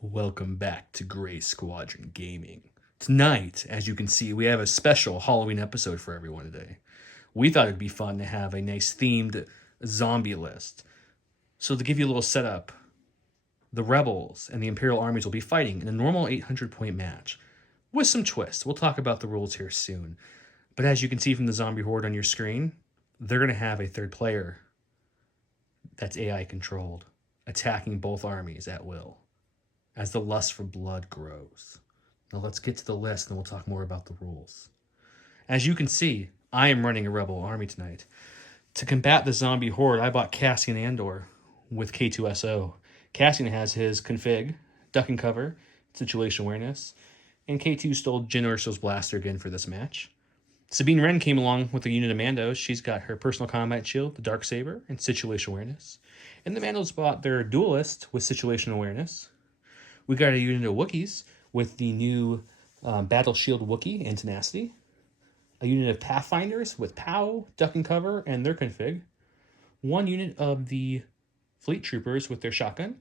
Welcome back to Gray Squadron Gaming. Tonight, as you can see, we have a special Halloween episode for everyone today. We thought it'd be fun to have a nice themed zombie list. So to give you a little setup, the Rebels and the Imperial armies will be fighting in a normal 800-point match with some twists. We'll talk about the rules here soon. But as you can see from the zombie horde on your screen, they're going to have a third player that's AI controlled, attacking both armies at will as the lust for blood grows. Now let's get to the list and we'll talk more about the rules. As you can see, I am running a rebel army tonight. To combat the zombie horde, I bought Casian Andor with K2SO. Casian has his config, duck and cover, situation awareness, and K2 stole Jyn Erso's blaster again for this match. Sabine Wren came along with a unit of Mandos. She's got her personal combat shield, the Darksaber, and situation awareness. And the Mandos bought their duelist with situation awareness. We got a unit of Wookiees with the new Battle Shield Wookiee and Tenacity. A unit of Pathfinders with POW, Duck and Cover, and their config. One unit of the Fleet Troopers with their shotgun.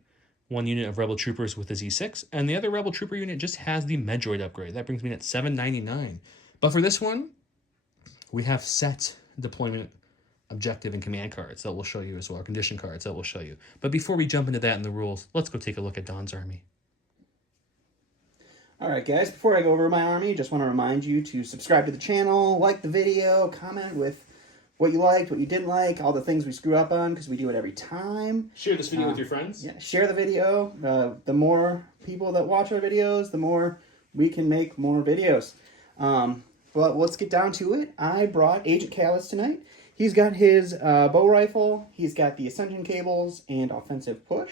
One unit of Rebel Troopers with the Z6. And the other Rebel Trooper unit just has the Medroid upgrade. That brings me at $7.99. But for this one, we have set deployment objective and command cards that we'll show you as well, condition cards that we'll show you. But before we jump into that and the rules, let's go take a look at Don's army. Alright guys, before I go over my army, just want to remind you to subscribe to the channel, like the video, comment with what you liked, what you didn't like, all the things we screw up on, because we do it every time. Share this video with your friends. Yeah, share the video. The more people that watch our videos, the more we can make more videos. But let's get down to it. I brought Agent Kallus tonight. He's got his bow rifle, he's got the ascension cables, and offensive push.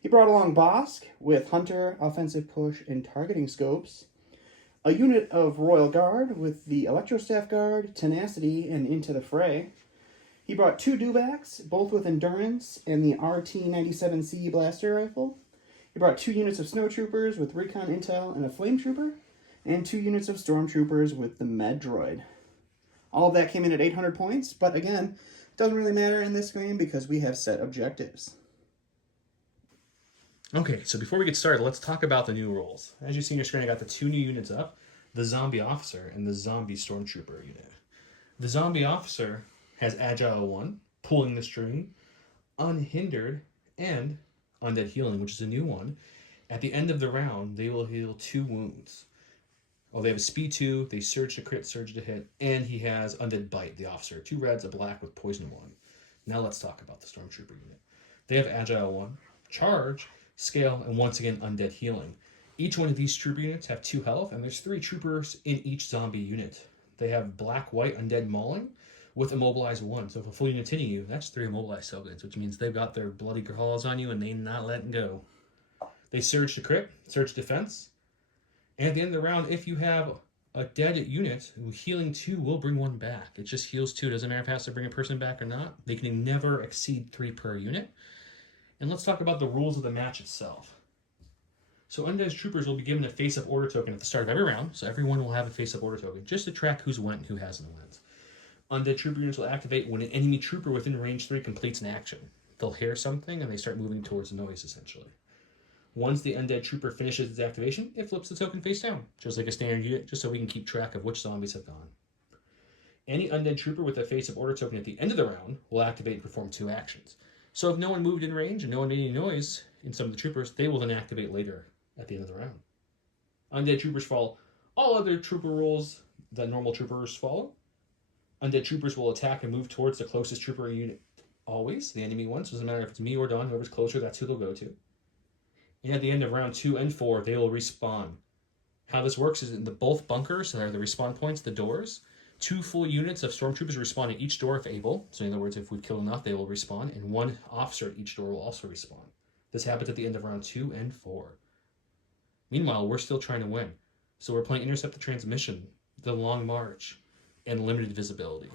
He brought along Bosk with Hunter, offensive push, and targeting scopes. A unit of Royal Guard with the Electrostaff Guard, Tenacity, and Into the Fray. He brought two Dewbacks, both with Endurance, and the RT-97C blaster rifle. He brought two units of Snowtroopers with Recon Intel and a Flame Trooper, and two units of Stormtroopers with the Medroid. All of that came in at 800 points, but again, it doesn't really matter in this game because we have set objectives. Okay, so before we get started, let's talk about the new rules. As you see on your screen, I got the two new units up, the Zombie Officer and the Zombie Stormtrooper unit. The Zombie Officer has Agile 1, pulling the string, Unhindered, and Undead Healing, which is a new one. At the end of the round, they will heal 2 wounds. Oh, they have a Speed 2, they Surge to Crit, Surge to Hit, and he has Undead Bite, the Officer. 2 reds, a black with Poison 1. Now let's talk about the Stormtrooper unit. They have Agile 1, Charge, Scale, and once again, Undead Healing. Each one of these trooper units have 2 health, and there's 3 troopers in each zombie unit. They have Black-White Undead Mauling with Immobilize 1. So if a full unit's hitting you, that's 3 Immobilize Tailgates, which means they've got their bloody claws on you and they're not letting go. They Surge to Crit, Surge Defense. And at the end of the round, if you have a dead unit, healing 2 will bring 1 back. It just heals 2. It doesn't matter if it has to bring a person back or not. They can never exceed 3 per unit. And let's talk about the rules of the match itself. So Undead Troopers will be given a face-up order token at the start of every round, so everyone will have a face-up order token, just to track who's went and who hasn't went. Undead Trooper units will activate when an enemy trooper within range 3 completes an action. They'll hear something and they start moving towards the noise, essentially. Once the Undead Trooper finishes its activation, it flips the token face down, just like a standard unit, just so we can keep track of which zombies have gone. Any Undead Trooper with a face-up order token at the end of the round will activate and perform 2 actions. So if no one moved in range and no one made any noise in some of the troopers, they will then activate later at the end of the round. Undead Troopers follow all other trooper rules that normal troopers follow. Undead Troopers will attack and move towards the closest trooper unit always, the enemy one. So it doesn't matter if it's me or Don, whoever's closer, that's who they'll go to. And at the end of round 2 and 4, they will respawn. How this works is in both bunkers, that are the respawn points, the doors, 2 full units of Stormtroopers respawn at each door if able. So in other words, if we've killed enough, they will respawn. And 1 officer at each door will also respawn. This happens at the end of round 2 and 4. Meanwhile, we're still trying to win. So we're playing Intercept the Transmission, the Long March, and Limited Visibility.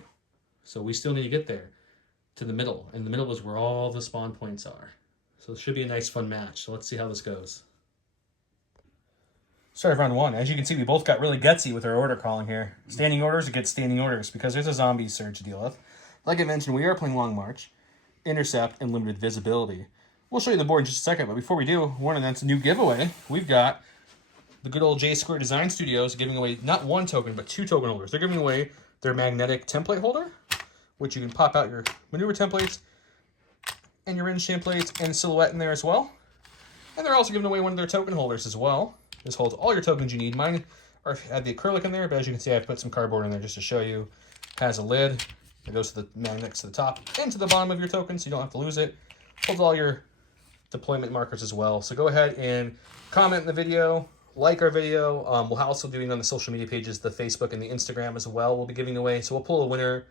So we still need to get there to the middle. And the middle is where all the spawn points are. So it should be a nice, fun match. So let's see how this goes. Start of round 1. As you can see, we both got really gutsy with our order calling here. Standing orders against standing orders because there's a zombie surge to deal with. Like I mentioned, we are playing Long March. intercept, and limited visibility. We'll show you the board in just a second, but before we do, I want to announce a new giveaway. We've got the good old J Square Design Studios giving away not 1 token, but 2 token holders. They're giving away their magnetic template holder, which you can pop out your maneuver templates and your range templates and silhouette in there as well. And they're also giving away one of their token holders as well. This holds all your tokens you need. Mine had the acrylic in there, but as you can see, I put some cardboard in there just to show you. It has a lid. It goes to the magnets to the top and to the bottom of your token, so you don't have to lose it. Holds all your deployment markers as well. So go ahead and comment in the video, like our video. We'll also do it on the social media pages, the Facebook and the Instagram as well. We'll be giving away. So we'll pull a winner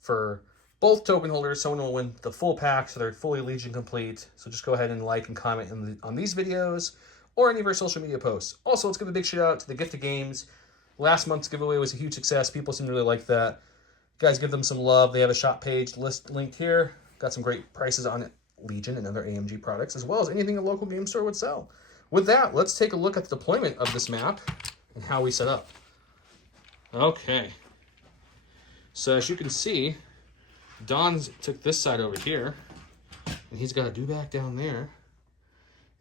for both token holders. Someone will win the full pack, so they're fully Legion complete. So just go ahead and like and comment on these videos or any of our social media posts. Also, let's give a big shout out to the Gift of Games. Last month's giveaway was a huge success. People seem to really like that. You guys give them some love. They have a shop page linked here. Got some great prices on it. Legion and other AMG products, as well as anything a local game store would sell. With that, let's take a look at the deployment of this map and how we set up. Okay. So as you can see, Don's took this side over here, and he's got a dewback down there,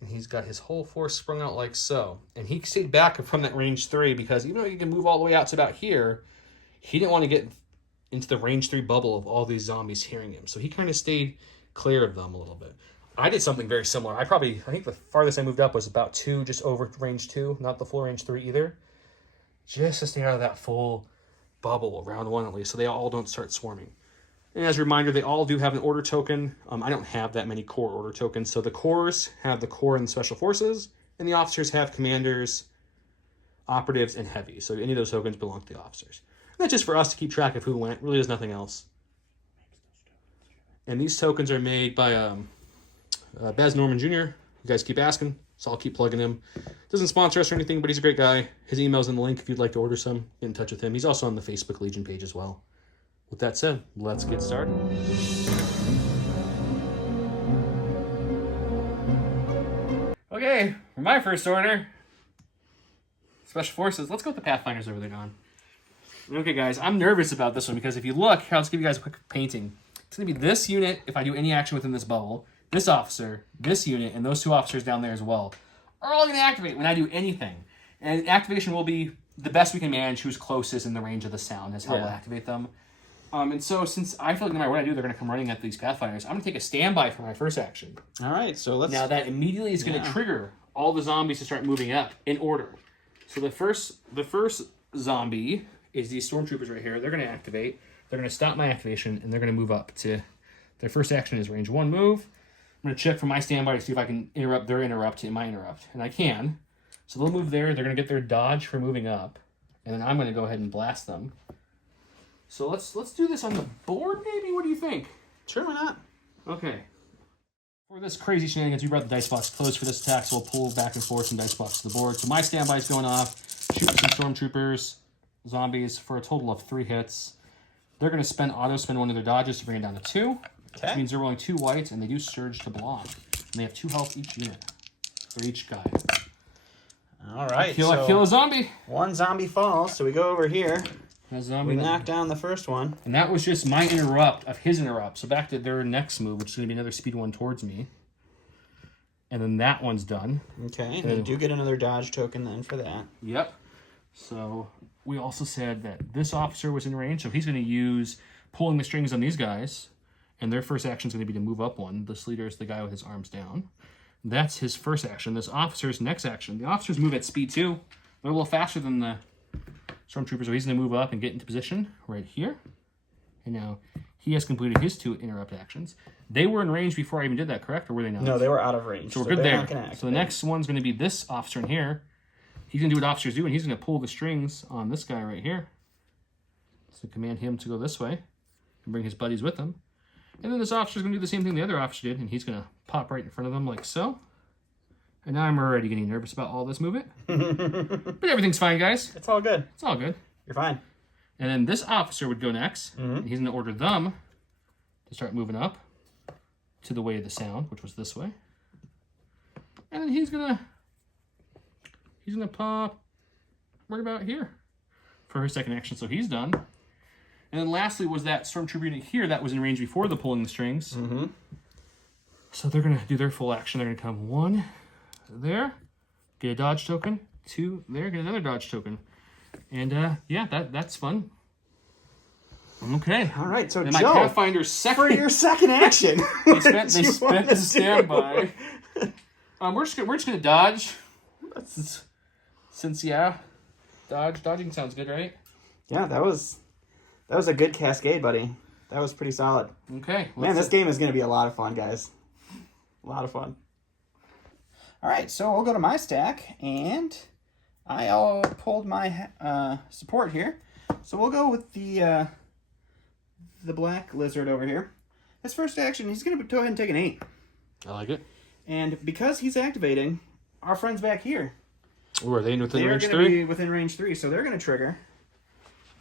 and he's got his whole force sprung out like so. And he stayed back from that range 3 because even though you can move all the way out to about here, he didn't want to get into the range 3 bubble of all these zombies hearing him. So he kind of stayed clear of them a little bit. I did something very similar. I think the farthest I moved up was about 2, just over range 2, not the full range 3 either. Just to stay out of that full bubble, round 1 at least, so they all don't start swarming. And as a reminder, they all do have an order token. I don't have that many core order tokens, so the cores have the core and the special forces, and the officers have commanders, operatives, and heavy. So any of those tokens belong to the officers. And that's just for us to keep track of who went. Really, there's nothing else. And these tokens are made by Baz Norman Jr. You guys keep asking, so I'll keep plugging him. Doesn't sponsor us or anything, but he's a great guy. His email's in the link if you'd like to order some. Get in touch with him. He's also on the Facebook Legion page as well. With that said, let's get started. Okay, for my first order, Special Forces. Let's go with the Pathfinders over there, Don. Okay, guys, I'm nervous about this one because if you look, here, let's give you guys a quick painting. It's going to be this unit, if I do any action within this bubble, this officer, this unit, and those 2 officers down there as well, are all going to activate when I do anything. And activation will be the best we can manage who's closest in the range of the sound is how we'll activate them. And so since I feel like no matter what I do, they're going to come running at these Pathfinders, I'm going to take a standby for my first action. All right, so let's... Now that immediately is going to trigger all the zombies to start moving up in order. So the first zombie is these stormtroopers right here. They're going to activate. They're going to stop my activation, and they're going to move up to... Their first action is range 1 move. I'm going to check for my standby to see if I can interrupt their interrupt and my interrupt. And I can. So they'll move there. They're going to get their dodge for moving up. And then I'm going to go ahead and blast them. So let's do this on the board, maybe? What do you think? Sure, why not? Okay. For this crazy shenanigans, we brought the dice box closed for this attack, so we'll pull back and forth some dice box to the board. So my standby is going off. Shooting some stormtroopers, zombies, for a total of 3 hits. They're going to auto-spend one of their dodges to bring it down to 2. Okay. Which means they're rolling 2 whites, and they do surge to block. And they have 2 health each unit. For each guy. All right. I kill a zombie. 1 zombie falls, so we go over here. We knock down the first one. And that was just my interrupt of his interrupt. So back to their next move, which is going to be another speed 1 towards me. And then that one's done. Okay, and you do get another dodge token then for that. Yep. So we also said that this officer was in range, so he's going to use pulling the strings on these guys. And their first action is going to be to move up 1. This leader is the guy with his arms down. That's his first action. This officer's next action. The officers move at speed 2. They're a little faster than the stormtroopers, so he's going to move up and get into position right here. And now he has completed his 2 interrupt actions. They were in range before I even did that, correct? Or were they not? No, they were out of range. So we're good there. So the next one's going to be this officer in here. He's going to do what officers do, and he's going to pull the strings on this guy right here. So command him to go this way and bring his buddies with him. And then this officer's going to do the same thing the other officer did, and he's going to pop right in front of them like so. And now I'm already getting nervous about all this movement. But everything's fine, guys. It's all good. It's all good. You're fine. And then this officer would go next. And he's going to order them to start moving up to the way of the sound, which was this way. And then he's going to pop right about here for his second action. So he's done. And then lastly was that stormtrooper unit here that was in range before the pulling the strings. Mm-hmm. So they're going to do their full action. They're going to come 1 there, get a dodge token, 2 there, get another dodge token. And yeah, that's fun. Okay. All right, so and Joe, my Pathfinder's second... for your second action, they spent the standby. We're just gonna dodge. Since yeah, dodging sounds good, right? Yeah, that was a good cascade, buddy. That was pretty solid. Okay. Man, this game is going to be a lot of fun, guys. A lot of fun. All right, so we'll go to my stack, and I all pulled my support here. So we'll go with the black lizard over here. His first action, he's going to go ahead and take an 8. I like it. And because he's activating, our friends back here, Ooh, are they within range 3? They're going to be within range 3, so they're going to trigger.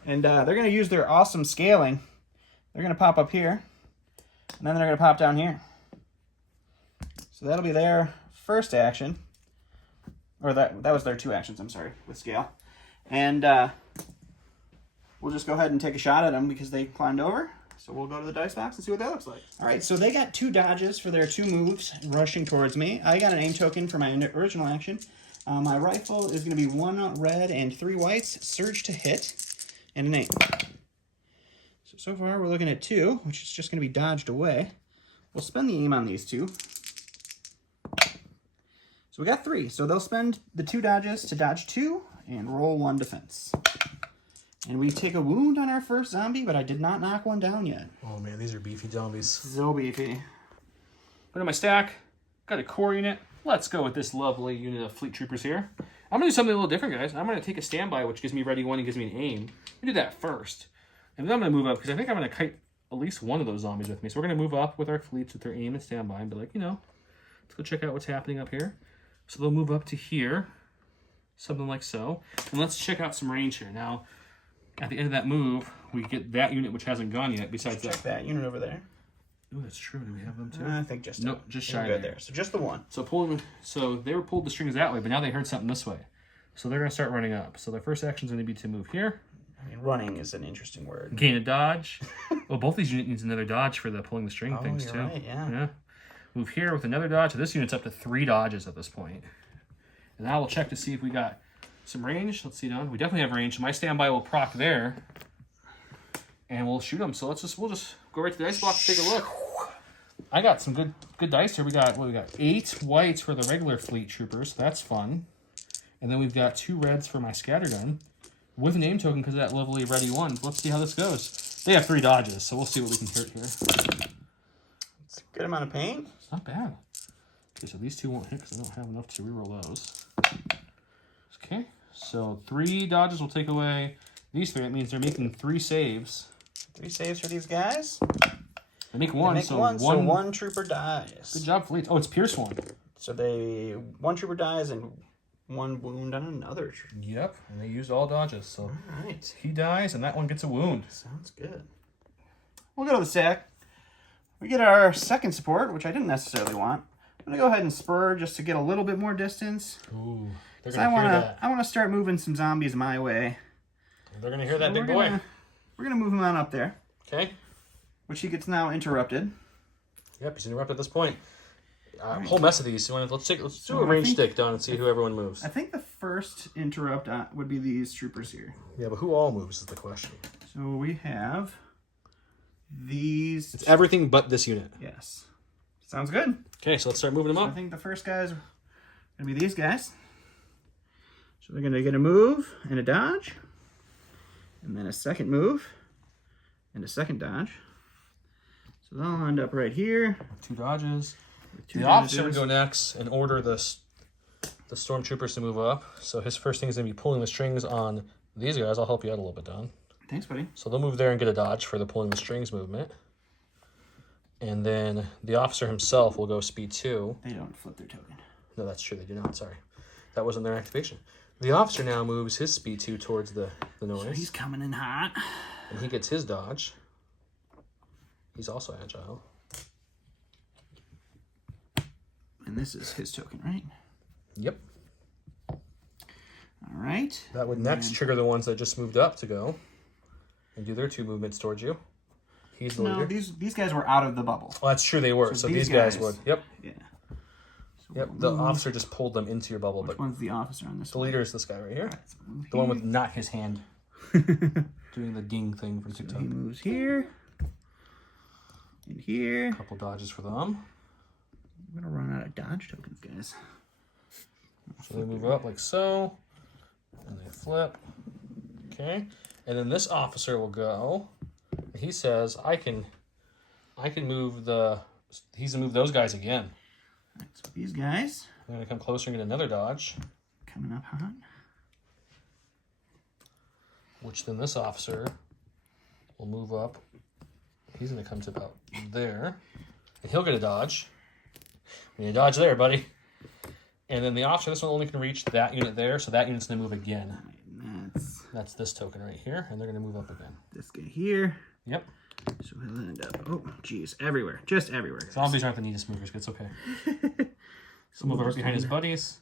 And they're going to use their awesome scaling. They're going to pop up here, and then they're going to pop down here. So that'll be their first action. Or that was their 2 actions, I'm sorry, with scale. And we'll just go ahead and take a shot at them because they climbed over. So we'll go to the dice box and see what that looks like. All right, so they got 2 dodges for their 2 moves rushing towards me. I got an aim token for my original action. My rifle is going to be 1 red and 3 whites, surge to hit, and an 8. So far we're looking at 2, which is just going to be dodged away. We'll spend the aim on these 2. So we got 3. So they'll spend the 2 dodges to dodge 2 and roll 1 defense. And we take a wound on our first zombie, but I did not knock one down yet. Oh man, these are beefy zombies. So beefy. Put in my stack. Got a core unit. Let's go with this lovely unit of fleet troopers here. I'm going to do something a little different, guys. I'm going to take a standby, which gives me ready 1 and gives me an aim. We do that first. And then I'm going to move up, because I think I'm going to kite at least one of those zombies with me. So we're going to move up with our fleets with their aim and standby and be like, let's go check out what's happening up here. So they'll move up to here, something like so. And let's check out some range here. Now, at the end of that move, we get that unit which hasn't gone yet, besides Check that unit over there. Oh, that's true. Do we have them too? I think just nope, just shy good there. So just the 1. So they were pulled the strings that way, but now they heard something this way. So they're going to start running up. So their first action is going to be to move here. I mean, running is an interesting word. Gain a dodge. Well, both these units needs another dodge for the pulling the string things you're too. Right, yeah. Move here with another dodge. So this unit's up to 3 dodges at this point. And now we'll check to see if we got some range. Let's see, Don. We definitely have range. My standby will proc there. And we'll shoot them. So we'll just go right to the dice box and take a look. I got some good dice here. We got 8 whites for the regular fleet troopers. That's fun. And then we've got 2 reds for my scattergun with a name token because of that lovely ready 1. Let's see how this goes. They have 3 dodges, so we'll see what we can hurt here. It's a good amount of paint. It's not bad. Okay, so these 2 won't hit because I don't have enough to reroll those. Okay, so 3 dodges will take away these 3. That means they're making 3 saves. 3 saves for these guys. They make 1, so 1 trooper dies. Good job, fleets. Oh, it's Pierce 1. So 1 trooper dies and 1 wound on another trooper. Yep, and they used all dodges, so all right. He dies, and that one gets a wound. Sounds good. We'll go to the stack. We get our second support, which I didn't necessarily want. I'm going to go ahead and spur just to get a little bit more distance. Ooh, they're So going to hear that. I want to start moving some zombies my way. They're going to hear that big boy. We're going to move him on up there. Okay. Which he gets now interrupted. Yep, he's interrupted at this point. Whole mess of these. So let's do a range stick, Don, and see who everyone moves. I think the first interrupt would be these troopers here. Yeah, but who all moves is the question. So we have these. It's everything but this unit. Yes. Sounds good. Okay, so let's start moving them up. I think the first guys are going to be these guys. So they're going to get a move and a dodge. And then a second move and a second dodge. So they'll end up right here. 2 dodges. The The officer would go next and order the stormtroopers to move up. So his first thing is going to be pulling the strings on these guys. I'll help you out a little bit, Don. Thanks, buddy. So they'll move there and get a dodge for the pulling the strings movement. And then the officer himself will go speed 2. They don't flip their token. No, that's true. They do not. Sorry. That wasn't their activation. The officer now moves his speed 2 towards the noise. So he's coming in hot. And he gets his dodge. He's also agile. And this is his token, right? Yep. All right. That would next trigger the ones that just moved up to go. and do their 2 movements towards you. He's the No, leader. these guys were out of the bubble. Well, that's true, they were. So these guys would. Yep. Yeah. So Yep. The officer just pulled them into your bubble. Which one's the officer on this The leader is this guy right here. Right, so The one with not his hand. Doing the ding thing for TikTok. He moves here. And here. A couple dodges for them. I'm gonna run out of dodge tokens, guys. So they move up like so. And they flip. Okay. And then this officer will go. He says, I can move he's gonna move those guys again. All right, so these guys. I'm gonna come closer and get another dodge. Coming up hot. Which then this officer will move up. He's gonna come to about there. And he'll get a dodge. We need a dodge there, buddy. And then the officer, this one only can reach that unit there, so that unit's gonna move again. Right, That's this token right here, and they're gonna move up again. this guy here. Yep. So he'll end up, oh, geez, everywhere. Just everywhere, guys. Zombies aren't the neatest movers, but it's okay. So move right behind his buddies.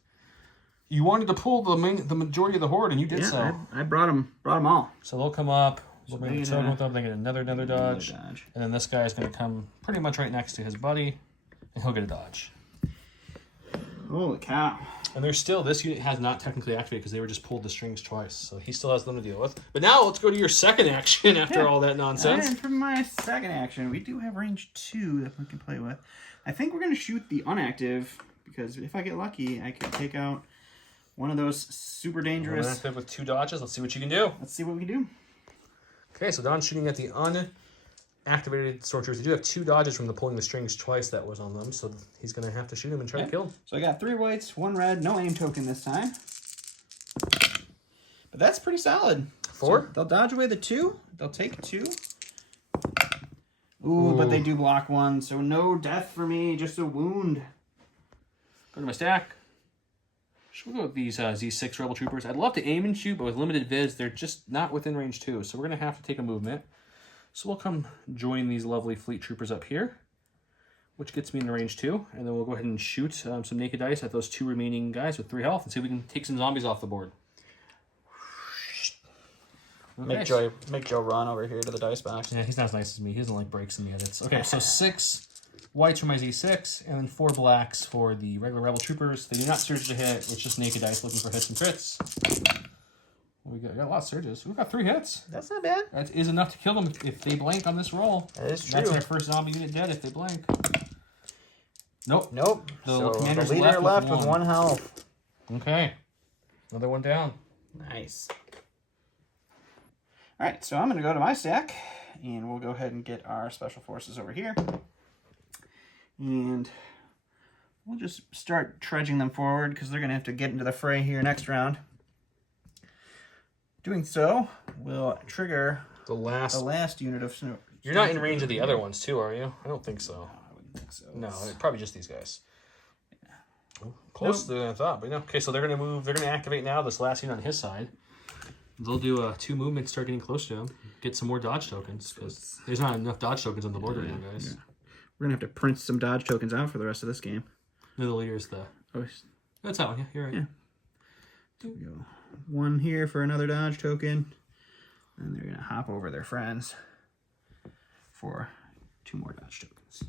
You wanted to pull the majority of the horde, and you did so. I brought them all. So they'll come up. We'll So bring they the get token a- with them. They get another dodge. And then this guy is going to come pretty much right next to his buddy, and he'll get a dodge. Holy cow. And there's still, this unit has not technically activated because they were just pulled the strings twice. So he still has them to deal with. But now let's go to your second action after all that nonsense. And for my second action, we do have range 2 that we can play with. I think we're going to shoot the unactive, because if I get lucky, I can take out one of those super dangerous. Active with 2 dodges. Let's see what you can do. Let's see what we can do. Okay, so Don's shooting at the unactivated stormtroopers. They do have 2 dodges from the pulling the strings twice that was on them, so he's going to have to shoot him and try to kill him. So I got 3 whites, 1 red, no aim token this time. But that's pretty solid. 4? So they'll dodge away the 2. They'll take 2. Ooh, but they do block 1, so no death for me, just a wound. Go to my stack. Should we go with these Z6 Rebel Troopers? I'd love to aim and shoot, but with limited vids, they're just not within range 2. So we're going to have to take a movement. So we'll come join these lovely fleet troopers up here, which gets me into range 2. And then we'll go ahead and shoot some naked dice at those 2 remaining guys with 3 health and see if we can take some zombies off the board. Okay. Make Joe run over here to the dice box. Yeah, he's not as nice as me. He doesn't like breaks in the edits. Okay, so 6 whites for my Z6, and then 4 blacks for the regular Rebel Troopers. They do not surge to hit. It's just naked dice looking for hits and crits. We got a lot of surges. We've got 3 hits. That's not bad. That is enough to kill them if they blank on this roll. That is true. That's our first zombie unit dead if they blank. Nope. Nope. The So commander's the leader left with 1. 1 health. Okay. Another one down. Nice. All right, so I'm going to go to my stack, and we'll go ahead and get our special forces over here. And we'll just start trudging them forward, because they're going to have to get into the fray here next round. Doing so will trigger The last unit of snow. You're not in range of the other ones too, are you? I don't think so. No, I wouldn't think so. No, probably just these guys. Oh, closer than I thought, but no. Okay, so they're gonna move. They're gonna activate now. This last unit on his side. They'll do 2 movements, start getting close to him, get some more dodge tokens because there's not enough dodge tokens on the board right now, guys. Yeah. We're gonna have to print some dodge tokens out for the rest of this game. No, the leader is the. Oh, That's that one. Yeah, you're right. Yeah. There we go. 1 here for another dodge token, and they're gonna hop over their friends for 2 more dodge tokens.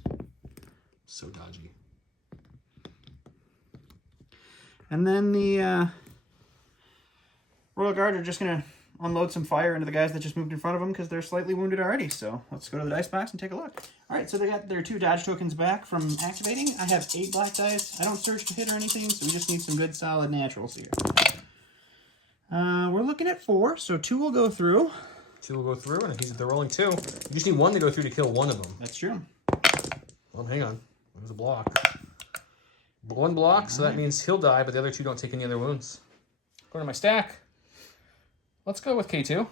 So dodgy. And then the Royal Guard are just going to unload some fire into the guys that just moved in front of them because they're slightly wounded already. So let's go to the dice box and take a look. All right, so they got their 2 dodge tokens back from activating. I have 8 black dice. I don't search to hit or anything, so we just need some good solid naturals here. We're looking at 4, so 2 will go through. 2 will go through, and they're rolling 2. You just need 1 to go through to kill 1 of them. That's true. Well, hang on. There's a block. 1 block, so that means he'll die, but the other 2 don't take any other wounds. Go to my stack. Let's go with K2.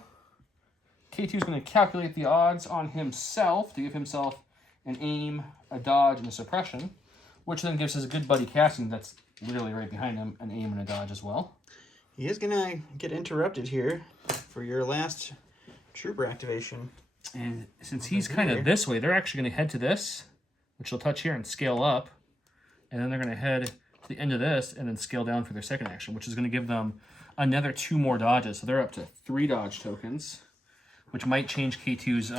K2 is going to calculate the odds on himself to give himself an aim, a dodge, and a suppression, which then gives his good buddy Casian, that's literally right behind him, an aim and a dodge as well. He is going to get interrupted here for your last trooper activation. And since he's kind of this way, they're actually going to head to this, which they'll touch here and scale up. And then they're going to head to the end of this and then scale down for their second action, which is going to give them another 2 more dodges. So they're up to 3 dodge tokens, which might change K2's...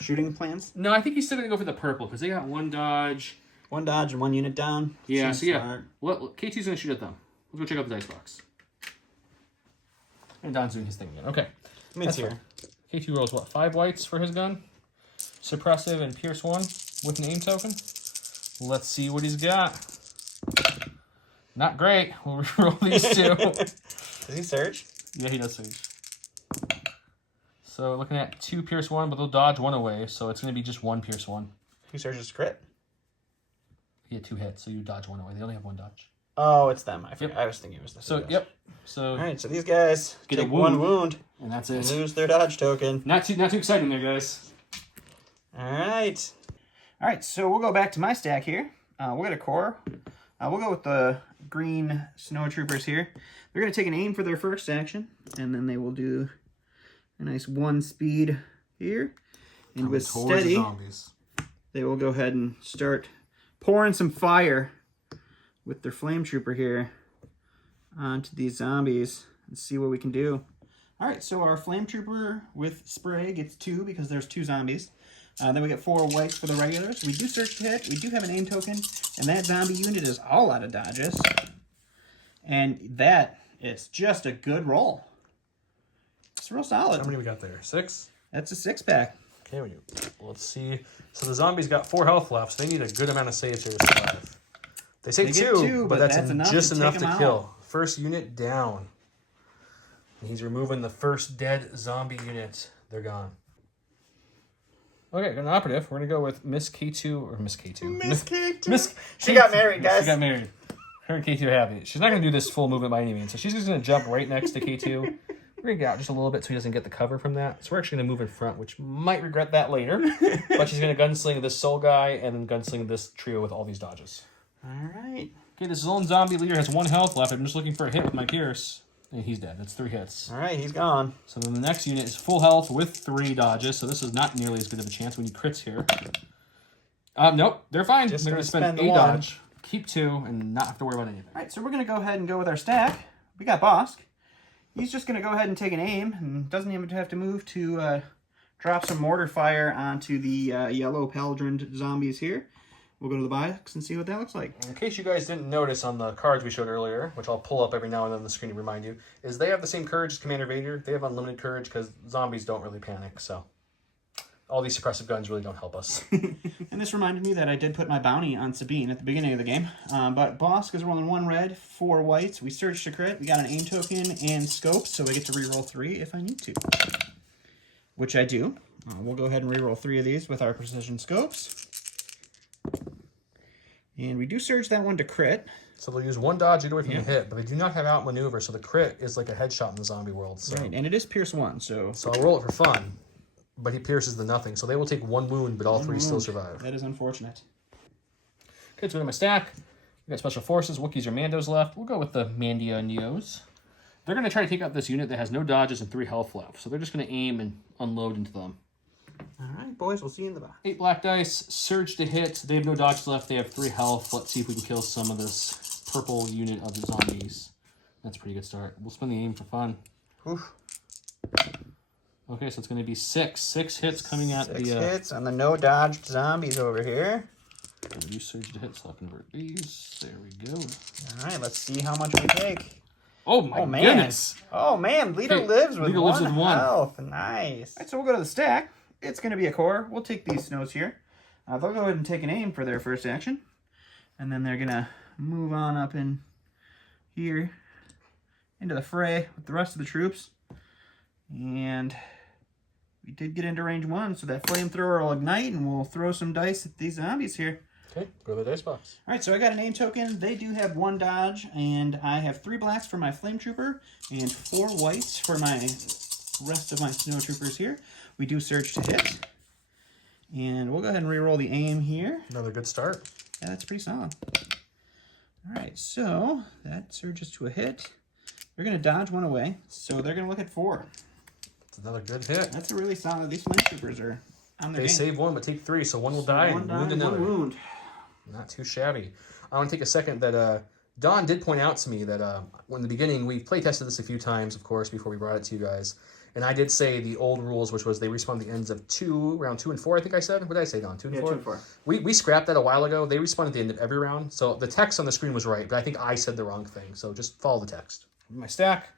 Shooting plans? No, I think he's still going to go for the purple, because they got one dodge. One dodge and one unit down. Yeah, Seems so yeah. smart. K2's going to shoot at them. Let's go check out the dice box. And Don's doing his thing again. Okay. Mid's here. K2 rolls what? 5 whites for his gun. Suppressive and Pierce 1 with an aim token. Let's see what he's got. Not great. We'll reroll these 2. Does he surge? Yeah, he does surge. So looking at 2 Pierce 1, but they'll dodge 1 away, so it's going to be just 1 Pierce 1. Who surges crit? He had 2 hits, so you dodge 1 away. They only have 1 dodge. Oh, it's them. I was thinking it was the So, guys. yep. So, all right, so these guys get a take 1 wound and that's and it. lose their dodge token. Not too exciting there, guys. All right. All right, so we'll go back to my stack here. We'll get a core. We'll go with the green snow troopers here. They're going to take an aim for their first action, and then they will do a nice 1 speed here. And with steady, zombies. they will go ahead and start pouring some fire with their flame trooper here onto these zombies and see what we can do. All right, so our flame trooper with spray gets 2 because there's 2 zombies. Then we get 4 whites for the regulars. We do search to hit. We do have an aim token, and that zombie unit is all out of dodges. And that is just a good roll. It's real solid. How many we got there? 6? That's a 6-pack. Okay, let's see. So the zombies got 4 health left, so they need a good amount of saves here to survive. They say They 2, get 2, but that's enough just to enough take to 'em kill. out. First unit down. And he's removing the first dead zombie unit. They're gone. Okay, got an operative. We're going to go with Miss K2, or Miss K2. Miss K2. Miss, She got married, guys. She got married. Her and K2 are happy. She's not going to do this full movement by any means, so she's just going to jump right next to K2. We're going to get out just a little bit so he doesn't get the cover from that. So we're actually going to move in front, which might regret that later. But she's going to gunsling this soul guy and then gunsling this trio with all these dodges. All right. Okay, this lone zombie leader has 1 health left. I'm just looking for a hit with my Pierce. And he's dead. That's 3 hits. All right, he's gone. So then the next unit is full health with 3 dodges. So this is not nearly as good of a chance. We need crits here. Nope, they're fine. Just they're gonna going to spend spend a 1. dodge, keep 2, and not have to worry about anything. All right, so we're going to go ahead and go with our stack. We got Bosk. He's just going to go ahead and take an aim and doesn't even have to move to drop some mortar fire onto the yellow Paladin zombies here. We'll go to the box and see what that looks like. In case you guys didn't notice on the cards we showed earlier, which I'll pull up every now and then on the screen to remind you, is they have the same courage as Commander Vader. They have unlimited courage because zombies don't really panic, so all these suppressive guns really don't help us. And this reminded me that I did put my bounty on Sabine at the beginning of the game. But Bosk is rolling 1 red, 4 whites. We searched to crit. We got an aim token and scopes, so I get to reroll 3 if I need to. Which I do. We'll go ahead and reroll 3 of these with our precision scopes. And we do surge that one to crit. So they'll use 1 dodge either way from the hit, but they do not have outmaneuver, so the crit is like a headshot in the zombie world. So. Right, and it is Pierce 1, so... So I'll roll it for fun, but he pierces the nothing. So they will take 1 wound, but all 3 still survive. That is unfortunate. Okay, so in my stack, we got Special Forces, Wookiees, or Mandos left. We'll go with the Mandia Neos. They're going to try to take out this unit that has no dodges and 3 health left. So they're just going to aim and unload into them. All right, boys, we'll see you in the box. 8 black dice, surge to hit. They have no dodges left. They have 3 health. Let's see if we can kill some of this purple unit of the zombies. That's a pretty good start. We'll spin the aim for fun. Oof. Okay, so it's going to be 6. 6 hits coming at 6 the... hits on the no-dodged zombies over here. Use surge to hit, so I'll convert these. There we go. All right, let's see how much we take. Oh my man. goodness! Oh man, Leader Okay, lives with Leader one lives with 1. health. Nice. All right, so we'll go to the stack. It's going to be a core. We'll take these snows here. They'll go ahead and take an aim for their first action. And then they're going to move on up in here into the fray with the rest of the troops. And we did get into range 1, so that flamethrower will ignite and we'll throw some dice at these zombies here. Okay, go to the dice box. All right, so I got a name token. They do have 1 dodge, and I have 3 blacks for my flame trooper and 4 whites for my rest of my snow troopers here. We do surge to hit, and we'll go ahead and re-roll the aim here. Another good start. Yeah, that's pretty solid. All right, so that surges to a hit. They're going to dodge 1 away, so they're going to look at 4. It's another good hit. That's a really solid. These flame troopers are on their They game. save 1, but take 3, so 1 will die and wound another. 1 wound. Not too shabby. I want to take a second that Don did point out to me that in the beginning, we play tested this a few times, of course, before we brought it to you guys. And I did say the old rules, which was they respawn the ends of round 2 and 4, I think I said. What did I say, Don? 2 and 4? 2 and 4. We scrapped that a while ago. They respawn at the end of every round. So the text on the screen was right, but I think I said the wrong thing. So just follow the text. My stack.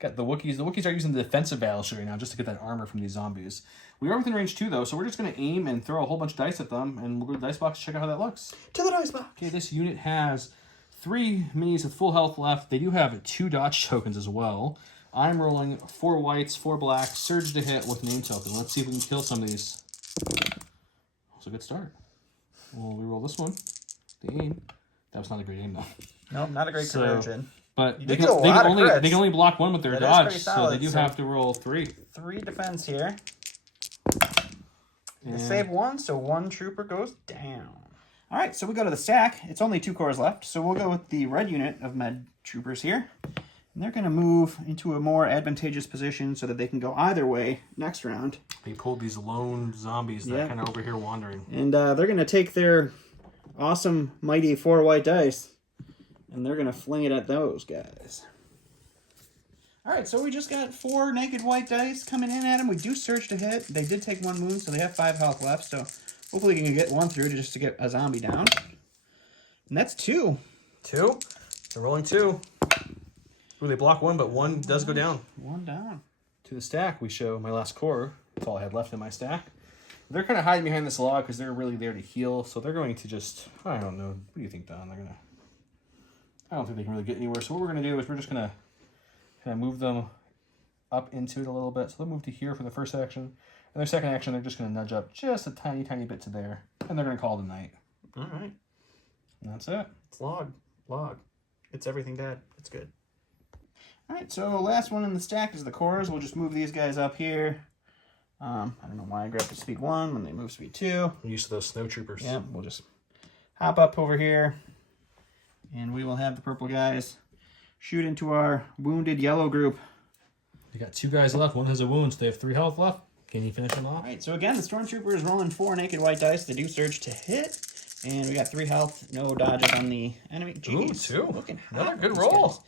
Got the Wookiees. The Wookiees are using the defensive battleship right now just to get that armor from these zombies. We are within range 2, though, so we're just going to aim and throw a whole bunch of dice at them, and we'll go to the dice box to check out how that looks. To the dice box! Okay, this unit has 3 minis with full health left. They do have 2 dodge tokens as well. I'm rolling 4 whites, 4 blacks, surge to hit with name token. Let's see if we can kill some of these. That was a good start. We'll reroll this one. The aim. That was not a great aim, though. Nope, not a great conversion. But they can only block 1 with their dodge, so they do have to roll 3. 3 defense here. They save 1, so 1 trooper goes down. All right, so we go to the stack. It's only 2 cores left, so we'll go with the red unit of med troopers here. And they're going to move into a more advantageous position so that they can go either way next round. They pulled these lone zombies that kind of over here wandering. And they're going to take their awesome, mighty 4 white dice, and they're going to fling it at those guys. All right, so we just got 4 naked white dice coming in at them. We do surge to hit. They did take 1 wound, so they have 5 health left. So hopefully we can get 1 through just to get a zombie down. And that's 2. 2? They're rolling 2. Ooh, they block 1, but 1 does go down. 1 down. To the stack, we show my last core. That's all I had left in my stack. They're kind of hiding behind this log because they're really there to heal. So they're going to just, I don't know. What do you think, Don? I don't think they can really get anywhere. So what we're going to do is we're just going to kind of move them up into it a little bit. So they'll move to here for the first action. And their second action, they're just going to nudge up just a tiny, tiny bit to there. And they're going to call it a night. All right. And that's it. It's log. It's everything, Dad. It's good. All right, so last one in the stack is the cores. We'll just move these guys up here. I don't know why I grabbed the speed 1 when they move speed 2. I'm used to those snow troopers. Yeah, we'll just hop up over here. And we will have the purple guys shoot into our wounded yellow group. They got 2 guys left. 1 has a wound, so they have 3 health left. Can you finish them off? All right, so again, the stormtrooper is rolling 4 naked white dice. They do surge to hit. And we got 3 health, no dodges on the enemy. Jeez, Ooh, 2. Looking another hot, good these roll. guys.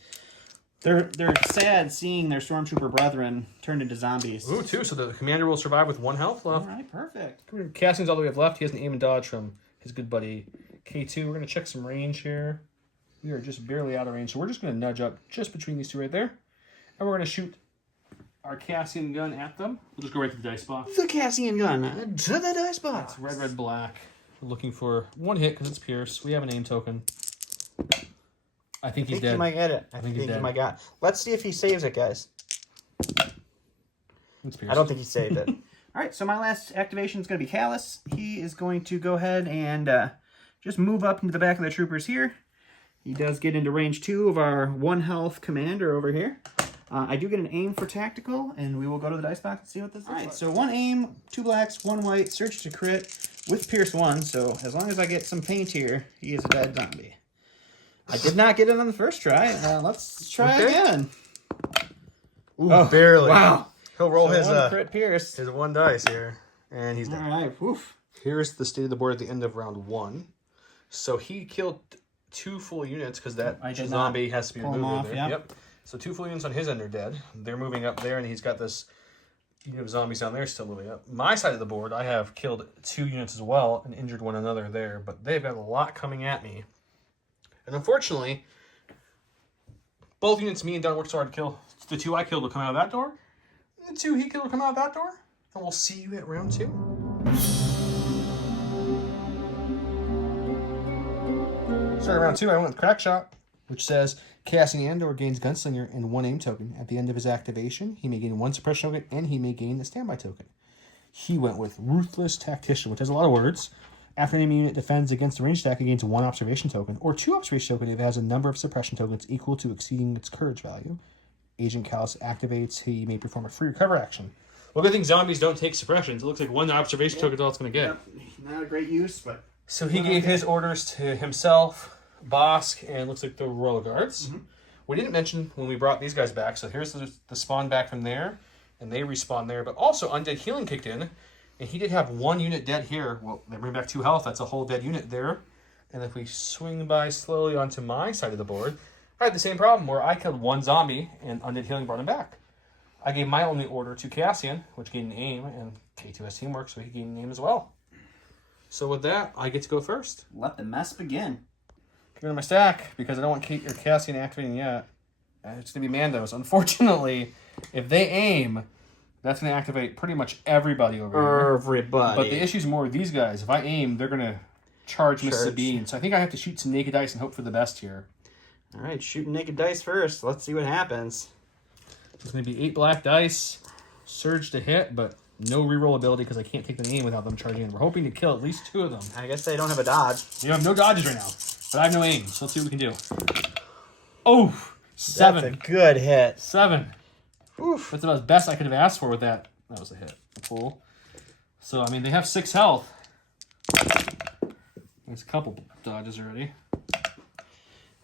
They're sad seeing their stormtrooper brethren turned into zombies. Ooh, 2. So the commander will survive with 1 health left. All right, perfect. Cassian's all the way up left. He has an aim and dodge from his good buddy K2. We're going to check some range here. We are just barely out of range, so we're just going to nudge up just between these 2 right there. And we're going to shoot our Cassian gun at them. We'll just go right to the dice box. The Cassian gun to the dice box. It's red, red, black. We're looking for 1 hit because it's Pierce. We have an aim token. I think he's dead. He might get it. I think think he's he might get it. Let's see if he saves it, guys. It's Pierce. I don't think he saved it. All right, so my last activation is going to be Kallus. He is going to go ahead and just move up into the back of the troopers here. He does get into range 2 of our 1 health commander over here. I do get an aim for tactical, and we will go to the dice box and see what this looks like. All right, so 1 aim, 2 blacks, 1 white, search to crit with Pierce 1. So as long as I get some paint here, he is a dead zombie. I did not get it on the first try. Let's try again. Ooh, barely. Wow. He'll roll his 1 crit Pierce. his 1 dice here, and he's dead. All right, woof. Here's the state of the board at the end of round 1. So he killed 2 full units because that zombie has to be removed off, there. yeah. Yep. So 2 full units on his end are dead. They're moving up there, and he's got this unit of zombies down there still moving up. My side of the board, I have killed 2 units as well and injured one another there, but they've got a lot coming at me. And unfortunately, both units me and Don worked so hard to kill. The 2 I killed will come out of that door, and the 2 he killed will come out of that door, and we'll see you at round 2. Starting round 2, I went with Crack Shot, which says Cassian Andor gains Gunslinger and 1 aim token. At the end of his activation, he may gain 1 suppression token and he may gain a standby token. He went with Ruthless Tactician, which has a lot of words. After an enemy unit defends against a ranged attack, it gains 1 observation token, or 2 observation tokens if it has a number of suppression tokens equal to exceeding its courage value. Agent Kallus activates. He may perform a free recover action. Well, good thing zombies don't take suppressions. It looks like 1 observation token is all it's going to get. Yep. Not a great use, but... So he gave his orders to himself, Bosk, and looks like the Royal Guards. Mm-hmm. We didn't mention when we brought these guys back, so here's the spawn back from there, and they respawn there, but also Undead Healing kicked in, and he did have 1 unit dead here. Well, they bring back 2 health, that's a whole dead unit there. And if we swing by slowly onto my side of the board, I had the same problem where I killed 1 zombie, and Undead Healing brought him back. I gave my only order to Cassian, which gained an aim, and K2 has teamwork, so he gained an aim as well. So with that, I get to go first. Let the mess begin. Get rid of my stack, because I don't want Cassian activating yet. It's going to be Mandos. Unfortunately, if they aim, that's going to activate pretty much everybody over here. Everybody. But the issue's more with these guys. If I aim, they're going to charge Miss Sabine. So I think I have to shoot some naked dice and hope for the best here. All right, shooting naked dice first. Let's see what happens. It's going to be 8 black dice. Surge to hit, but no reroll ability because I can't take the aim without them charging in. We're hoping to kill at least 2 of them. I guess they don't have a dodge. You have no dodges right now, but I have no aim, so let's see what we can do. Oh, 7. That's a good hit. 7. Oof. That's about the best I could have asked for with that. That was a hit. A pull. So, I mean, they have 6 health. There's a couple dodges already.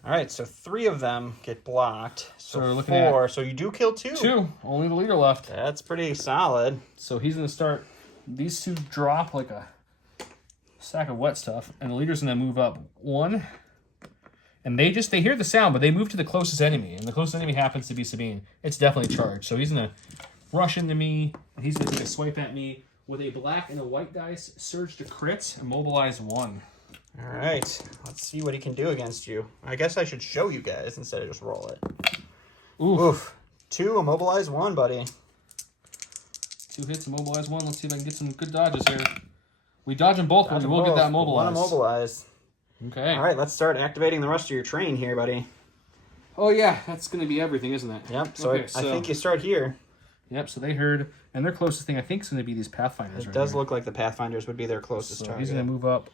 All right, so 3 of them get blocked. So we're looking 4. at So you do kill 2. 2. Only the leader left. That's pretty solid. So he's going to start... These 2 drop like a sack of wet stuff. And the leader's going to move up 1. And they hear the sound, but they move to the closest enemy. And the closest enemy happens to be Sabine. It's definitely charged. So he's going to rush into me. And he's going to swipe at me with a black and a white dice. Surge to crit. Immobilize 1. All right, let's see what he can do against you. I guess I should show you guys instead of just roll it. Oof. Oof. 2, immobilize 1, buddy. 2 hits, immobilize 1. Let's see if I can get some good dodges here. We dodge them both, but we will get that immobilized. 1 immobilized. Okay. All right, let's start activating the rest of your train here, buddy. Oh, yeah. That's going to be everything, isn't it? Yep, so, okay, I think you start here. Yep, so they heard, and their closest thing I think is going to be these Pathfinders. It does look like the Pathfinders would be their closest target. He's going to move up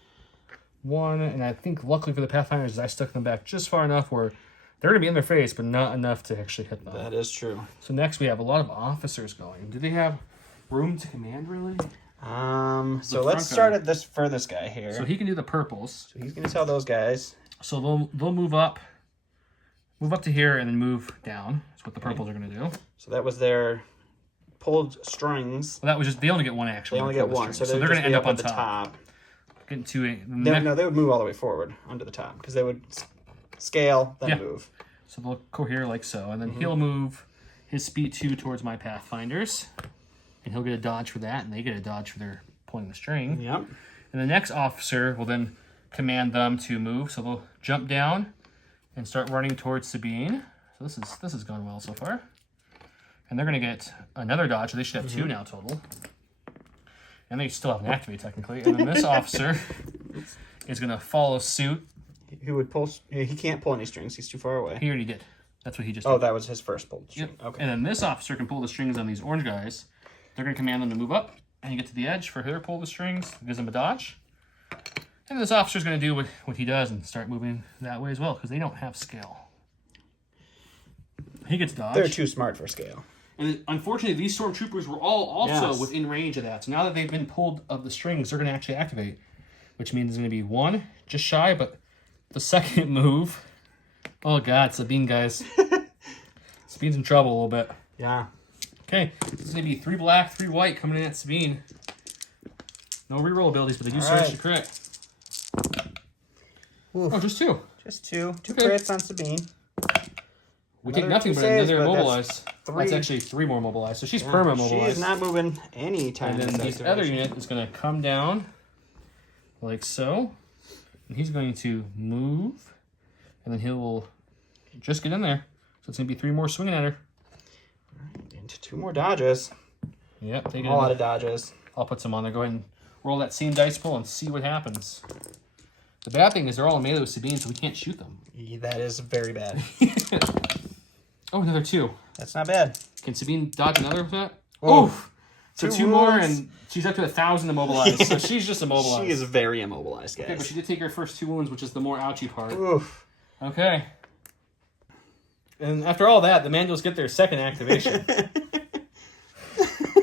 1, and I think luckily for the Pathfinders, I stuck them back just far enough where they're going to be in their face, but not enough to actually hit them. That is true. So next we have a lot of officers going. Do they have room to command, really? So let's start at this furthest guy here. So he can do the purples. So he's going to tell those guys. So they'll move up to here, and then move down. That's what the purples are going to do. So that was their pulled strings. Well, that was just, they only get 1 action. They only get 1, so they're going to end up on the top. Getting to a... No, they would move all the way forward onto the top because they would scale, then move. So they'll cohere like so, and then he'll move his speed 2 towards my Pathfinders, and he'll get a dodge for that, and they get a dodge for their pulling the string. Yep. And the next officer will then command them to move, so they'll jump down and start running towards Sabine. So this is going well so far. And they're going to get another dodge, so they should have 2 now total. And they still haven't activated, technically. And then this officer is going to follow suit. He would pull... He can't pull any strings. He's too far away. He already did. That's what he just did. Oh, that was his first pull. Yep. Okay. And then this officer can pull the strings on these orange guys. They're going to command them to move up and you get to the edge for her pull the strings. It gives them a dodge. And this officer's going to do what he does and start moving that way as well because they don't have scale. He gets dodge. They're too smart for scale. And unfortunately, these stormtroopers were all also Yes. within range of that. So now that they've been pulled of the strings, they're going to actually activate, which means it's going to be 1, just shy, but the second move... Oh, God, Sabine, guys. Sabine's in trouble a little bit. Yeah. Okay, it's going to be 3 black, 3 white coming in at Sabine. No reroll abilities, but they do surge to crit. Oof. Oh, just 2. Just 2. 2 Okay. crits on Sabine. We take Another nothing, 2 but saves, another but immobilized. that's That's 3. actually 3 more mobilized. So she's Yeah, perma she mobilized. is not moving any time. And then this other unit is going to come down like so. And he's going to move. And then he will just get in there. So it's going to be 3 more swinging at her. Into 2 more dodges. Yep. Take it A lot of dodges. I'll put some on there. Go ahead and roll that same dice pool and see what happens. The bad thing is they're all in melee with Sabine, so we can't shoot them. That is very bad. Oh, another 2. That's not bad. Can Sabine dodge another with that? Oh. Oof. So 2 2 more, wounds. and she's up to 1,000 immobilized. So she's just immobilized. She is very immobilized, guys. Okay, but she did take her first 2 wounds, which is the more ouchy part. Oof. Okay. And after all that, the Mandals get their second activation.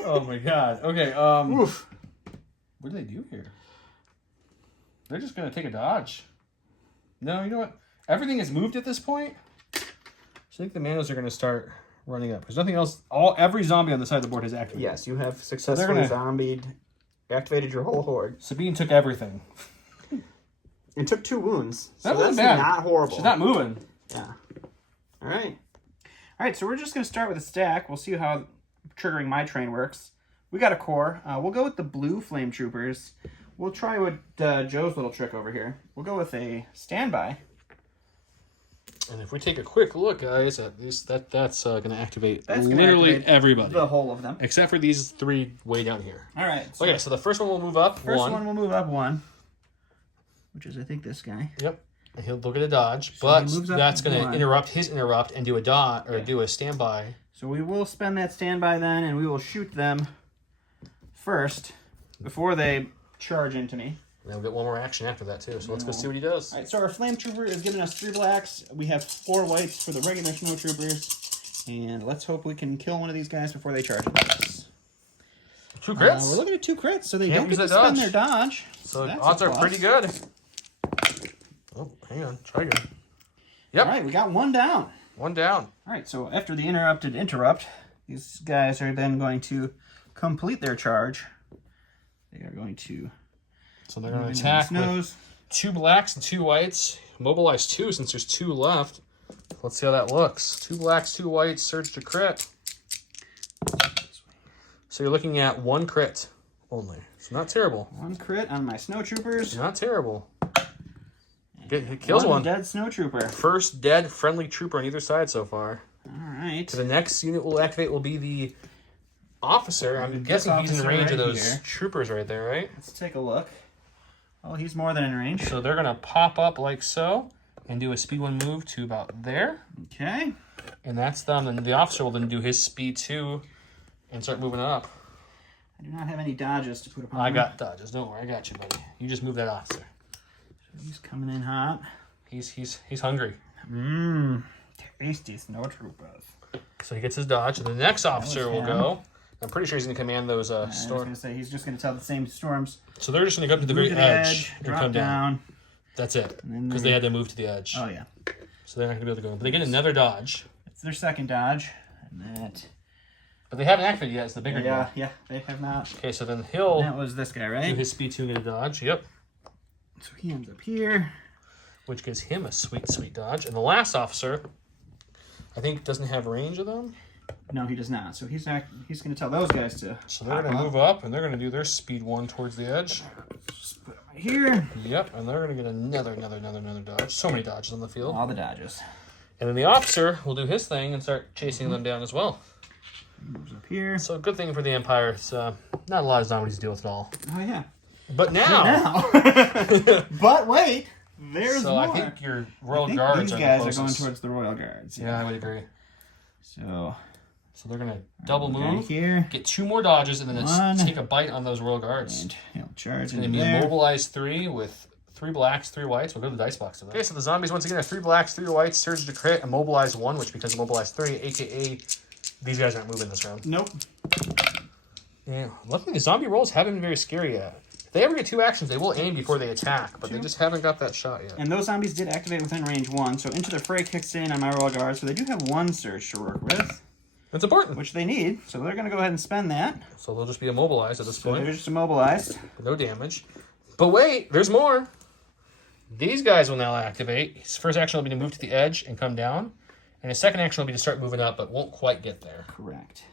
Oh my God. Okay. Oof. What do they do here? They're just gonna take a dodge. No, you know what? Everything is moved at this point. So I think the Mandals are gonna start running up. There's nothing else. Every zombie on the side of the board has activated. Yes, you have successfully zombied, activated your whole horde. Sabine took everything. And took 2 wounds. So That wasn't that's bad. not horrible. She's not moving. Yeah. All right. All right, so we're just going to start with a stack. We'll see how triggering my train works. We got a core. We'll go with the blue flame troopers. We'll try with Joe's little trick over here. We'll go with a standby. And if we take a quick look, guys, at this, that's going to activate literally everybody. The whole of them. Except for these 3 way down here. All right. So okay, so the first one will move up First one will move up 1, which is, I think, this guy. Yep. And he'll get a dodge, So but he moves up that's going to 1. interrupt his interrupt and do a dot, or do a standby. So we will spend that standby then, and we will shoot them first before they charge into me. And then we'll get one more action after that, too. So let's go see what he does. All right, so our flame trooper is giving us 3 blacks. We have 4 whites for the regular snow troopers. And let's hope we can kill one of these guys before they charge into us. 2 crits? We're looking at 2 crits, so they Can't don't get to use that spend dodge. their dodge. So that's odds a are plus. pretty good. Oh, hang on. Try again. Yep. All right, we got 1 down. 1 down. All right, so after the interrupted interrupt, these guys are then going to complete their charge. They are going to... So they're going to attack with 2 blacks and 2 whites. Mobilize 2 since there's 2 left. Let's see how that looks. 2 blacks, 2 whites, surge to crit. So you're looking at 1 crit only. It's not terrible. 1 crit on my snow troopers. Not terrible. It kills 1. Dead snow trooper. First dead friendly trooper on either side so far. All right. So the next unit we'll activate will be the officer. I'm guessing he's in range of those troopers right there, right? Let's take a look. Oh, he's more than in range. So they're going to pop up like so and do a speed 1 move to about there. Okay. And that's them. And the officer will then do his speed 2 and start moving up. I do not have any dodges to put upon I him. got dodges. Don't worry. I got you, buddy. You just move that officer. He's coming in hot. He's hungry. Mmm. Tasty snow troopers. So he gets his dodge. And the next officer will him. go. I'm pretty sure he's going to command those I was going to say, he's just going to tell the same storms. So they're just going to go up to the Move very to edge and drop come down. down. That's it. then Because they had to move to the edge. Oh, yeah. So they're not going to be able to go in. But they get another dodge. It's their second dodge. And that... But they haven't activated yet. It's the bigger Yeah, one. yeah, they have not. Okay, so then he'll That was this guy, do right? his speed 2 and get a dodge. Yep. So he ends up here. Which gives him a sweet, sweet dodge. And the last officer, I think, doesn't have range of them. No, he does not. So he's going to tell those guys to... So they're going to move up, and they're going to do their speed 1 towards the edge. Just put him right here. Yep, and they're going to get another dodge. So many dodges on the field. All the dodges. And then the officer will do his thing and start chasing them down as well. He moves up here. So good thing for the Empire. It's not a lot of zombies to deal with at all. Oh, yeah. But now... But wait, there's so more. I think your Royal I think Guards these are guys the are going closest. towards the Royal Guards. Yeah, I would agree. So they're going to double move, here, get 2 more dodges, and then One. take a bite on those Royal Guards. and he'll charge It's going to into be there. mobilize 3 with 3 blacks, 3 whites. We'll go to the dice box to that. Okay, so the zombies once again have 3 blacks, 3 whites, surge to crit, and mobilize 1, which becomes mobilize 3, aka these guys aren't moving this round. Nope. Yeah, luckily the zombie rolls haven't been very scary yet. If they ever get 2 actions, they will aim before they attack, but they just haven't got that shot yet. And those zombies did activate within range 1, so Into the Fray kicks in on my Royal Guards, so they do have 1 surge to work with, It's important. which they need, so they're going to go ahead and spend that. So they'll just be immobilized at this So point. they're just immobilized. No damage. But wait, there's more. These guys will now activate. His first action will be to move to the edge and come down. And his second action will be to start moving up, but won't quite get there. Correct.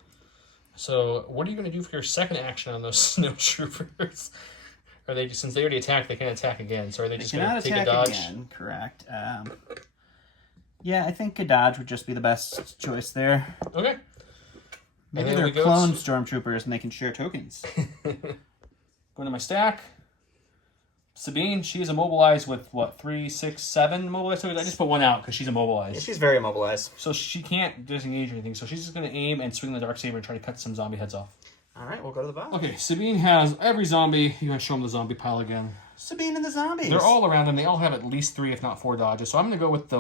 So what are you going to do for your second action on those snow troopers? Are they just, since they already attacked, they can't attack again. So are they just going to take a dodge? Again. Correct. Yeah, I think a dodge would just be the best choice there. Okay. Maybe then they're we go clone stormtroopers and they can share tokens. Going to my stack. Sabine, she is immobilized with, what, 3, 6, 7 immobilized tokens? I just put 1 out because she's immobilized. She's very immobilized. So she can't disengage or anything. So she's just going to aim and swing the Darksaber and try to cut some zombie heads off. All right, we'll go to the bottom. Okay, Sabine has every zombie. You want to show them the zombie pile again. Sabine and the zombies. They're all around him. They all have at least 3, if not 4 dodges. So I'm going to go with the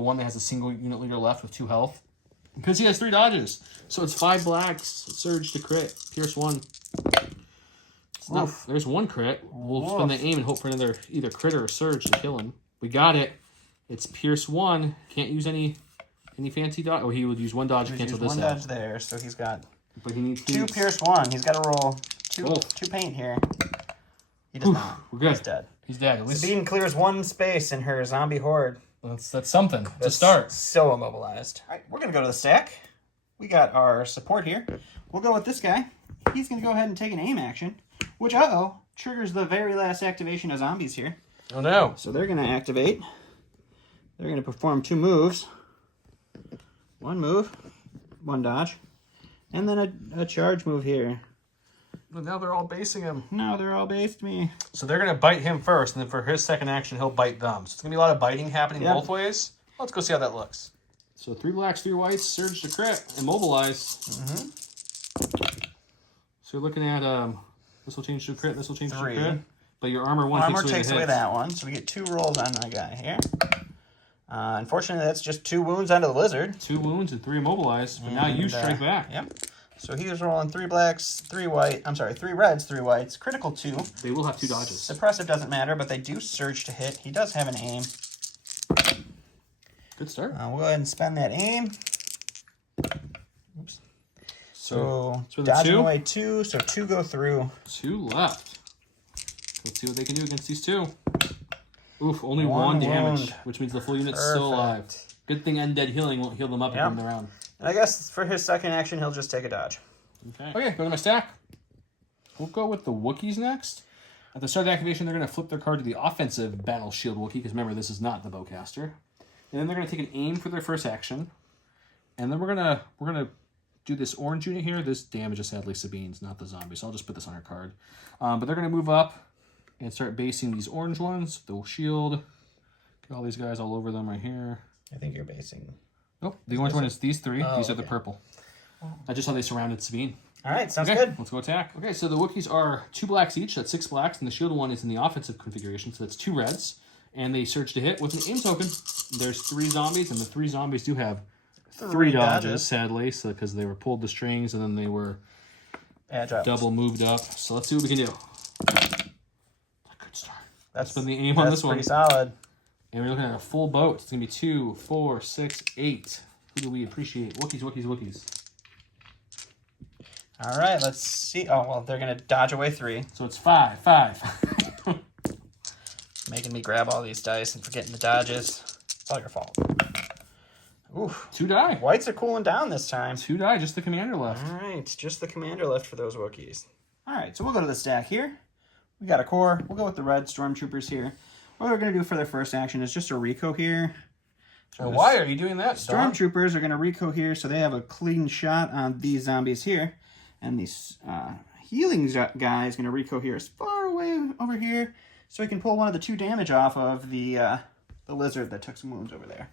one that has a single unit leader left with 2 health. Because he has 3 dodges. So it's 5 blacks, surge to crit, pierce 1. There's 1 crit. We'll spend the aim and hope for another either crit or surge to kill him. We got it. It's pierce 1. Can't use any fancy dodge. Or he would use 1 dodge to cancel this 1 out. dodge there, so he's got But he needs 2 pierce 1. He's got to roll 2 paint here. He does not. We're good. He's dead. He's dead. At least Sabine clears 1 space in her zombie horde. that's something to start. So immobilized. All right, we're going to go to the stack. we got our support here. We'll go with this guy. He's going to go ahead and take an aim action, which, triggers the very last activation of zombies here. Oh no. So they're going to activate. They're going to perform 2 moves. 1 move, 1 dodge, and then a charge move here. But now they're all basing him. No, they're all based me. So they're going to bite him first, and then for his second action, he'll bite them. So it's going to be a lot of biting happening both ways. Let's go see how that looks. So 3 blacks, 3 whites, surge to crit, immobilize. So you're looking at, this will change to crit, this will change to crit. But your armor one takes away that one, so we get 2 rolls on my guy here. Unfortunately, that's just 2 wounds onto the lizard. 2 wounds and 3 immobilized, but now you strike back. Yep. So he was rolling 3 blacks, 3 reds, 3 whites, critical 2. They will have 2 dodges. Suppressive doesn't matter, but they do surge to hit. He does have an aim. Good start. We'll go ahead and spend that aim. Oops. So dodging 2? away 2, so 2 go through. 2 left. Let's see what they can do against these 2. Oof, only 1 1 damage, wound. which means the full unit's still alive. Good thing undead healing won't heal them up and bring them around. And I guess for his second action, he'll just take a dodge. Okay, go to my stack. We'll go with the Wookiees next. At the start of the activation, they're going to flip their card to the offensive Battle Shield Wookiee, because remember, this is not the Bowcaster. And then they're going to take an aim for their first action. And then we're gonna do this orange unit here. This damages, sadly, Sabine's, not the zombie, so I'll just put this on her card. But they're going to move up and start basing these orange ones. The shield. Get all these guys all over them right here. I think you're basing. Nope, the orange one is these 3. These are the purple. I just saw they surrounded Sabine. All right, sounds good. Let's go attack. Okay, so the Wookiees are 2 blacks each. That's 6 blacks, and the shield one is in the offensive configuration, so that's 2 reds. And they surge to hit with an aim token. There's 3 zombies, and the 3 zombies do have 3 dodges, sadly, so because they were pulled the strings, and then they were double moved up. So let's see what we can do. A good start. That's been the aim on this one. That's pretty solid. And we're looking at a full boat. It's going to be 2, 4, 6, 8. Who do we appreciate? Wookiees, Wookiees, Wookiees. All right, let's see. Oh, well, they're going to dodge away 3. So it's 5, 5. Making me grab all these dice and forgetting the dodges. It's all your fault. Oof. 2 die. Whites are cooling down this time. 2 die, just the commander left. All right, just the commander left for those Wookiees. All right, so we'll go to the stack here. We got a core. We'll go with the red stormtroopers here. What we're going to do for their first action is just a Rico here. So why are you doing that, Stormtroopers are going to Rico here, so they have a clean shot on these zombies here. And these healing guy is going to Rico here as far away over here, so he can pull one of the 2 damage off of the lizard that took some wounds over there.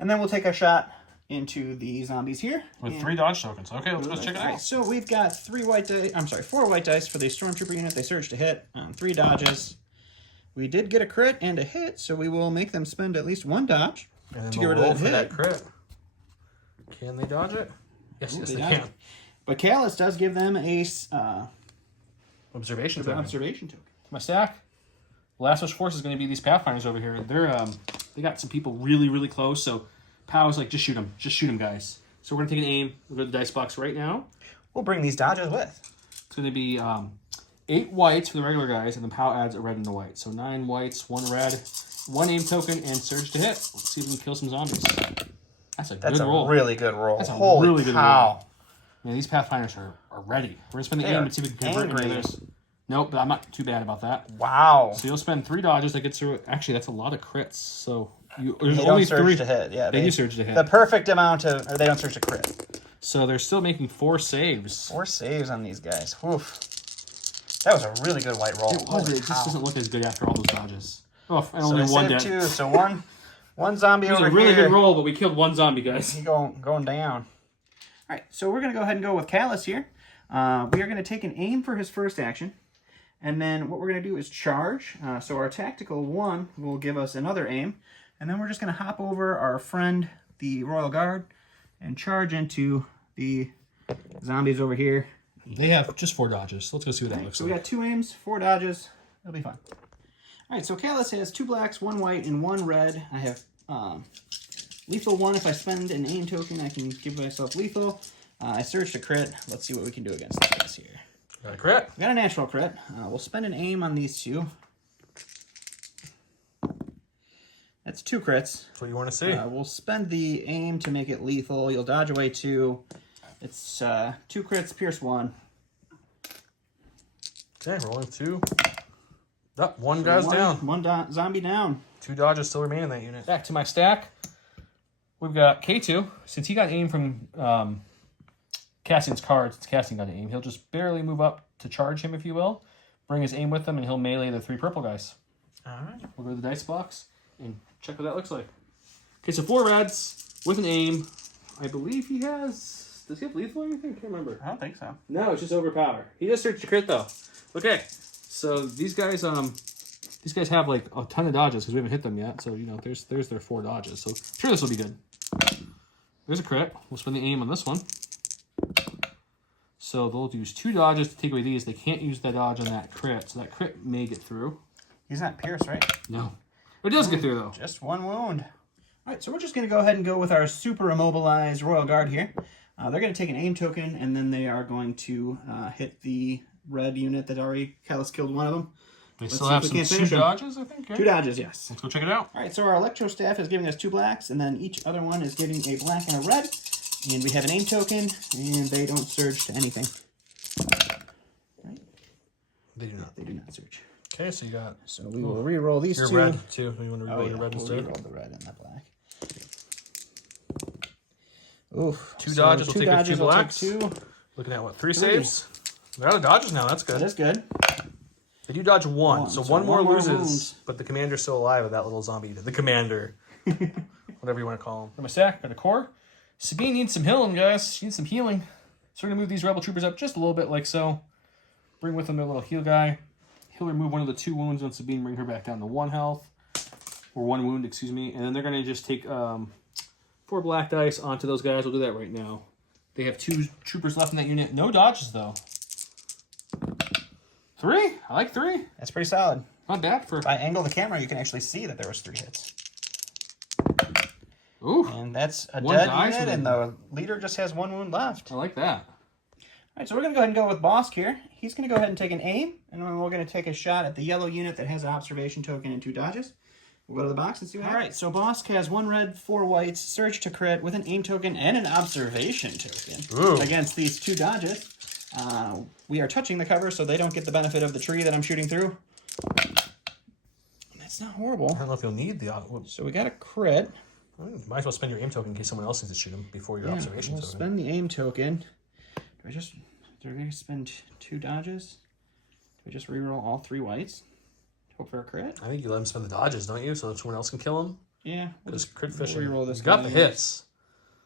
And then we'll take a shot into the zombies here. With 3 dodge tokens. Okay, let's go check it out. Right, so we've got 4 white dice for the Stormtrooper unit. They surge to hit. 3 dodges. We did get a crit and a hit, so we will make them spend at least 1 dodge to get rid of that crit. Can they dodge it? Yes, they can. But Kallus does give them a observation token. My stack. Last Wish Force is going to be these Pathfinders over here. They're they got some people really, really close, so Pow's like, just shoot them, guys. So we're going to take an aim. We'll go to the dice box right now. We'll bring these dodges with. It's going to be 8 whites for the regular guys, and then Pow adds a red and a white. So 9 whites, 1 red, 1 aim token, and surge to hit. Let's see if we can kill some zombies. That's a good roll. That's a really good roll. That's a Holy really good cow. roll. Man, these Pathfinders are ready. We're going to spend the aim and see if we can convert any of those. Nope, but I'm not too bad about that. Wow. So you'll spend 3 dodges that gets through. Actually, that's a lot of crits. So there's they only don't surge 3 to hit. Yeah, they do surge to hit. The perfect amount of, or they don't surge to crit. So they're still making 4 saves. 4 saves on these guys. Oof. That was a really good white roll. It was. It just doesn't look as good after all those dodges. Oh, and so only 1 dead. 2. So one zombie over here. It was a really good roll, but we killed 1 zombie, guys. He's going down. All right, so we're going to go ahead and go with Kallus here. We are going to take an aim for his first action. And then what we're going to do is charge. So our tactical 1 will give us another aim. And then we're just going to hop over our friend, the Royal Guard, and charge into the zombies over here. They have just 4 dodges. Let's go see what that looks so like. We got 2 aims, 4 dodges. It'll be fun. All right, so Kallus has 2 blacks, 1 white, and 1 red. I have lethal 1. If I spend an aim token, I can give myself lethal. I searched a crit. Let's see what we can do against these guys here. Got a crit. We got a natural crit. We'll spend an aim on these 2. That's 2 crits. That's what you want to see. We'll spend the aim to make it lethal. You'll dodge away 2. It's 2 crits, pierce 1. Okay, rolling 2. Oh, one guy's down. One zombie down. 2 dodges still remain in that unit. Back to my stack. We've got K2. Since he got aim from Cassian's cards, Cassian got aim. He'll just barely move up to charge him, if you will. Bring his aim with him, and he'll melee the 3 purple guys. All right. We'll go to the dice box and check what that looks like. Okay, so 4 reds with an aim. I believe he has... Does he have lethal or anything? I can't remember. I don't think so. No, it's just overpower. He just searched a crit, though. Okay, so these guys have like a ton of dodges because we haven't hit them yet. So, you know, there's their 4 dodges. So, sure, this will be good. There's a crit. We'll spend the aim on this one. So they'll use 2 dodges to take away these. They can't use that dodge on that crit, so that crit may get through. He's not pierce, right? No. But it does get through, though. Just 1 wound. All right, so we're just going to go ahead and go with our super immobilized Royal Guard here. They're going to take an aim token, and then they are going to hit the red unit that already Kallus killed one of them. They still have some 2 dodges, I think. Right? 2 dodges, yes. Let's go check it out. All right, so our Electro Staff is giving us 2 blacks, and then each other one is giving a black and a red. And we have an aim token, and they don't surge to anything. Right? They do not. They do not surge. Okay, so you got... So we will re-roll these your 2. red, too. You want to re-roll your red we'll instead? re-roll the red and the black. Oof. 2 dodges will take a 2 blacks. Take 2. Looking at what? 3 saves? They're out of dodges now. That's good. That's good. They do dodge 1, so one more loses, wounds. but the commander's still alive with that little zombie. The commander. Whatever you want to call him. From a stack, got a core. Sabine needs some healing, guys. She needs some healing. So we're going to move these rebel troopers up just a little bit like so. Bring with them their little heal guy. He'll remove one of the 2 wounds on Sabine, bring her back down to 1 health. Or 1 wound, excuse me. And then they're going to just take 4 black dice onto those guys. We'll do that right now. They have 2 troopers left in that unit. No dodges, though. 3? I like 3. That's pretty solid. Not bad for... If I angle the camera, you can actually see that there was 3 hits. Ooh. And that's a One dead dies unit, with and the leader just has 1 wound left. I like that. All right, so we're going to go ahead and go with Bosk here. He's going to go ahead and take an aim, and then we're going to take a shot at the yellow unit that has an observation token and 2 dodges. We'll go to the box and see what happens. All right, so Bosk has 1 red, 4 whites, surge to crit with an aim token and an observation token. Ooh. Against these 2 dodges. We are touching the cover, so they don't get the benefit of the tree that I'm shooting through. That's not horrible. I don't know if you'll need the... So we got a crit. Might as well spend your aim token in case someone else needs to shoot him before your observation we'll token. Spend the aim token. Do we going to spend 2 dodges? Do we just reroll all 3 whites? Hope for a crit? I think you let him spend the dodges, don't you? So that someone else can kill him? Yeah. Because crit fishing. Reroll this. He's got the hits.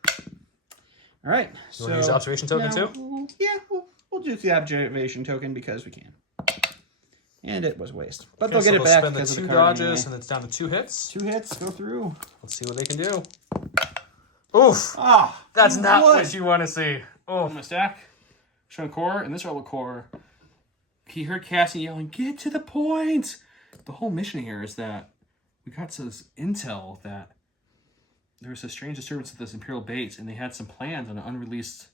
All right. You want to use the observation token too? Yeah, we'll do the observation token because we can. And it was waste. But they'll get it back because spend of the 2 the card dodges, anyway. and it's down to 2 hits. 2 hits, go through. Let's see what they can do. Oof! Ah, That's not what you want to see. Oh, my stack. Show core, and this rebel core. He heard Cassie yelling, "Get to the point!" The whole mission here is that we got some intel that there was a strange disturbance at this Imperial base, and they had some plans on an unreleased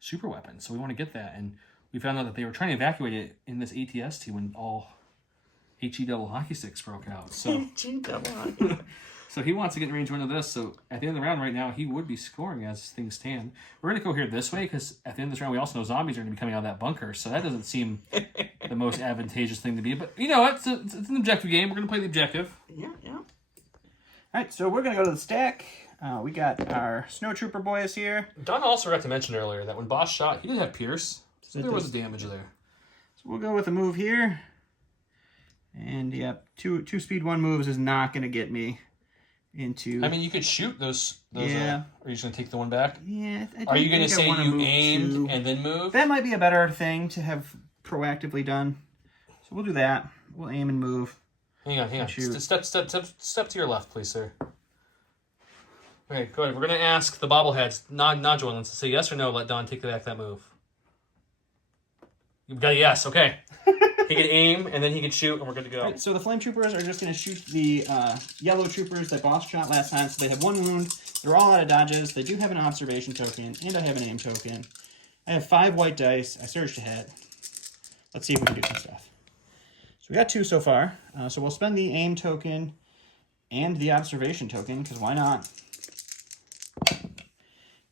super weapon. So we want to get that, and we found out that they were trying to evacuate it in this ATST when all HE double hockey sticks broke out. So so he wants to get in range 1 of this. So at the end of the round right now, he would be scoring as things stand. We're going to go here this way because at the end of this round, we also know zombies are going to be coming out of that bunker. So that doesn't seem the most advantageous thing to be. But you know what? It's an objective game. We're going to play the objective. Yeah. All right, so we're going to go to the stack. We got our snow trooper boys here. Don also forgot to mention earlier that when Boss shot, he didn't have Pierce. So there was damage there. So we'll go with a move here. And yep, two speed 1 moves is not going to get me into... I mean, you could shoot those yeah. Are you just going to take the one back? Yeah. Are you going to say you aimed and then move? That might be a better thing to have proactively done. So we'll do that. We'll aim and move. Hang on. Shoot. Step to your left, please, sir. Okay, go ahead. We're going to ask the bobbleheads, non-joinants, to say yes or no, let Don take back that move. You've got a yes, okay. He can aim, and then he can shoot, and we're good to go. Right, so the flame troopers are just going to shoot the yellow troopers that Boss shot last time, so they have 1 wound. They're all out of dodges. They do have an observation token, and I have an aim token. I have 5 white dice. I surged ahead. Let's see if we can do some stuff. So we got 2 so far. So we'll spend the aim token and the observation token, because why not?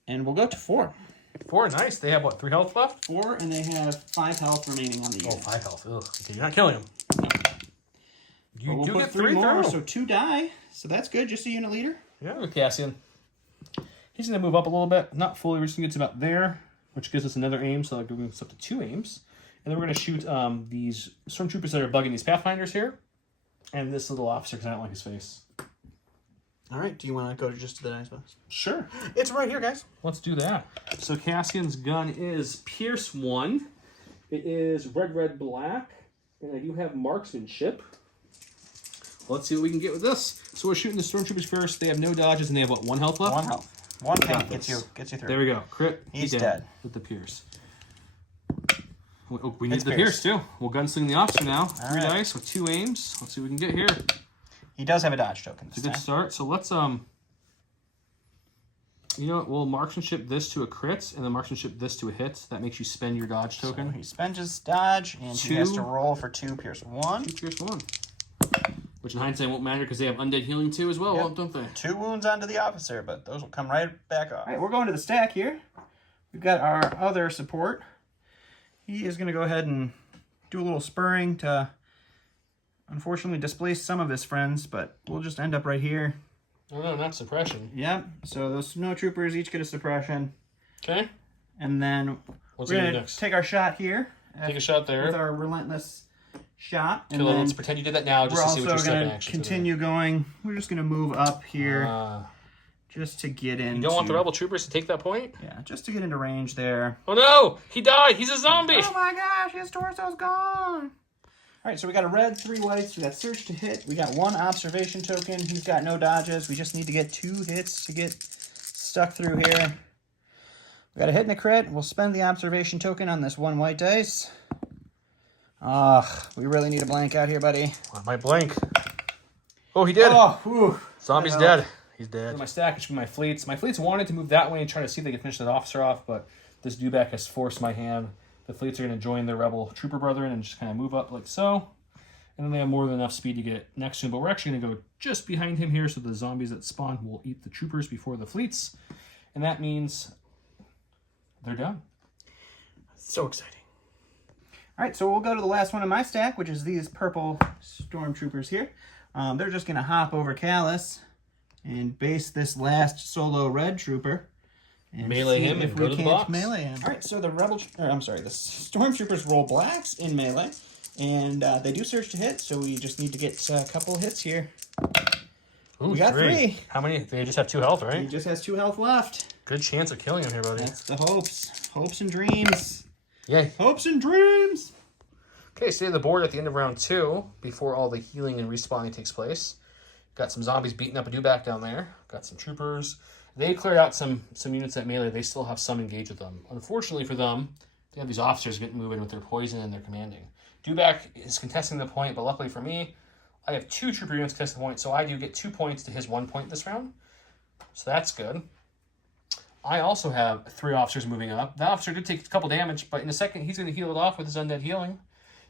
And we'll go to 4. 4, nice. They have, what, 3 health left? 4, and they have 5 health remaining on the unit. Oh, 5 health. Ugh. Okay, you're not killing them. You we'll do put get 3 3 more, through. so 2 die. So that's good, just a unit leader. Yeah, Cassian. He's going to move up a little bit. Not fully. We're just going to get to about there, which gives us another aim. So we're going to up to 2 aims. And then we're going to shoot these stormtroopers that are bugging these pathfinders here. And this little officer, because I don't like his face. All right, do you want to go just to the dice box? Sure. It's right here, guys. Let's do that. So Cassian's gun is Pierce 1. It is red, red, black. And I do have marksmanship. Let's see what we can get with this. So we're shooting the stormtroopers first. They have no dodges, and they have, what, 1 health left? 1 health. 1 Got hit this. gets you through. There we go. Crit. He's dead. With the Pierce. Oh, we need the Pierce, too. We'll gunsling the officer now. 3 dice with 2 aims. Let's see what we can get here. He does have a dodge token. It's a good start. So let's, you know what? We'll marksmanship this to a crit, and then marksmanship this to a hit. That makes you spend your dodge token. So he spends his dodge, and he has to roll for 2 Pierce 1. 2 Pierce 1. Which in hindsight won't matter because they have undead healing too as well, don't they? 2 wounds onto the officer, but those will come right back off. All right, we're going to the stack here. We've got our other support. He is going to go ahead and do a little spurring to, unfortunately, displace some of his friends, but we'll just end up right here. Oh no, not suppression. Yep, so those snow troopers each get a suppression. Okay. And then we're going to take our shot here. Take a shot there. With our relentless shot. And then let's pretend you did that now just to see what your second action is. We're also going to continue going. We're just going to move up here just to get into... You don't want the rebel troopers to take that point? Yeah, just to get into range there. Oh no! He died! He's a zombie! Oh my gosh, his torso's gone! Alright, so we got a red, 3 whites, we got search to hit, we got 1 observation token, he's got no dodges, we just need to get 2 hits to get stuck through here. We got a hit and a crit, we'll spend the observation token on this 1 white dice. We really need a blank out here, buddy. I might blank. Oh, he did! Oh, whew. Zombie's dead. He's dead. My stack is from my fleets. My fleets wanted to move that way and try to see if they could finish that officer off, but this dewback has forced my hand. The fleets are going to join their rebel trooper brethren and just kind of move up like so. And then they have more than enough speed to get next to him, but we're actually going to go just behind him here so the zombies that spawn will eat the troopers before the fleets. And that means they're done. So exciting. All right, so we'll go to the last one in my stack, which is these purple stormtroopers here. They're just going to hop over Kallus and base this last solo red trooper. And melee him and go to the box. Melee him. All right, so the the stormtroopers roll blacks in melee, and they do search to hit, so we just need to get a couple hits here. Ooh, we got 3. How many? They just have 2 health, right? He just has 2 health left. Good chance of killing him here, buddy. That's the hopes. Hopes and dreams. Yay. Hopes and dreams. Okay, stay on the board at the end of round 2 before all the healing and respawning takes place. Got some zombies beating up a dewback down there. Got some troopers. They cleared out some units at melee. They still have some engaged with them. Unfortunately for them, they have these officers getting moving with their poison and their commanding. Dewback is contesting the point, but luckily for me, I have 2 trooper units contesting the point, so I do get 2 points to his 1 point this round. So that's good. I also have 3 officers moving up. The officer did take a couple damage, but in a second, he's going to heal it off with his undead healing.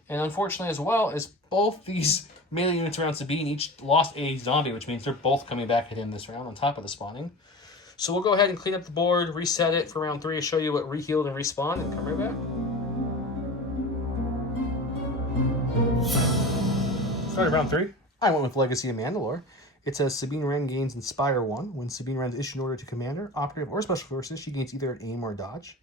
And unfortunately, as well, as both these melee units around Sabine each lost a zombie, which means they're both coming back at him this round on top of the spawning. So we'll go ahead and clean up the board, reset it for round 3 to show you what rehealed and respawned, and come right back. Started round 3. I went with Legacy of Mandalore. It says Sabine Wren gains Inspire 1. When Sabine Wren's issued an order to Commander, Operative, or Special Forces, she gains either an aim or a dodge.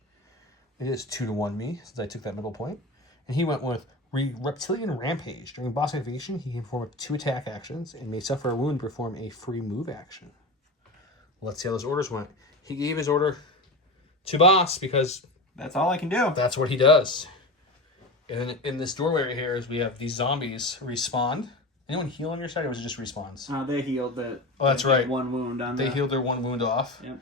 It is 2-1 me, since I took that middle point. And he went with Reptilian Rampage. During boss activation, he can perform up to 2 attack actions and may suffer a wound to perform a free move action. Let's see how those orders went. He gave his order to boss because that's all I can do. That's what he does. And then in this doorway right here is we have these zombies respawn. Anyone heal on your side, or was it just respawns? They healed the. Oh, that's right. 1 wound on. They healed their 1 wound off. Yep.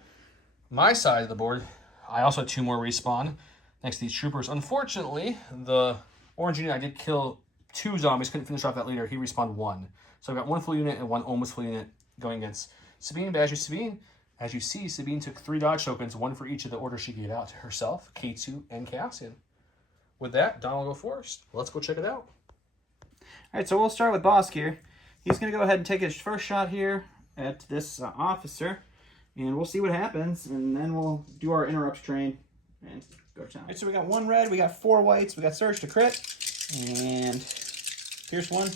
My side of the board, I also had 2 more respawn next to these troopers. Unfortunately, the orange unit I did kill 2 zombies. Couldn't finish off that leader. He respawned 1. So I've got 1 full unit and 1 almost full unit going against Sabine. But as you see, Sabine took 3 dodge tokens, 1 for each of the orders she gave out to herself, K2, and Cassian. With that, Don will go first. Let's go check it out. All right, so we'll start with Bosk here. He's going to go ahead and take his first shot here at this officer, and we'll see what happens, and then we'll do our interrupts train And go to town. All right, so we got 1 red, we got 4 whites, we got Surge to crit, and Pierce 1.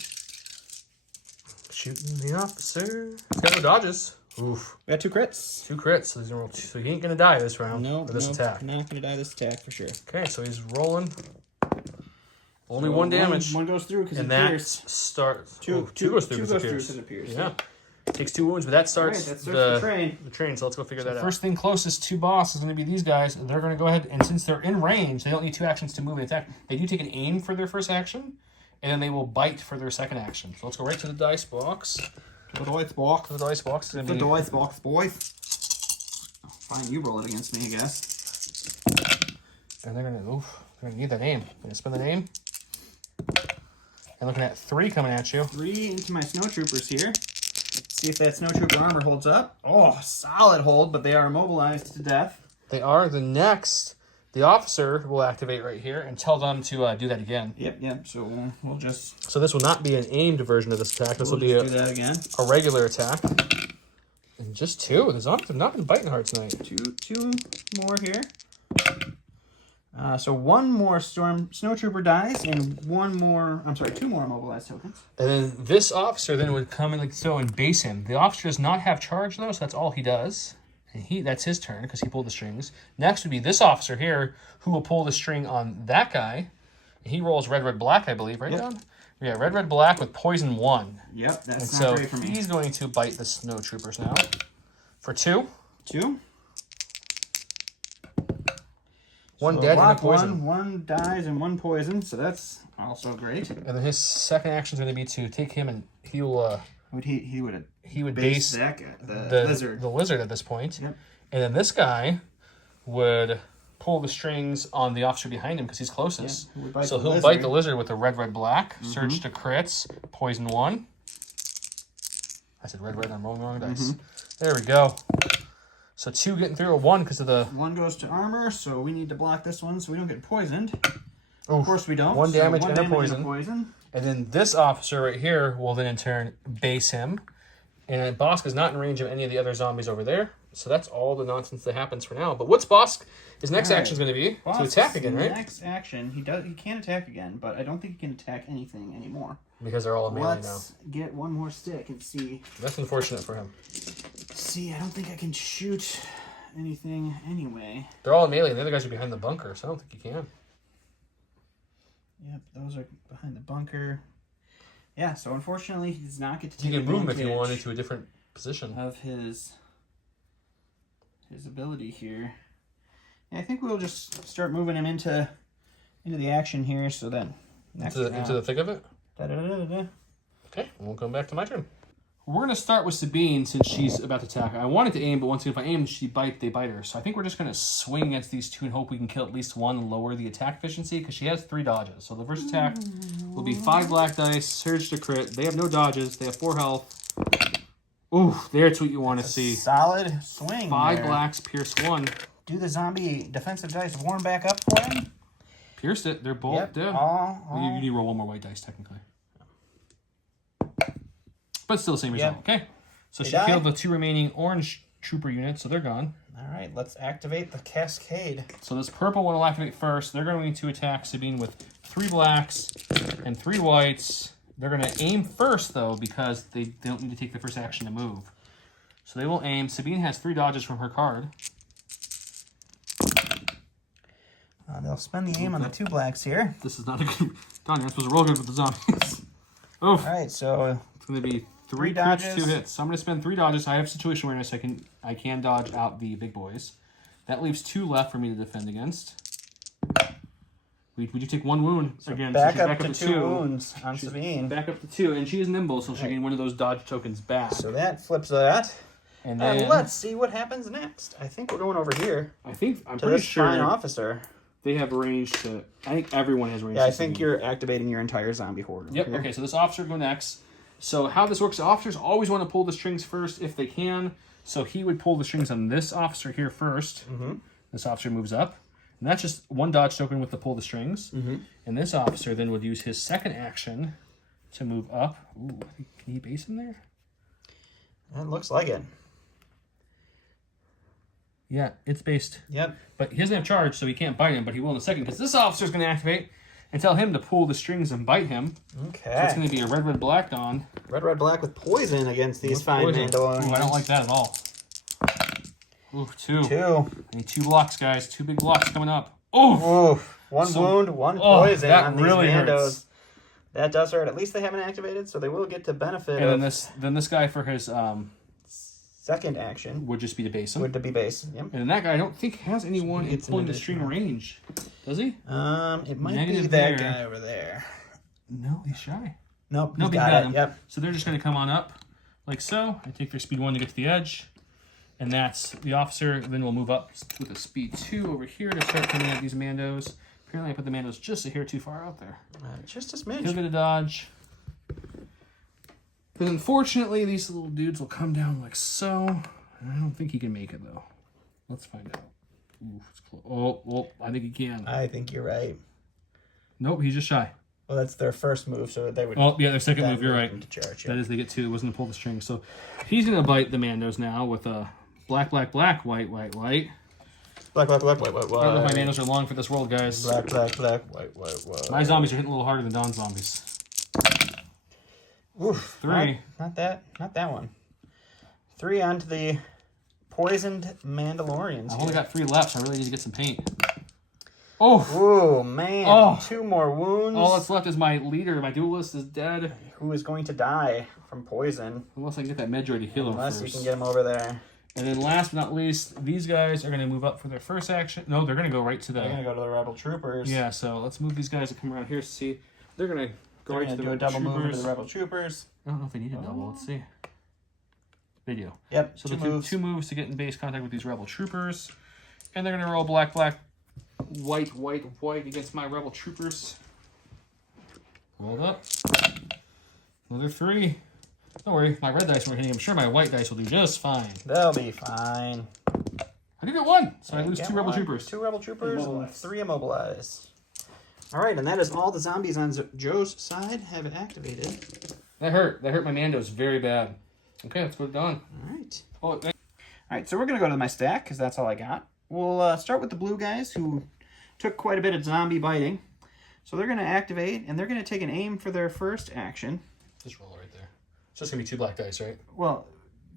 Shooting the officer. He's got no dodges. Oof. We got 2 crits. 2 crits. So, he's gonna roll so he ain't going to die this round. No, for this attack. not going to die this attack for sure. Okay, so he's rolling. Only 1 damage. One goes through because he and that pierced. starts. Two goes through goes because it appears. Yeah. Takes 2 wounds, but that starts, All right, that starts the train. So let's go figure that out. First thing closest to boss is going to be these guys. They're going to go ahead, and since they're in range, they don't need 2 actions to move and attack. They do take an aim for their first action, and then they will bite for their second action. So let's go right to the dice box. The dice box. The dice box is going to The be... dice box, boys. Oh, fine, you roll it against me, I guess. And they're going to need that aim. They're going to spend the aim. And looking at 3 coming at you. 3 into my snowtroopers here. Let's see if that snowtrooper armor holds up. Oh, solid hold, but they are immobilized to death. They are. The next, the officer will activate right here and tell them to do that again. Yep. So we'll just... So this will not be an aimed version of this attack. This will be do that again. a regular attack. And just 2. The zombies have not been biting hard tonight. Two more here. So 1 more snowtrooper dies, and 2 more immobilized tokens. And then this officer then would come in like so and base him. The officer does not have charge though, so that's all he does. And that's his turn because he pulled the strings. Next would be this officer here who will pull the string on that guy. He rolls red, black, I believe, right, Don? Yeah, red, black with poison 1. Yep, that's and not so great for me. He's going to bite the snowtroopers now for 2. 2. 1 So dead and a poison. One dies and 1 poison, so that's also great. And then his second action is going to be to take him and he will. He would base that guy, the lizard. The lizard at this point. Yep. And then this guy would pull the strings on the officer behind him because he's closest. Yeah, so he'll bite the lizard with a red, black. Surge to crits. Poison 1. I said red, I'm rolling wrong dice. There we go. So 2 getting through a 1 because of the... 1 goes to armor, so we need to block this one so we don't get poisoned. Oof. Of course we don't. 1 damage, so and a poison. And then this officer right here will then in turn base him. And Bosk is not in range of any of the other zombies over there. So that's all the nonsense that happens for now. But what's Bosk? His next action is going to be to attack again, right? Next action, he can attack again, but I don't think he can attack anything anymore. Because they're all in melee now. Let's get 1 more stick and see. That's unfortunate for him. See, I don't think I can shoot anything anyway. They're all in melee, and the other guys are behind the bunker, so I don't think you can. Yep, those are behind the bunker. Yeah, so unfortunately, he does not get to take You can move him if you advantage wanted to a different position. of his ability here. Yeah, I think we'll just start moving him into the action here, so then Into the thick of it? Da-da-da-da-da. Okay, we'll come back to my turn. We're going to start with Sabine since she's about to attack. I wanted to aim, but once again, if I aim, they bite her. So I think we're just going to swing against these 2 and hope we can kill at least 1 and lower the attack efficiency because she has 3 dodges. So the first attack will be 5 black dice, surge to crit. They have no dodges. They have 4 health. Ooh, there's what you want to see. Solid swing. 5 there. blacks, pierce 1. Do the zombie defensive dice warm back up for him? Pierced it. They're both dead. You need to roll 1 more white dice, technically. But still the same result. Okay. So she killed the 2 remaining orange trooper units, so they're gone. All right, let's activate the cascade. So this purple one will activate first. They're going to attack Sabine with 3 blacks and 3 whites. They're going to aim first, though, because they don't need to take the first action to move. So they will aim. Sabine has 3 dodges from her card. They'll spend the aim on the 2 blacks here. This is not a good... Don, you're supposed to roll good with the zombies. All right, so it's going to be 3 dodges, 2 hits. So I'm going to spend 3 dodges. I have situation awareness. I can dodge out the big boys. That leaves 2 left for me to defend against. We do take 1 wound again. Back so up to 2 wounds on Sabine. Back up to 2, and she is nimble, so she'll gain 1 of those dodge tokens back. So that flips that. And then let's see what happens next. I think we're going over here. I'm to pretty this sure fine officer. they have range to. I think everyone has range. Yeah, I to think Sabine. you're activating your entire zombie horde. Yep. Here. Okay, so this officer go next. So how this works, the officers always want to pull the strings first if they can. So he would pull the strings on this officer here first. This officer moves up. And that's just 1 dodge token with the pull the strings. And this officer then would use his second action to move up. Ooh, can he base him there? That looks like it. Yeah, it's based. Yep. But he doesn't have charge, so he can't bite him, but he will in a second, because this officer's going to activate and tell him to pull the strings and bite him. Okay. So it's going to be a red, red, black Dawn. Red, red, black with poison against these fine Mandalorians. Ooh, I don't like that at all. Ooh, 2. 2. I need 2 blocks, guys. 2 big blocks coming up. Ooh! Oof. One wound, one poison that on these really Mandos. hurts. That does hurt. At least they haven't activated, so they will get to benefit. And then this guy for his second action would just be to base him. would be base. Yep. And then that guy I don't think has anyone It's pulling an the string additional. range. Does he? It might Negative be that there. guy over there. No, he's shy. Nope. Nope, he's he's got got it. him. Yep. So they're just going to come on up like so. I take their speed 1 to get to the edge. And that's the officer. Then we'll move up with a speed 2 over here to start coming at these Mandos. Apparently I put the Mandos just a hair too far out there. Just a He'll smidge. get a dodge. But unfortunately, these little dudes will come down like so. I don't think he can make it, though. Let's find out. Ooh, it's close. Oh, I think he can. I think you're right. Nope, he's just shy. Well, that's their first move, so they would. Oh, yeah, their second that move, you're right. to charge. That is, they get 2. It wasn't to pull the string. So he's going to bite the Mandos now with a black, black, black, white, white, white. Black, black, black, white, white, I don't know if white. my Mandos are long for this world, guys. Black, black, black, white, white, white. My zombies are hitting a little harder than Don's zombies. Oof. 3. Not that one. 3 onto the poisoned Mandalorians. I've only got 3 left, so I really need to get some paint. Oh! Oh man! Oh. 2 more wounds. All that's left is my leader. My duelist is dead. Who is going to die from poison? Unless I can get that Medroid to heal him Unless first. you can get him over there. And then last but not least, these guys are going to move up for their first action. No, they're going to go right to They're the... gonna go to the Rebel Troopers. Yeah, so let's move these guys to come around here to see. They're going to go They're right gonna to the do a double move troopers. into the Rebel Troopers. I don't know if they need a double. Let's see. They do. Yep. So 2 they'll do moves. 2 moves to get in base contact with these rebel troopers. And they're going to roll black, black, white, white, white against my rebel troopers. Rolled up. Another 3. Don't worry, my red dice weren't hitting. I'm sure my white dice will do just fine. They'll be fine. I did get 1, so I lose Get 2 rebel one. troopers. 2 Rebel Troopers. Immobilized. 3 immobilized. All right, and that is all the zombies on Joe's side have activated. That hurt. That hurt my Mandos very bad. Okay, let's put it on. All right. Oh, All right, so we're going to go to my stack because that's all I got. We'll start with the blue guys who took quite a bit of zombie biting. So they're going to activate, and they're going to take an aim for their first action. just roll right there. So it's going to be 2 black dice, right? Well,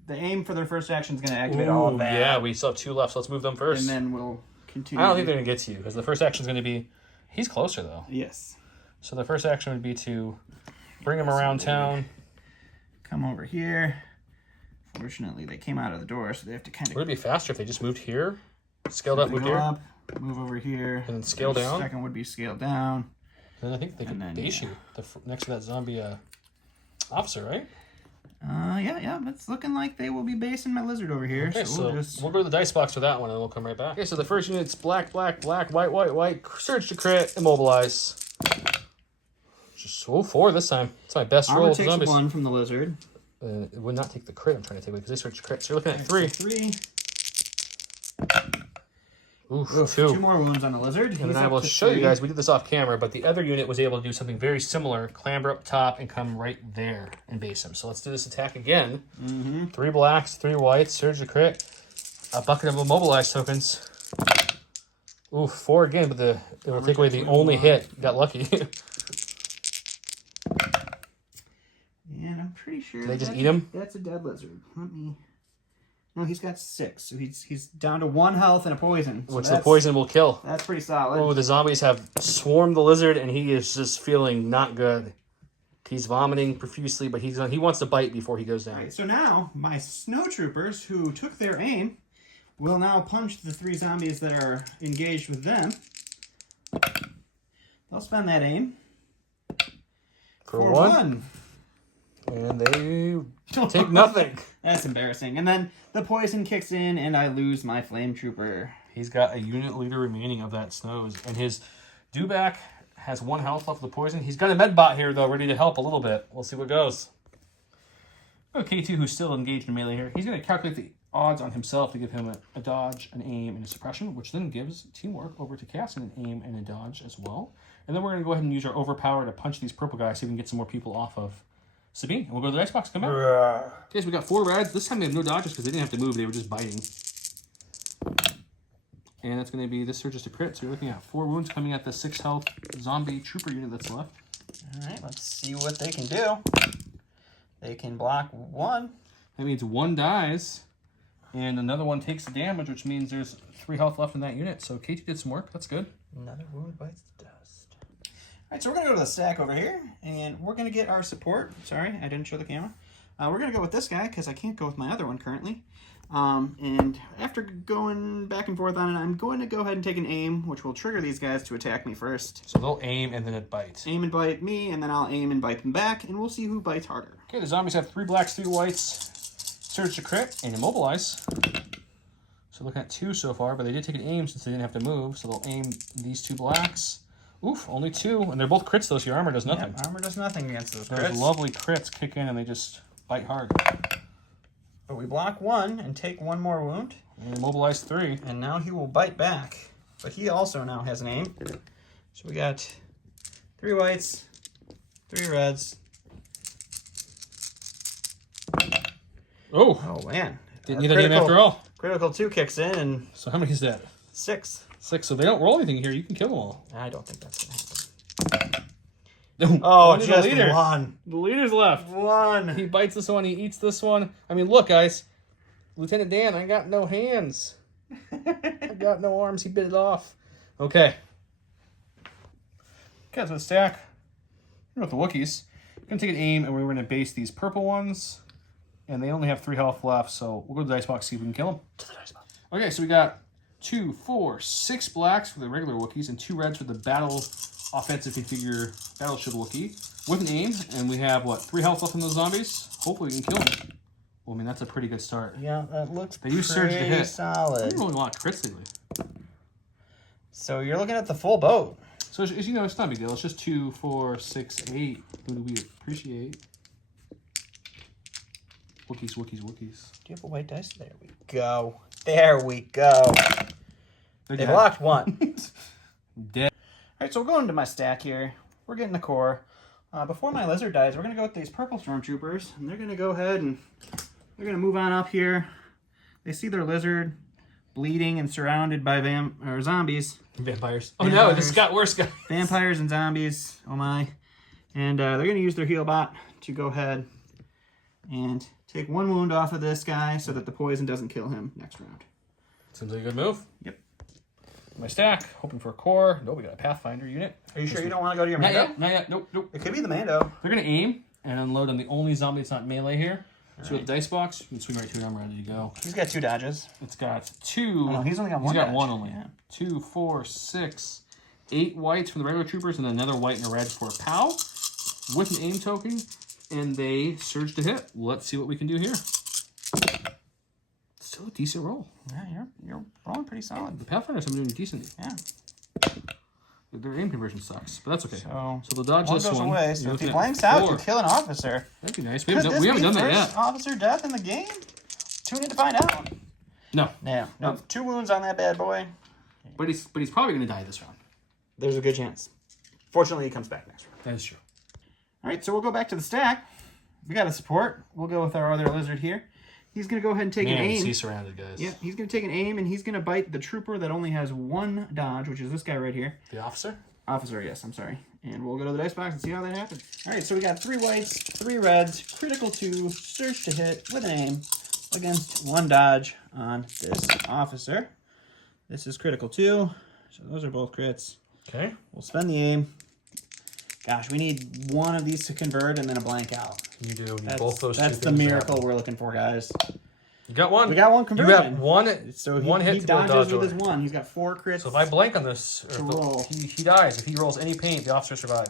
the aim for their first action is going to activate all of that. Yeah, we still have 2 left, so let's move them first. And then we'll continue. I don't think they're going to get to you, because the first action is going to be... He's closer, though. Yes. So the first action would be to bring him around town. Come over here. Fortunately, they came out of the door, so they have to kind of Would it be faster if they just moved here? Scaled up, moved go here? up, move over here. And then scale down? Second would be scaled down. Then I think they could And then, base yeah. you next to that zombie officer, right? Yeah, it's looking like they will be basing my lizard over here. Okay, so we'll go to the dice box for that one, and we'll come right back. Okay, so the first unit's black, black, black, white, white, white. Surge to crit, immobilize. Just 4 this time. It's my best roll Armor with takes zombies. 1 from the lizard. It would not take the crit I'm trying to take away because they search crit. So you're looking at 3. 3. Oof, 2 2. more wounds on the lizard. And then I will show you guys, we did this off camera, but the other unit was able to do something very similar, clamber up top and come right there and base him. So let's do this attack again. 3 blacks, 3 whites, surge to crit, a bucket of immobilized tokens. Ooh, 4 again, but it will take away the only hit. Got lucky. And I'm pretty sure Did they just eat him? That's a dead lizard. Let me. No, he's got 6, so he's down to 1 health and a poison. So Which the poison will kill. That's pretty solid. Oh, the zombies have swarmed the lizard, and he is just feeling not good. He's vomiting profusely, but he wants to bite before he goes down. Alright, so now my snow troopers who took their aim will now punch the 3 zombies that are engaged with them. They'll spend that aim For 1. And they take nothing. That's embarrassing. And then the poison kicks in, and I lose my flame trooper. He's got a unit leader remaining of that snows, and his dewback has 1 health off the poison. He's got a med bot here, though, ready to help a little bit. We'll see what goes. K2, who's still engaged in melee here, he's going to calculate the odds on himself to give him a dodge, an aim, and a suppression, which then gives teamwork over to Casian, an aim and a dodge as well. And then we're going to go ahead and use our overpower to punch these purple guys so we can get some more people off of Sabine. And we'll go to the dice box. Come back. Okay, so we got 4 reds. This time they have no dodges because they didn't have to move. They were just biting. And that's going to be, this surge is a crit, so you're looking at 4 wounds coming at the 6 health zombie trooper unit that's left. All right, let's see what they can do. They can block 1. That means 1 dies, and another one takes the damage, which means there's 3 health left in that unit. So Katie did some work. That's good. Another wound bites the dust. All right, so we're going to go to the stack over here, and we're going to get our support. Sorry, I didn't show the camera. We're going to go with this guy because I can't go with my other one currently. And after going back and forth on it, I'm going to go ahead and take an aim, which will trigger these guys to attack me first. So they'll aim and then it bites. Aim and bite me, and then I'll aim and bite them back, and we'll see who bites harder. Okay, the zombies have 3 blacks, 3 whites. Surge to crit and immobilize. So looking at 2 so far, but they did take an aim since they didn't have to move. So they'll aim these 2 blacks. Oof, only 2. And they're both crits though, so your armor does nothing. Yep, armor does nothing against those Those crits. lovely crits kick in and they just bite hard. But we block 1 and take 1 more wound. And immobilize 3. And now he will bite back. But he also now has an aim. So we got 3 whites, 3 reds. Oh, Oh man. didn't Our need an aim after all. Critical 2 kicks in and So how many is that? 6. 6. So they don't roll anything here. You can kill them all. I don't think that's going to happen. Oh, Oh, only just the leader. 1. The leader's left. 1. He bites this one. He eats this one. I mean, look, guys. Lieutenant Dan, I got no hands. I got no arms. He bit it off. Okay. Okay, so the stack. With the Wookiees. We're going to take an aim, and we're going to base these purple ones. And they only have 3 health left, so we'll go to the dice box, see if we can kill them. To the dice box. Okay, so we got 2, 4, 6 blacks for the regular Wookiees, and 2 reds for the battle offensive configure battleship Wookiee. With an aim, and we have, what, 3 health left in those zombies? Hopefully we can kill them. Well, I mean, that's a pretty good start. Yeah, that looks They use surge to hit. solid. We're rolling a lot of crits lately. So you're looking at the full boat. So, as you know, it's not a big deal. It's just 2, 4, 6, 8. Who do we appreciate? Wookiees, Wookiees, Wookiees. Do you have a white dice? There we go. There we go. They're They dead. blocked 1. Dead. All right, so we're going to my stack here. We're getting the core. Before my lizard dies, we're going to go with these purple stormtroopers, and they're going to go ahead and they're going to move on up here. They see their lizard bleeding and surrounded by zombies. Vampires. Oh no, this got worse, guys. Vampires and zombies. Oh my. And they're going to use their heal bot to go ahead and take 1 wound off of this guy so that the poison doesn't kill him next round. Seems like a good move. Yep. My stack, hoping for a core. Nope, we got a Pathfinder unit. Are you sure you don't want to go to your Not Mando? yet, not yet. Nope, nope. It could be the Mando. They're going to aim and unload on the only zombie that's not melee here. So with the dice box, you can swing right to it. I'm ready to go. He's got 2 dodges. It's got 2. Oh, no, he's only got 1 He's got dodge. 1 only. Yeah. 2, 4, 6, 8 whites from the regular troopers, and another white and a red for a POW with an aim token, and they surge to hit. Let's see what we can do here. Still a decent roll. Yeah, you're rolling pretty solid. The Pathfinders have been doing decent. Yeah. Their aim conversion sucks, but that's okay. So they'll dodge 1 this goes one. away. You're So if looking he at blanks out, 4. you kill an officer. That'd be nice. Could We this haven't be done the that first yet. officer death in the game? Tune in to find out. No, No, 2 wounds on that bad boy. but he's probably going to die this round. There's a good chance. Fortunately, he comes back next round. That is true. All right, so we'll go back to the stack. We got a support. We'll go with our other lizard here. He's going to go ahead and take an aim. he's surrounded, guys. Yeah, he's going to take an aim, and he's going to bite the trooper that only has 1 dodge, which is this guy right here. The officer? Officer, yes, I'm sorry. And we'll go to the dice box and see how that happens. All right, so we got 3 whites, 3 reds, critical 2, surge to hit with an aim against 1 dodge on this officer. This is critical 2, so those are both crits. Okay. We'll spend the aim. Gosh, we need 1 of these to convert and then a blank out. You do. That's, Both those that's two the things to miracle happen. we're looking for, guys. You got 1. We got 1 You conversion. got one. So one hit he to go dodges dodge with order. his 1. He's got 4 crits. So if I blank on this, To roll. he dies. If he rolls any paint, the officer survives.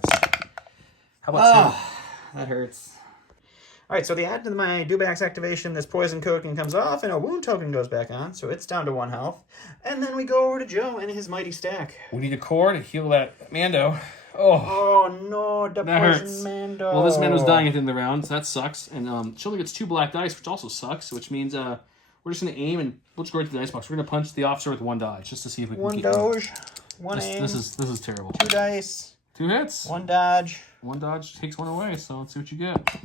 How about 2? That hurts. All right, so the add to my Dewback's activation, this poison token comes off, and a wound token goes back on, so it's down to 1 health. And then we go over to Joe and his mighty stack. We need a core to heal that Mando. Oh, Oh no, the that poison hurts. Mando. Well, this man was dying at the end of the round, so that sucks. And she only gets 2 black dice, which also sucks, which means we're just going to aim and we'll just go right to the dice box. We're going to punch the officer with 1 dodge, just to see if we can 1 keep doge, 1 this, aim, this is terrible. 2 dice, 2 hits. 1 dodge. 1 dodge takes 1 away, so let's see what you get.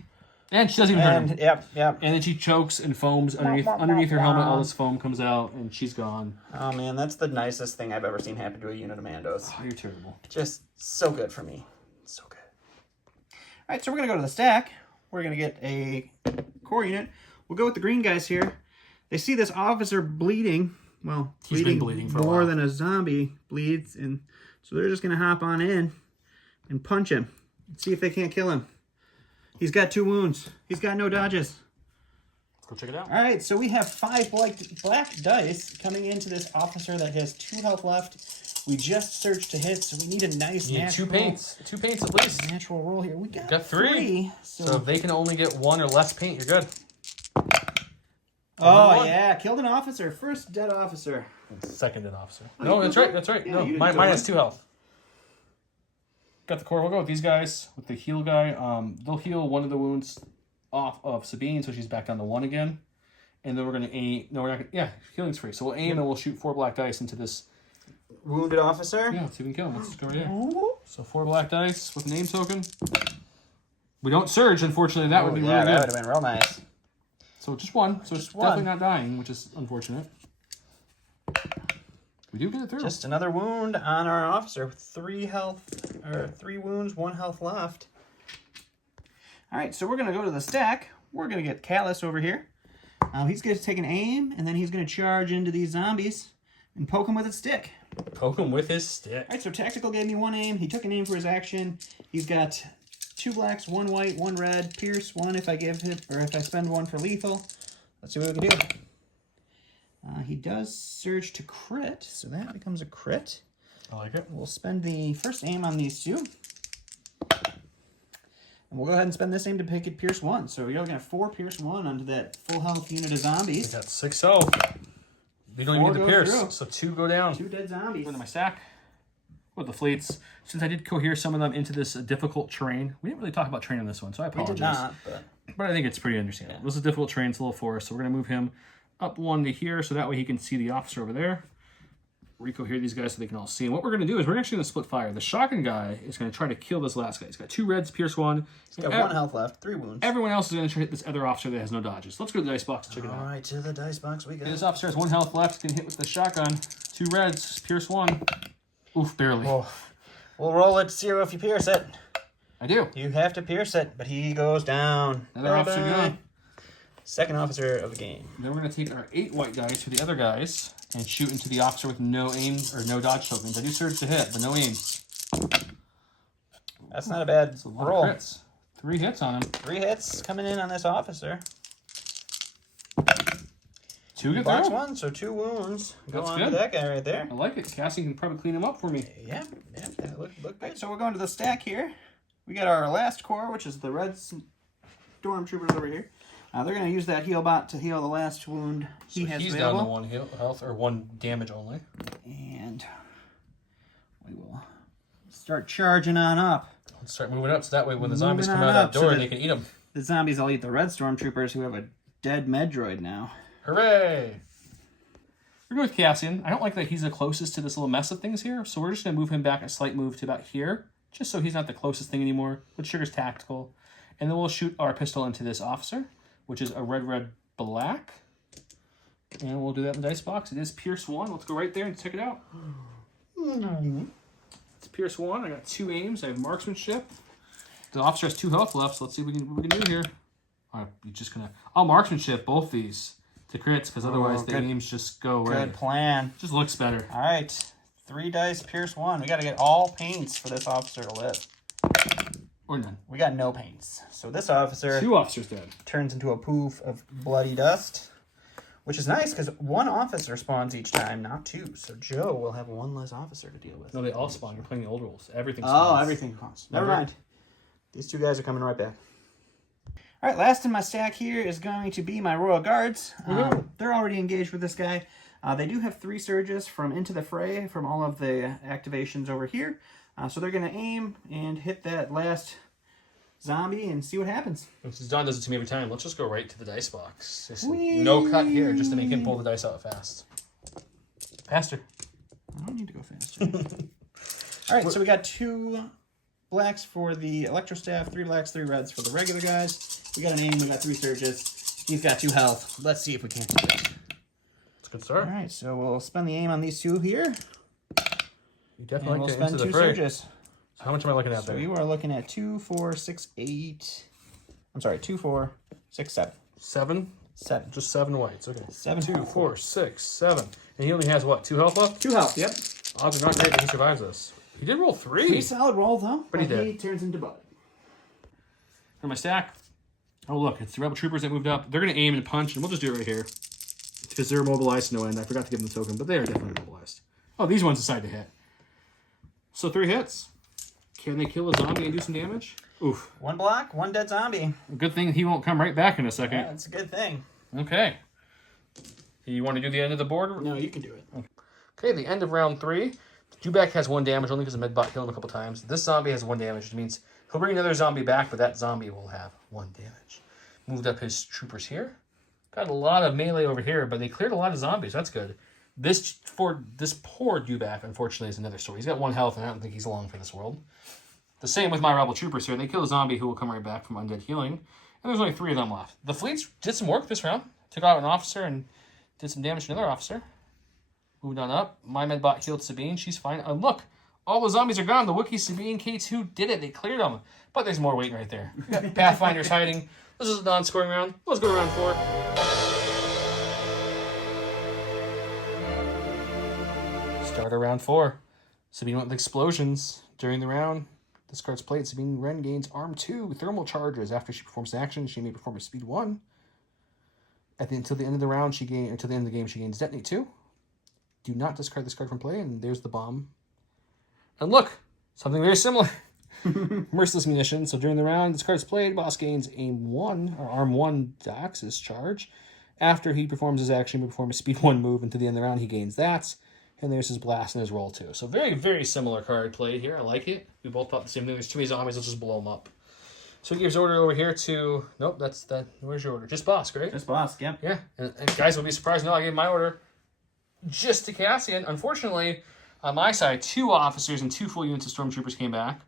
And she doesn't even hurt him. Yep. And then she chokes and foams underneath her helmet. All this foam comes out, and she's gone. Oh, man, that's the nicest thing I've ever seen happen to a unit of Mandos. Oh, you're terrible. Just so good for me. So good. All right, so we're going to go to the stack. We're going to get a core unit. We'll go with the green guys here. They see this officer bleeding. Well, he's been bleeding for a while. More than a zombie bleeds. And so they're just going to hop on in and punch him. And see if they can't kill him. He's got 2 wounds. He's got no dodges. Let's go check it out. All right, so we have 5 black dice coming into this officer that has 2 health left. We just searched to hit, so we need a nice natural... 2 paints. 2 paints at least. Natural roll here. We got 3. So if they can only get 1 or less paint, you're good. Oh, yeah. Killed an officer. First dead officer. Second dead officer. Oh, no, that's right. That's right. Yeah, no, mine has 2 health. Got the core. We'll go with these guys. With the heal guy, they'll heal one of the wounds off of Sabine, so she's back down to 1 again. And then we're going to aim... No, we're not going to... Yeah, healing's free. So we'll aim and we'll shoot 4 black dice into this... Wounded officer. Yeah, let's see if we can kill him. Let's go right here. So 4 black dice with a name token. We don't surge, unfortunately. That would be really good. That would have been real nice. So just 1. So it's definitely not dying, which is unfortunate. We do get it through. Just another wound on our officer. 3 health, or 3 wounds, 1 health left. All right, so we're going to go to the stack. We're going to get Kallus over here. He's going to take an aim, and then he's going to charge into these zombies and poke him with his stick. Poke him with his stick. All right, so Tactical gave me 1 aim. He took an aim for his action. He's got 2 blacks, 1 white, 1 red. Pierce 1 if I give him, or if I spend 1 for lethal. Let's see what we can do. He does surge to crit, so that becomes a crit. I like it. We'll spend the first aim on these 2. And we'll go ahead and spend this aim to pick it Pierce 1. So you're looking at 4 Pierce 1 onto that full health unit of zombies. We got 6 health. You don't even get the Pierce, through. so 2 go down. 2 dead zombies. Into my stack with the fleets. Since I did cohere some of them into this difficult terrain, we didn't really talk about terrain on this one, so I apologize. We did not, but I think it's pretty understandable. Yeah. This is a difficult terrain, it's a little forest, so we're going to move him up 1 to here, so that way he can see the officer over there. Recohere these guys so they can all see. And what we're going to do is we're actually going to split fire. The shotgun guy is going to try to kill this last guy. He's got 2 reds, Pierce 1. He's got 1 health left, 3 wounds. Everyone else is going to try to hit this other officer that has no dodges. Let's go to the dice box and check it out. All right, to the dice box we go. Okay, this officer has 1 health left. Can hit with the shotgun. 2 reds, Pierce 1. Oof, barely. Oh. We'll roll it 0 if you pierce it. I do. You have to pierce it, but he goes down. Another officer gone. Second officer of the game. Then we're going to take our 8 white dice for the other guys and shoot into the officer with no aim or no dodge tokens. I do surge to hit, but no aims. That's not a bad roll. Of crits. 3 hits on him. 3 hits coming in on this officer. 2 get Box through. 1, so 2 wounds. Go That's on good. to that guy right there. I like it. Casian can probably clean him up for me. Yeah, look good. Right, so we're going to the stack here. We got our last core, which is the red stormtroopers over here. They're going to use that heal bot to heal the last wound he has he's available. down to 1 health or 1 damage only. And we will start charging on up. Let's start moving up so that way when the zombies come out that door, they can eat them. The zombies will eat the red stormtroopers who have a dead Medroid now. Hooray! We're going with Casian. I don't like that he's the closest to this little mess of things here, so we're just going to move him back a slight move to about here, just so he's not the closest thing anymore. But Sugar's tactical. And then we'll shoot our pistol into this officer, which is a red, black. And we'll do that in the dice box. It is Pierce 1. Let's go right there and check it out. It's Pierce 1. I got 2 aims. I have marksmanship. The officer has 2 health left, so let's see what we can do here. All right, you're just going to... I'll marksmanship both these to crits, because otherwise the aims just go right. Good plan. Just looks better. All right. 3 dice, Pierce 1. We got to get all paints for this officer to live. Or none. We got no paints. So this officer... 2 officers dead. Turns into a poof of bloody dust, which is nice, because 1 officer spawns each time, not 2. So Joe will have 1 less officer to deal with. No, they all spawn. You're playing the old rules. Everything spawns. Oh, everything spawns. Never mind. These 2 guys are coming right back. All right, last in my stack here is going to be my Royal Guards. They're already engaged with this guy. They do have 3 surges from Into the Fray from all of the activations over here. So they're going to aim and hit that last zombie and see what happens. Don does it to me every time. Let's just go right to the dice box. No cut here, just to make him pull the dice out fast. Faster. I don't need to go faster. All right, so we got 2 blacks for the Electro Staff, 3 blacks, 3 reds for the regular guys. We got an aim. We got 3 surges. He's got 2 health. Let's see if we can't do it. It's a good start. All right, so we'll spend the aim on these 2 here. You definitely We'll like to spend enter 2 the fray. surges. How much am I looking at So there? you are looking at 2, 4, 6, 8. I'm sorry, 2, 4, 6, 7. 7? 7. Just 7 whites. Okay. 7, 2, 4, 6, 7. And he only has what? 2 health left? 2 health, yep. Odds are not great that he survives this. He did roll 3. Pretty solid roll, though. But he did. He turns into Bud. For my stack. Oh, look. It's the Rebel Troopers that moved up. They're going to aim and punch, and we'll just do it right here. Because they're mobilized to no end. I forgot to give them the token, but they are definitely mobilized. Oh, these ones decide to hit. So 3 hits. Can they kill a zombie and do some damage? Oof. 1 block, 1 dead zombie. Good thing he won't come right back in a second. Yeah, that's a good thing. Okay. You want to do the end of the board? No, you can do it. Okay, the end of round 3. Dewback has 1 damage only because the medbot killed him a couple times. This zombie has 1 damage, which means he'll bring another zombie back, but that zombie will have 1 damage. Moved up his troopers here. Got a lot of melee over here, but they cleared a lot of zombies. That's good. This poor Dewback, unfortunately, is another story. He's got 1 health, and I don't think he's long for this world. The same with my Rebel Troopers here. They kill a zombie who will come right back from undead healing. And there's only 3 of them left. The fleets did some work this round. Took out an officer and did some damage to another officer. Moved on up. My medbot healed Sabine. She's fine. And look, all the zombies are gone. The Wookiee Sabine K2 did it. They cleared them. But there's more waiting right there. We got Pathfinders hiding. This is a non-scoring round. Let's go to round 4. Start of round 4. Sabine went with explosions during the round. Discards plate. Sabine Wren gains arm 2 thermal charges. After she performs an action, she may perform a speed 1. Until the end of the round, until the end of the game, she gains detonate 2. Do not discard this card from play, and there's the bomb. And look, something very similar. Merciless munitions. So during the round, this card's played. Boss gains aim 1 or arm 1 Dox's charge. After he performs his action, he will perform a speed 1 move. Until the end of the round, he gains that. And there's his blast and his roll 2. So very, very similar card played here. I like it. We both thought the same thing. There's too many zombies. Let's just blow them up. So he gives order over here to... Nope, that's that. Where's your order? Just Bosk, right? Just Bosk, yep. Yeah. And guys will be surprised. No, I gave my order just to Casian. Unfortunately, on my side, 2 officers and 2 full units of stormtroopers came back.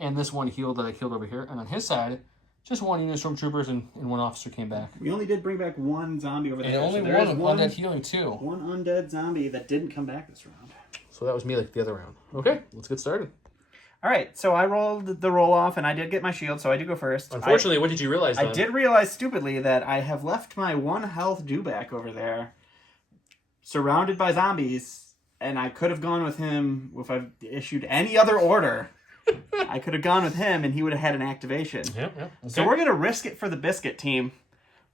And this 1 healed that I killed over here. And on his side, just 1 unit of stormtroopers and 1 officer came back. We only did bring back 1 zombie over there. And only so one undead healing too. 1 undead zombie that didn't come back this round. So that was me like the other round. Okay, let's get started. All right, so I rolled the roll off, and I did get my shield, so I do go first. Unfortunately, what did you realize then? I did realize stupidly that I have left my 1 health Dewback over there, surrounded by zombies, and I could have gone with him if I issued any other order. I could have gone with him, and he would have had an activation. Yep. Okay. So we're gonna risk it for the biscuit team.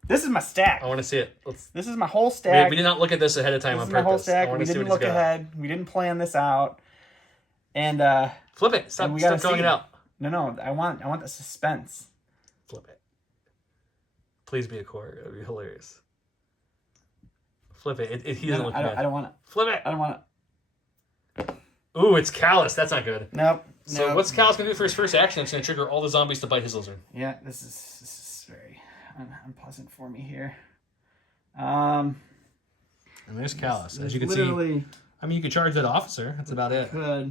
This is my stack. I want to see it. This is my whole stack. We did not look at this ahead of time This on is my purpose. whole stack. I want We to see didn't what he's look got. ahead. We didn't plan this out. And Flip it. Stop gotta throwing see. it out. No. I want the suspense. Flip it. Please be a core. It would be hilarious. Flip it. He doesn't look bad. I don't want it. Flip it. I don't want it. Ooh, it's Kallus. That's not good. Nope. So nope. what's Kallus going to do for his first action? It's going to trigger all the zombies to bite his lizard. Yeah, this is very unpleasant for me here. And And there's Kallus. As you can see, I mean, you could charge that officer. That's about it. I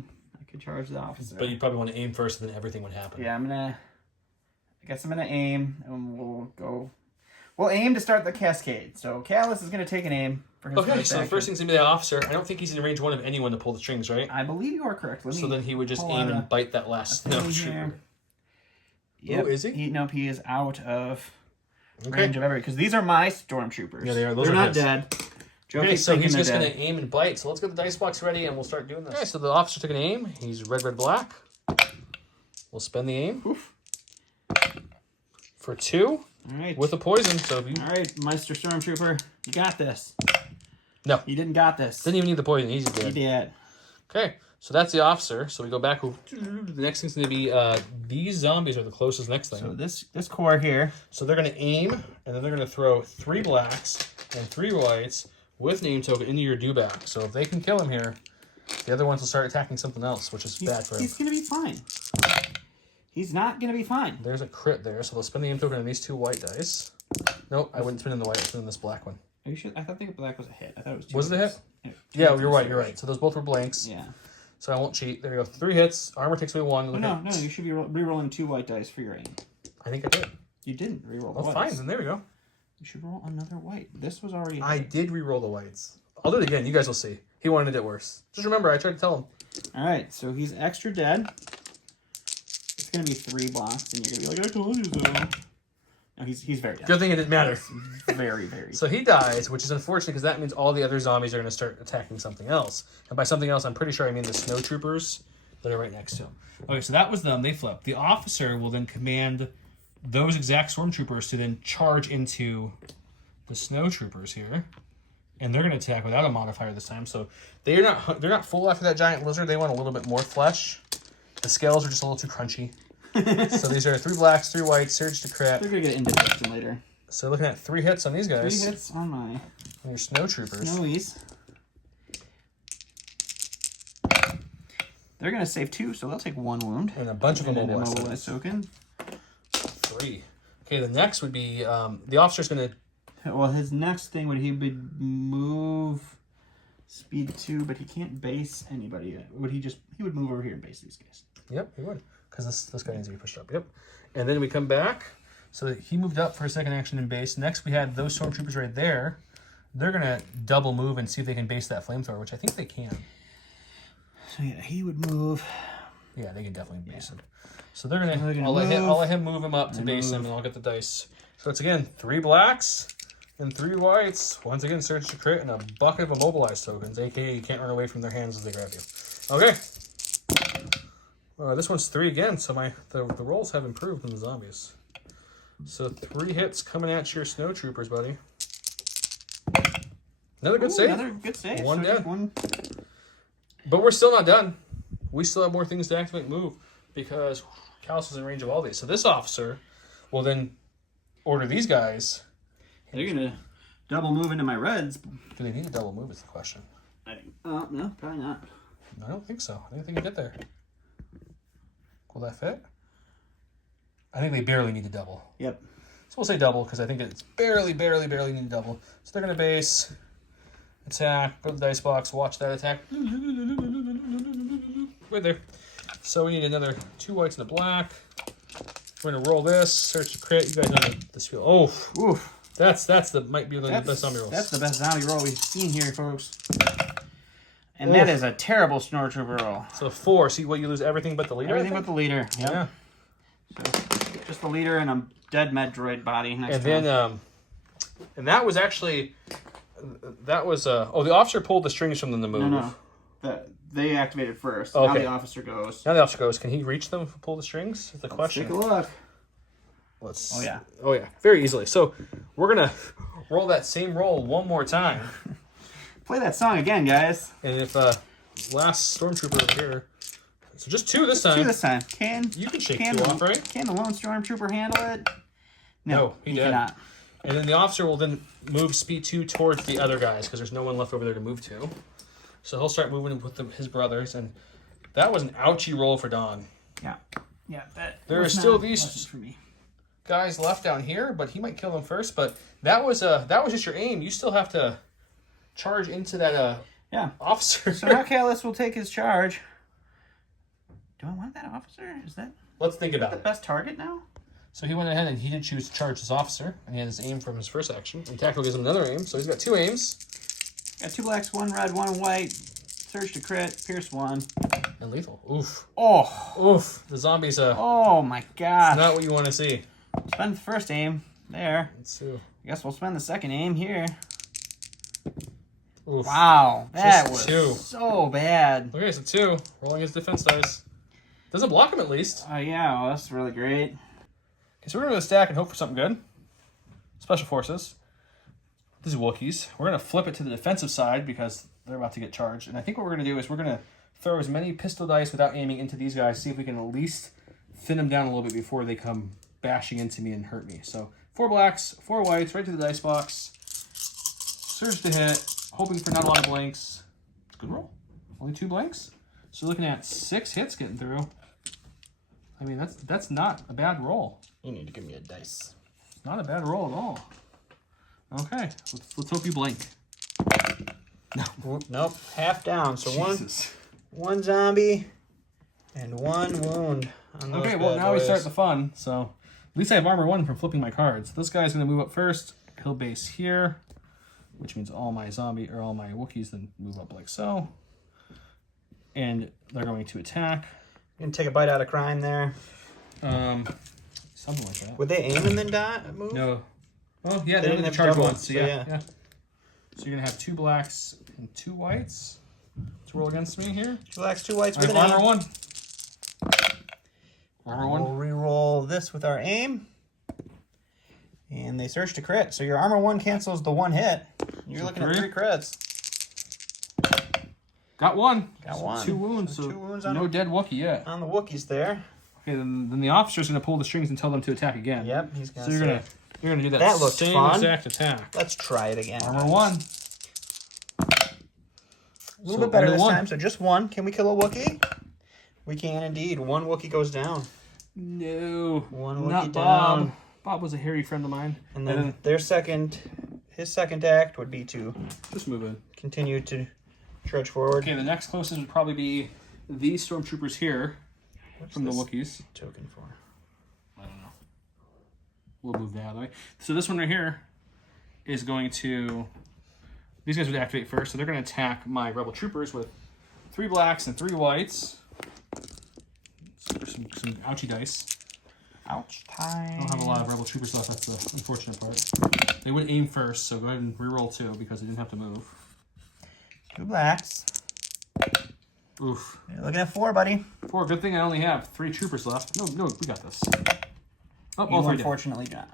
could charge the officer. But you'd probably want to aim first, and then everything would happen. Yeah, I guess I'm gonna aim, and we'll aim to start the cascade. So Kallus is gonna take an aim for his Okay, first so the action. first thing's going to be the officer. I don't think he's in range 1 of anyone to pull the strings, right? I believe you are correct. So then he would just pull aim out and bite that last thing snowtrooper. here. Yep. Oh, is he? Nope, he is out of Okay. range of every, because these are my stormtroopers. Yeah, they are. Those They're are not his. dead. Joe Okay, keeps so thinking he's just they're going dead. to aim and bite. So let's get the dice box ready, and we'll start doing this. Okay, so the officer took an aim. He's red, red, black. We'll spend the aim. Oof. For 2 All right. with a poison. So if you All right, Meister Stormtrooper, you got this. No. You didn't got this. didn't even need the poison. He's You dead. did. Okay, so that's the officer. So we go back. The next thing's going to be these zombies are the closest next thing. So this core here. So they're going to aim, and then they're going to throw 3 blacks and 3 whites with name token into your Dewback. So if they can kill him here, the other ones will start attacking something else, which is bad for him. He's going to be fine. He's not going to be fine. There's a crit there, so they'll spend the name token on these 2 white dice. Nope, I wouldn't spin in the white, I'd spin in this black one. Are you sure? I thought the black was a hit. I thought it was 2 Was it a hits. hit? Yeah, Yeah, you're right. So those both were blanks. Yeah. So I won't cheat. There you go. 3 hits. Armor takes away 1. Oh, no, you should be re-rolling 2 white dice for your aim. I think I did. You didn't reroll the Well, whites. fine, then there we go. You should roll another white. This was already... I did re-roll the whites. I'll do it again. You guys will see. He wanted it worse. Just remember, I tried to tell him. All right, so he's extra dead. It's going to be 3 blocks, and you're going to be like, I told you so. No, he's very dead. Good thing it didn't matter. Very, very So he dies, which is unfortunate because that means all the other zombies are going to start attacking something else. And by something else, I'm pretty sure I mean the snow troopers that are right next to him. Okay, so that was them. They flipped. The officer will then command those exact stormtroopers to then charge into the snow troopers here. And they're going to attack without a modifier this time. So they're not full after that giant lizard. They want a little bit more flesh. The scales are just a little too crunchy. So these are 3 blacks, 3 whites, surge to crit. They're going to get indigestion later. So looking at 3 hits on these guys. 3 hits on my... On your snow troopers. Snowies. They're going to save 2, so they'll take 1 wound. And a bunch of And an immobilized immobilized token. 3. Okay, the next would be the officer's going to... Well, his next thing would he would move speed 2, but he can't base anybody. He would move over here and base these guys. Yep, he would. Because this guy needs to be pushed up. Yep. And then we come back. So he moved up for a second action in base. Next, we had those stormtroopers right there. They're going to double move and see if they can base that flamethrower, which I think they can. So yeah, he would move. Yeah, they can definitely base him. So they're going They're to... gonna I'll let him move him up to base him, move. and I'll get the dice. So it's, again, 3 blacks and 3 whites. Once again, surge to crit and a bucket of immobilized tokens, a.k.a. you can't run away from their hands as they grab you. Okay. This one's 3 again, so the rolls have improved in the zombies. So 3 hits coming at your snow troopers, buddy. Another good save. Another good save. 1 So dead. 1. But we're still not done. We still have more things to activate move because Kallus is in range of all these. So this officer will then order these guys. They're going to double move into my reds. Do they need a double move is the question. No, probably not. I don't think so. I don't think you get there. Will that fit? I think they barely need to double. Yep. So we'll say double because I think it's barely need to double. So they're going to base, attack, go to the dice box, watch that attack. Right there. So we need another 2 whites and a black. We're going to roll this, search the crit. You guys know this feel. Oh, Oof. that's might be the best zombie rolls. That's the best zombie roll we've seen here, folks. And that is a terrible snowtrooper roll. So 4. See what you lose everything but the leader. Everything but the leader. Yep. Yeah. So just the leader and a dead med droid body next And to him. then and that was actually the officer pulled the strings from them to move. No. They activated first. Okay. Now the officer goes. Now the officer goes. Can he reach them? Pull the strings? That's the question. Take a look. Let's. Oh yeah. Very easily. So we're gonna roll that same roll one more time. Play that song again, guys. And if last stormtrooper over here, so just 2 this time. 2 this time. You can shake 2 off, right? Can the lone stormtrooper handle it? No, he did. cannot. And then the officer will then move speed 2 towards the other guys because there's no one left over there to move to. So he'll start moving with his brothers, and that was an ouchie roll for Don. Yeah. That There are was still not these pleasant for me. guys left down here, but he might kill them first. But that was just your aim. You still have to charge into that officer. So now Kallus will take his charge. Do I want that officer? Is that Let's think about the it. best target now? So he went ahead and he did choose to charge his officer, and he had his aim from his first action. And tackle gives him another aim, so he's got 2 aims. Got 2 blacks, 1 red, 1 white. Surge to crit, pierce 1. And lethal. Oof. Oh. Oof. The zombies, Oh my gosh. not what you want to see. Spend the first aim there. Let's see. I guess we'll spend the second aim here. Oof. Wow. That Just was 2. so bad. Okay, so 2. Rolling his defense dice. Doesn't block him at least. Oh yeah, well, that's really great. Okay, so we're going to stack and hope for something good. Special Forces. This is Wookiees. We're going to flip it to the defensive side because they're about to get charged. And I think what we're going to do is we're going to throw as many pistol dice without aiming into these guys, see if we can at least thin them down a little bit before they come bashing into me and hurt me. So 4 blacks, 4 whites, right to the dice box. Surge to hit, hoping for not a lot of blanks. It's a good roll. Only 2 blanks. So looking at 6 hits getting through. I mean, that's not a bad roll. You need to give me a dice. Not a bad roll at all. Okay, let's hope you blink. No. Nope. Half down. So Jesus. one zombie and 1 wound. On those Okay, well bad now we boys. start the fun. So At least I have armor 1 from flipping my cards. This guy's going to move up first. He'll base here, which means all my Wookiees then move up like so. And they're going to attack. You can take a bite out of crime there. Something like that. Would they aim and then move? No. Oh, yeah, They they didn't didn't have charge double, once. So so yeah. yeah. So you're going to have 2 blacks and 2 whites to roll against me here. 2 blacks, 2 whites I with have an armor aim. 1. Armor 1. We'll re-roll this with our aim. And they search to crit. So your armor 1 cancels the 1 hit. You're So looking at 3 crits. Got 1. Got So 1. 2 wounds. So 2 wounds on no dead Wookiee yet. On the Wookiees there. Okay, then the officer's going to pull the strings and tell them to attack again. Yep, he's going So you're gonna do that, That looked same fun. exact attack. Let's try it again. Armor 1. A little bit better this time, so just 1. Can we kill a Wookiee? We can indeed. 1 Wookiee goes down. No, 1 Wookiee not down. Bob. Bob was a hairy friend of mine. And then his second act would be to Just move in. continue to trudge forward. Okay, the next closest would probably be these stormtroopers here from the Wookiees. Token for. I don't know. We'll move that out of the way. So this one right here is going to... These guys would activate first, so they're going to attack my rebel troopers with 3 blacks and 3 whites. So there's some ouchie dice. Ouch time. I don't have a lot of rebel troopers left. That's the unfortunate part. They would aim first, so go ahead and reroll 2 because they didn't have to move. 2 blacks. Oof. You're looking at 4, buddy. 4. Good thing I only have 3 troopers left. No, we got this. Oh, You all 3 did. unfortunately not.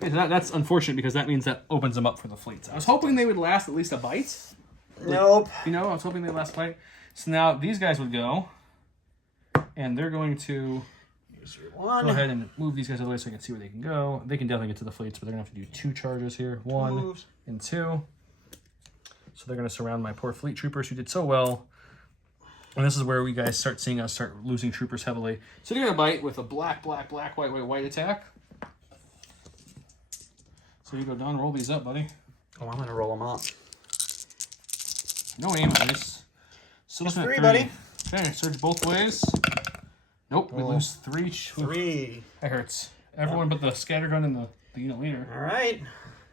Okay, so that's unfortunate because that means that opens them up for the fleets. I was hoping they would last at least a bite. Nope. You know, I was hoping they'd last a bite. So now these guys would go, and they're going to Here's your 1. go ahead and move these guys out of the way so I can see where they can go. They can definitely get to the fleets, but they're going to have to do 2 charges here. 1 Moves. and 2. So they're going to surround my poor fleet troopers who did so well. And this is where we guys start seeing us start losing troopers heavily. So they're going to bite with a black, white, white attack. So you go down, roll these up, buddy. Oh, I'm going to roll them up. No aim, nice. Still Just looking at 3, buddy. Okay, search both ways. Nope, we lose 3. 3. That hurts. Everyone but the scattergun and the unit leader. All right.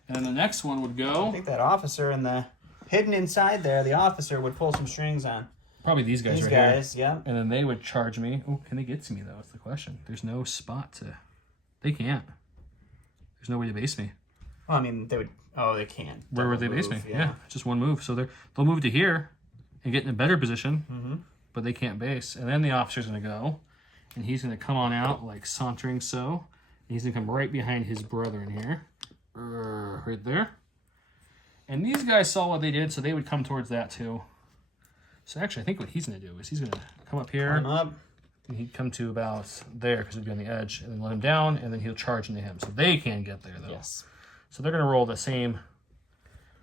And then the next one would go. I think that officer and the hidden inside there, the officer would pull some strings on. Probably these guys These right guys, here. yeah. And then they would charge me. Oh, can they get to me though? That's the question. There's no spot to. They can't. There's no way to base me. Well, I mean, they would. Oh, they can. Where would they base me? Yeah, just one move. So they'll move to here and get in a better position, but they can't base. And then the officer's going to go, and he's going to come on out like sauntering so. And he's going to come right behind his brother in here, right there. And these guys saw what they did, so they would come towards that too. So actually, I think what he's going to do is he's going to come up here, Come up. and he'd come to about there because he'd be on the edge, and then let him down, and then he'll charge into him. So they can get there though. Yes. So they're going to roll the same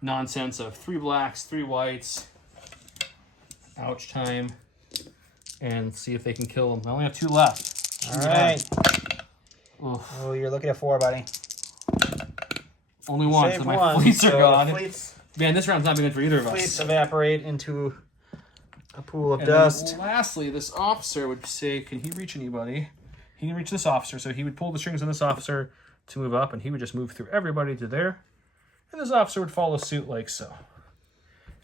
nonsense of 3 blacks, 3 whites, ouch time, and see if they can kill them. I only have 2 left. All right. Oof. Oh, you're looking at 4, buddy. Only 1, Saved so my 1. fleets are So gone. Fleets Man, this round's not been good for either of fleets us. evaporate into a pool of And dust. then lastly, this officer would say, can he reach anybody? He can reach this officer, so he would pull the strings on this officer to move up, and he would just move through everybody to there. And this officer would follow suit like so.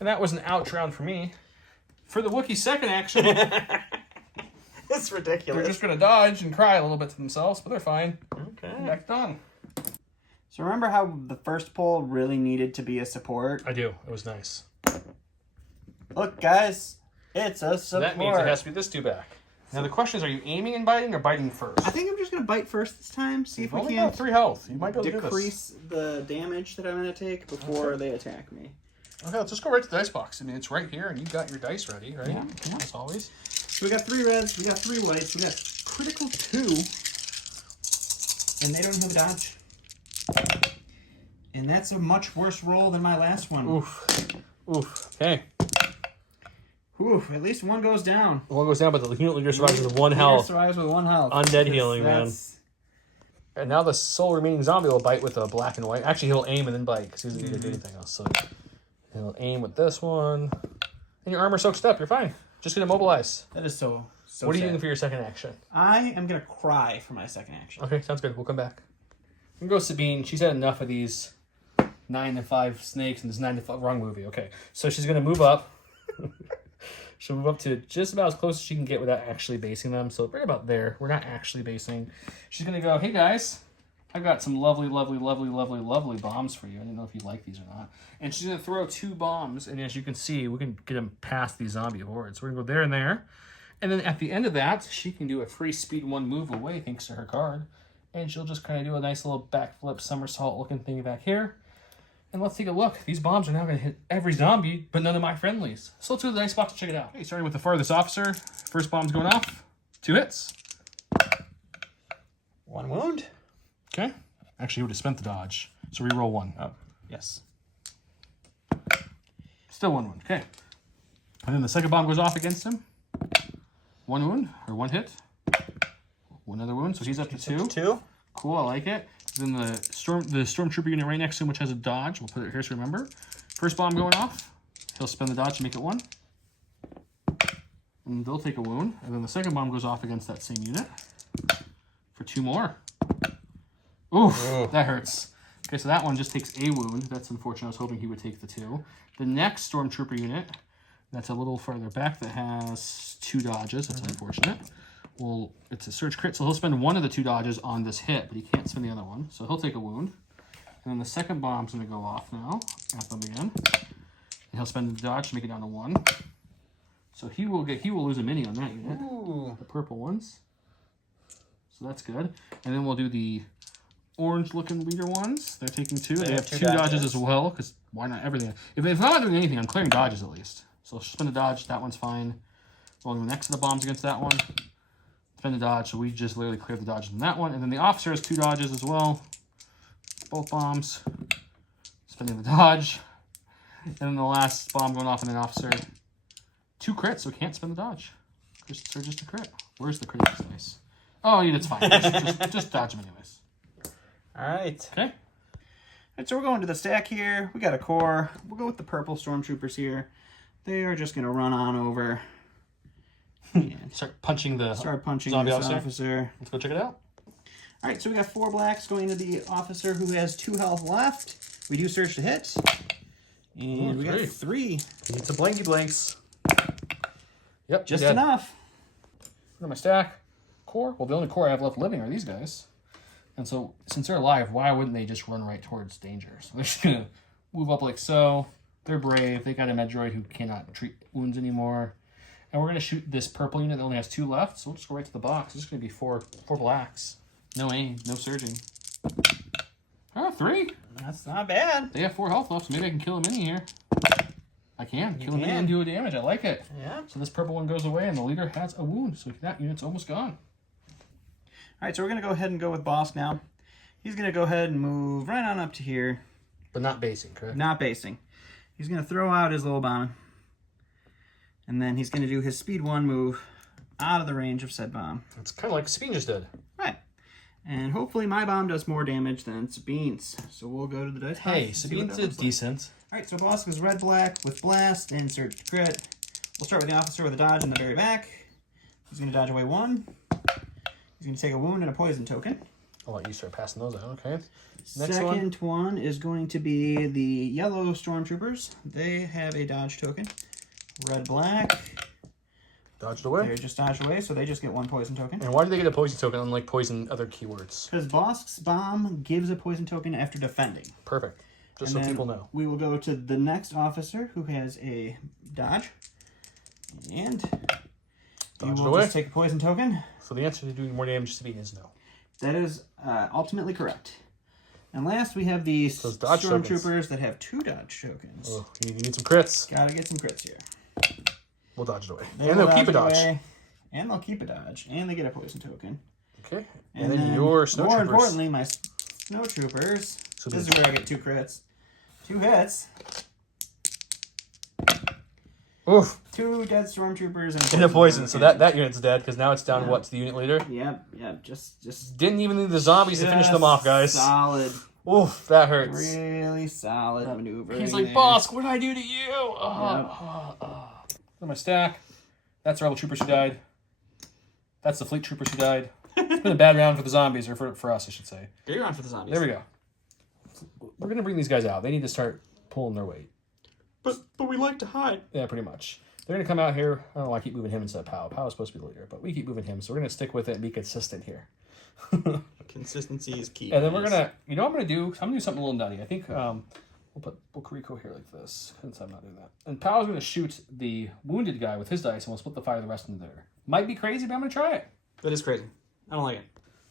And that was an ouch round for me. For the Wookiee second action, It's ridiculous. they're just going to dodge and cry a little bit to themselves, but they're fine. Okay. Back on. So remember how the first pull really needed to be a support? I do. It was nice. Look, guys, it's a support. So that means it has to be this 2 back. Now the question is, are you aiming and biting or biting first? I think I'm just going to bite first this time, see if we only can got 3 health. You might be able to do this. decrease the damage that I'm going to take before they attack me. Okay, let's just go right to the dice box. I mean, it's right here, and you've got your dice ready, right? Yeah. As always. So we got 3 reds, we got 3 whites, we got critical 2, and they don't have a dodge. And that's a much worse roll than my last one. Oof. Oof. Okay. Oof, at least 1 goes down. 1 goes down, but the unit leader survives with 1 Leader health. survives with 1 health. Undead healing, man. That's- And now the sole remaining zombie will bite with a black and white. Actually, he'll aim and then bite because he doesn't need to do anything else. So he'll aim with this one. And your armor soaked up. You're fine. Just going to mobilize. That is so So what are you sad. doing for your second action? I am gonna cry for my second action. Okay, sounds good. We'll come back. I'm gonna go Sabine. She's had enough of these 9 to 5 snakes and this 9 to 5 wrong movie. Okay, so she's gonna move up. She'll move up to just about as close as she can get without actually basing them. So right about there. We're not actually basing. She's gonna go, hey guys, I've got some lovely bombs for you. I didn't know if you like these or not. And she's gonna throw 2 bombs, and as you can see, we can get them past these zombie hordes. We're gonna go there and there. And then at the end of that, she can do a free speed 1 move away thanks to her card. And she'll just kind of do a nice little backflip somersault looking thing back here. And let's take a look. These bombs are now going to hit every zombie, but none of my friendlies. So let's go to the dice box and check it out. Okay, starting with the farthest officer. First bomb's going off. 2 hits. 1 wound. Okay. Actually, he would have spent the dodge. So reroll 1. Oh, yes. Still 1 wound. Okay. And then the second bomb goes off against him. 1 wound, or 1 hit. 1 other wound, so he's up to 2. 2. Cool, I like it. Then the stormtrooper unit right next to him, which has a dodge. We'll put it here so remember. First bomb going off. He'll spend the dodge to make it 1. And they'll take a wound. And then the second bomb goes off against that same unit for 2 more. Oof, that hurts. Okay, so that one just takes a wound. That's unfortunate. I was hoping he would take the 2. The next stormtrooper unit, that's a little farther back, that has 2 dodges. That's unfortunate. Well, it's a surge crit, so he'll spend 1 of the 2 dodges on this hit, but he can't spend the other one. So he'll take a wound. And then the second bomb's going to go off now at them again. And he'll spend the dodge to make it down to 1. So he will lose a mini on that unit. Ooh. The purple ones. So that's good. And then we'll do the orange-looking leader ones. They're taking 2. They have 2 dodges as well, because why not everything? If I'm not doing anything, I'm clearing dodges at least. So spend a dodge. That one's fine. Rolling the next of the bombs against that one. Spend the dodge, so we just literally cleared the dodge on that one. And then the officer has 2 dodges as well. Both bombs. Spending the dodge. And then the last bomb going off on an officer. 2 crits, so we can't spend the dodge. Just a crit. Where's the crit dice? Oh, yeah, that's fine. just dodge them anyways. All right. Okay. So we're going to the stack here. We got a core. We'll go with the purple stormtroopers here. They are just going to run on over. And Start punching the zombie officer. officer. Let's go check it out. All right, so we got 4 blacks going to the officer who has 2 health left. We do search to hit. And we got 3. Need some blanky blanks. Yep, Just enough. Look at my stack. Core. Well, the only core I have left living are these guys. And so, since they're alive, why wouldn't they just run right towards danger? So they're just going to move up like so. They're brave. They got a Medroid who cannot treat wounds anymore. And we're going to shoot this purple unit that only has 2 left. So we'll just go right to the box. It's going to be 4 blacks. No aim. No surging. Oh, 3. That's not bad. They have 4 health left, so maybe I can kill a mini here. I can. Kill a mini and do a damage. I like it. Yeah. So this purple one goes away, and the leader has a wound. So that unit's almost gone. All right, so we're going to go ahead and go with Bosk now. He's going to go ahead and move right on up to here. But not basing, correct? Not basing. He's going to throw out his little bomb. And then he's going to do his speed 1 move out of the range of said bomb. It's kind of like Sabine just did. Right. And hopefully my bomb does more damage than Sabine's. So we'll go to the dice. Hey, Sabine did decent. All right, so Bosk is red-black with blast and surge to crit. We'll start with the officer with a dodge in the very back. He's going to dodge away 1. He's going to take a wound and a poison token. I'll let you start passing those out, okay? Second one is going to be the yellow stormtroopers. They have a dodge token. Red-black. Dodged away. They're just dodged away, so they just get 1 poison token. And why do they get a poison token unlike poison other keywords? Because Bosk's bomb gives a poison token after defending. Perfect. Just And so then people know. We will go to the next officer who has a dodge. And he will away. just take a poison token. So the answer to doing more damage to Sabine is no. That is ultimately correct. And last we have the dodge stormtroopers that have 2 dodge tokens. Oh, you need some crits. Gotta get some crits here. We'll dodge it away. They And will they'll keep a dodge. away, and they'll keep a dodge. And they get a poison token. Okay. And then your snow more troopers. importantly, my snow troopers. So this is where I get 2 crits. 2 hits. Oof. 2 dead stormtroopers And a poison. So token. that unit's dead because now it's down what to the unit leader. Yep. Just Didn't even need the zombies to finish them off, guys. Solid. Oof, that hurts. Really solid maneuver. He's like, Bosk, what did I do to you? Look at my stack. That's rebel troopers who died. That's the fleet troopers who died. It's been a bad round for the zombies, or for us, I should say. Great round for the zombies. There we go. We're going to bring these guys out. They need to start pulling their weight. But we like to hide. Yeah, pretty much. They're going to come out here. I don't know why I keep moving him instead of Pow. Pow is supposed to be the leader, but we keep moving him, so we're going to stick with it and be consistent here. Consistency is key. And then we're going to, you know what I'm going to do? I'm going to do something a little nutty. I think we'll put Rico here like this, since I'm not doing that. And Pow's going to shoot the wounded guy with his dice, and we'll split the fire the rest into there. Might be crazy, but I'm going to try it. That is crazy. I don't like it.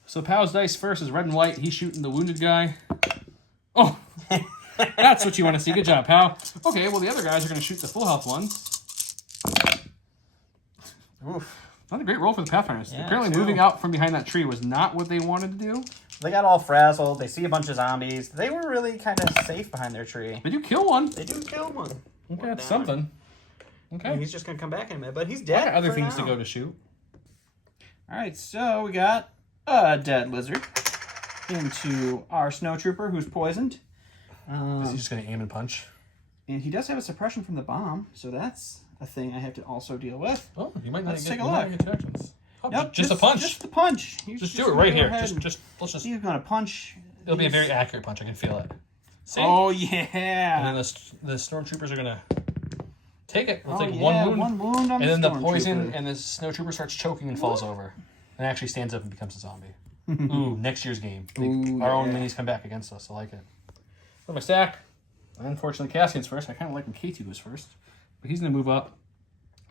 So Pow's dice first is red and white. He's shooting the wounded guy. Oh, that's what you want to see. Good job, Pow. Okay, well, the other guys are going to shoot the full health ones. Oof. Not a great roll for the Pathfinders. Yeah, Apparently moving out from behind that tree was not what they wanted to do. They got all frazzled. They see a bunch of zombies. They were really kind of safe behind their tree. They do kill one. They do kill one. Okay, that's something. Okay. And he's just going to come back in a minute, but he's I dead. got other for things now. to go to shoot. All right, so we got a dead lizard into our snow trooper who's poisoned. Is he just going to aim and punch? And he does have a suppression from the bomb, so that's a thing I have to also deal with. Oh, you might not Let's get, take a you might look. not get reactions. Oh, Nope, just a punch. Just the punch. He's Just do it right gonna go here. ahead and- Let's just. He's going to punch. It'll be a these- very accurate punch. I can feel it. See? Oh, And yeah. then the stormtroopers are gonna take it. We'll Oh, take yeah, one wound, one wound on and then the stormtrooper. poison, and the snow trooper starts choking and falls over, and actually stands up and becomes a zombie. Ooh, next year's game. Ooh, Our own yeah. minis come back against us. I like it. With my stack, unfortunately, Cassian's first. I kind of like when K2 goes first, but he's gonna move up.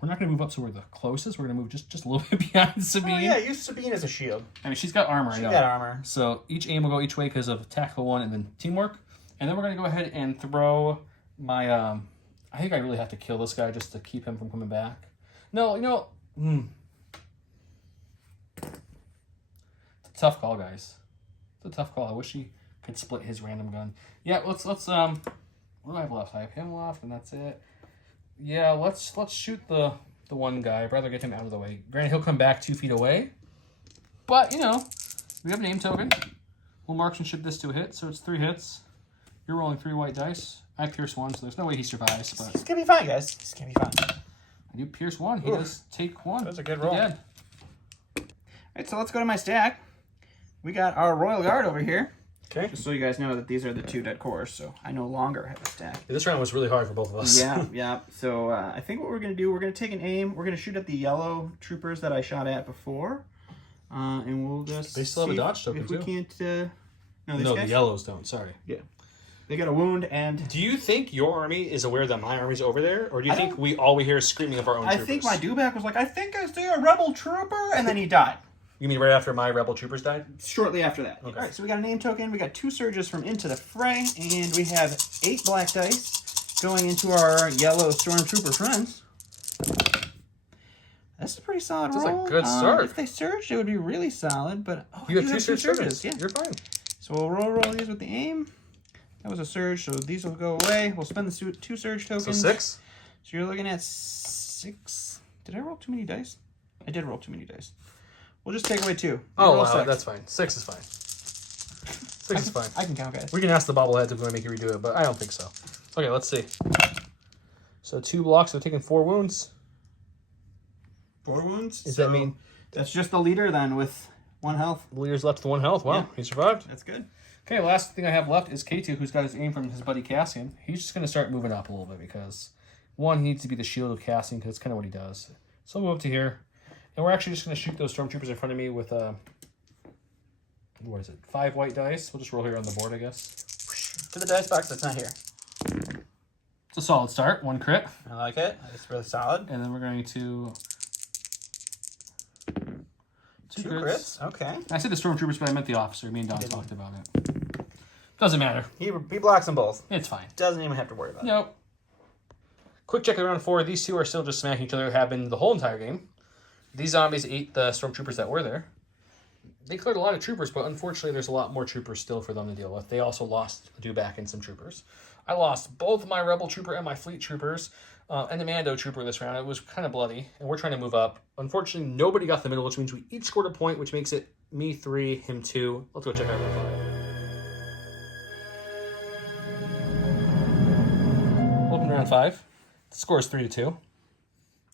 We're not gonna move up so we're the closest. We're gonna move just a little bit behind Sabine. Oh, yeah, use Sabine as a shield. I mean, she's got armor. I She know. got armor. So each aim will go each way because of tactical one and then teamwork. And then we're going to go ahead and throw my... I think I really have to kill this guy just to keep him from coming back. No, you know... It's a tough call, guys. It's a tough call. I wish he could split his random gun. Yeah, let's what do I have left? I have him left, and that's it. Yeah, let's shoot the one guy. I'd rather get him out of the way. Granted, he'll come back 2 feet away. But, you know, we have a name token. We'll marksmanship this to a hit, so it's 3 hits. You're rolling 3 white dice. I pierce 1, so there's no way he survives. But He's going to be fine, guys. He's going to be fine. I do pierce 1. He does take 1. That's a good He's roll. dead. All right, so let's go to my stack. We got our Royal Guard over here. Okay. Just so you guys know that these are the 2 dead cores, so I no longer have a stack. This round was really hard for both of us. Yeah. So I think what we're going to do, we're going to take an aim. We're going to shoot at the yellow troopers that I shot at before. And we'll just They still have a see dodge token, if we too. can't... no, these No, guys? the yellows don't. Sorry. Yeah. They got a wound, and Do you think your army is aware that my army's over there, or do you I think don't- we all we hear is screaming of our own I troopers? think my dewback was like, I think I see a rebel trooper, and then he died. You mean right after my rebel troopers died? Shortly after that. Okay. All right, so we got a name token. We got 2 surges from Into the Fray, and we have 8 black dice going into our yellow stormtrooper friends. That's a pretty solid That's a roll. good start. If they surged, it would be really solid, but You do have 2 surges. Yeah. You're fine. So we'll roll these with the aim. That was a surge, so these will go away. We'll spend the 2 surge tokens. So 6. So you're looking at 6. Did I roll too many dice? I did roll too many dice. We'll just take away 2. You Oh, roll wow, 6. that's fine. 6 is fine. 6 is fine. I can count, guys. We can ask the bobbleheads if we want to make you redo it, but I don't think so. Okay, let's see. So 2 blocks, so taking 4 wounds. 4 wounds. Does that mean That's just the leader then with 1 health. the leader's left with 1 health? Wow, Yeah. he survived. That's good. Okay, last thing I have left is K2, who's got his aim from his buddy Cassian. He's just going to start moving up a little bit because, 1, he needs to be the shield of Cassian because that's kind of what he does. So I'll move up to here. And we're actually just going to shoot those stormtroopers in front of me with, what is it, 5 white dice. We'll just roll here on the board, I guess. To the dice box that's not here. It's a solid start. 1 crit. I like it. It's really solid. And then we're going to... 2 crits. Okay. I said the stormtroopers, but I meant the officer. Me and Don talked about it. Doesn't matter. He blocks them both. It's fine. Doesn't even have to worry about it. Nope. Quick check of round 4. These 2 are still just smacking each other. Have been the whole entire game. These zombies ate the stormtroopers that were there. They cleared a lot of troopers, but unfortunately there's a lot more troopers still for them to deal with. They also lost a dewback and some troopers. I lost both my rebel trooper and my fleet troopers and the Mando trooper this round. It was kind of bloody, and we're trying to move up. Unfortunately, nobody got the middle, which means we each scored a point, which makes it me 3, him 2. Let's go check out round 5. Open round 5. The score is 3-2.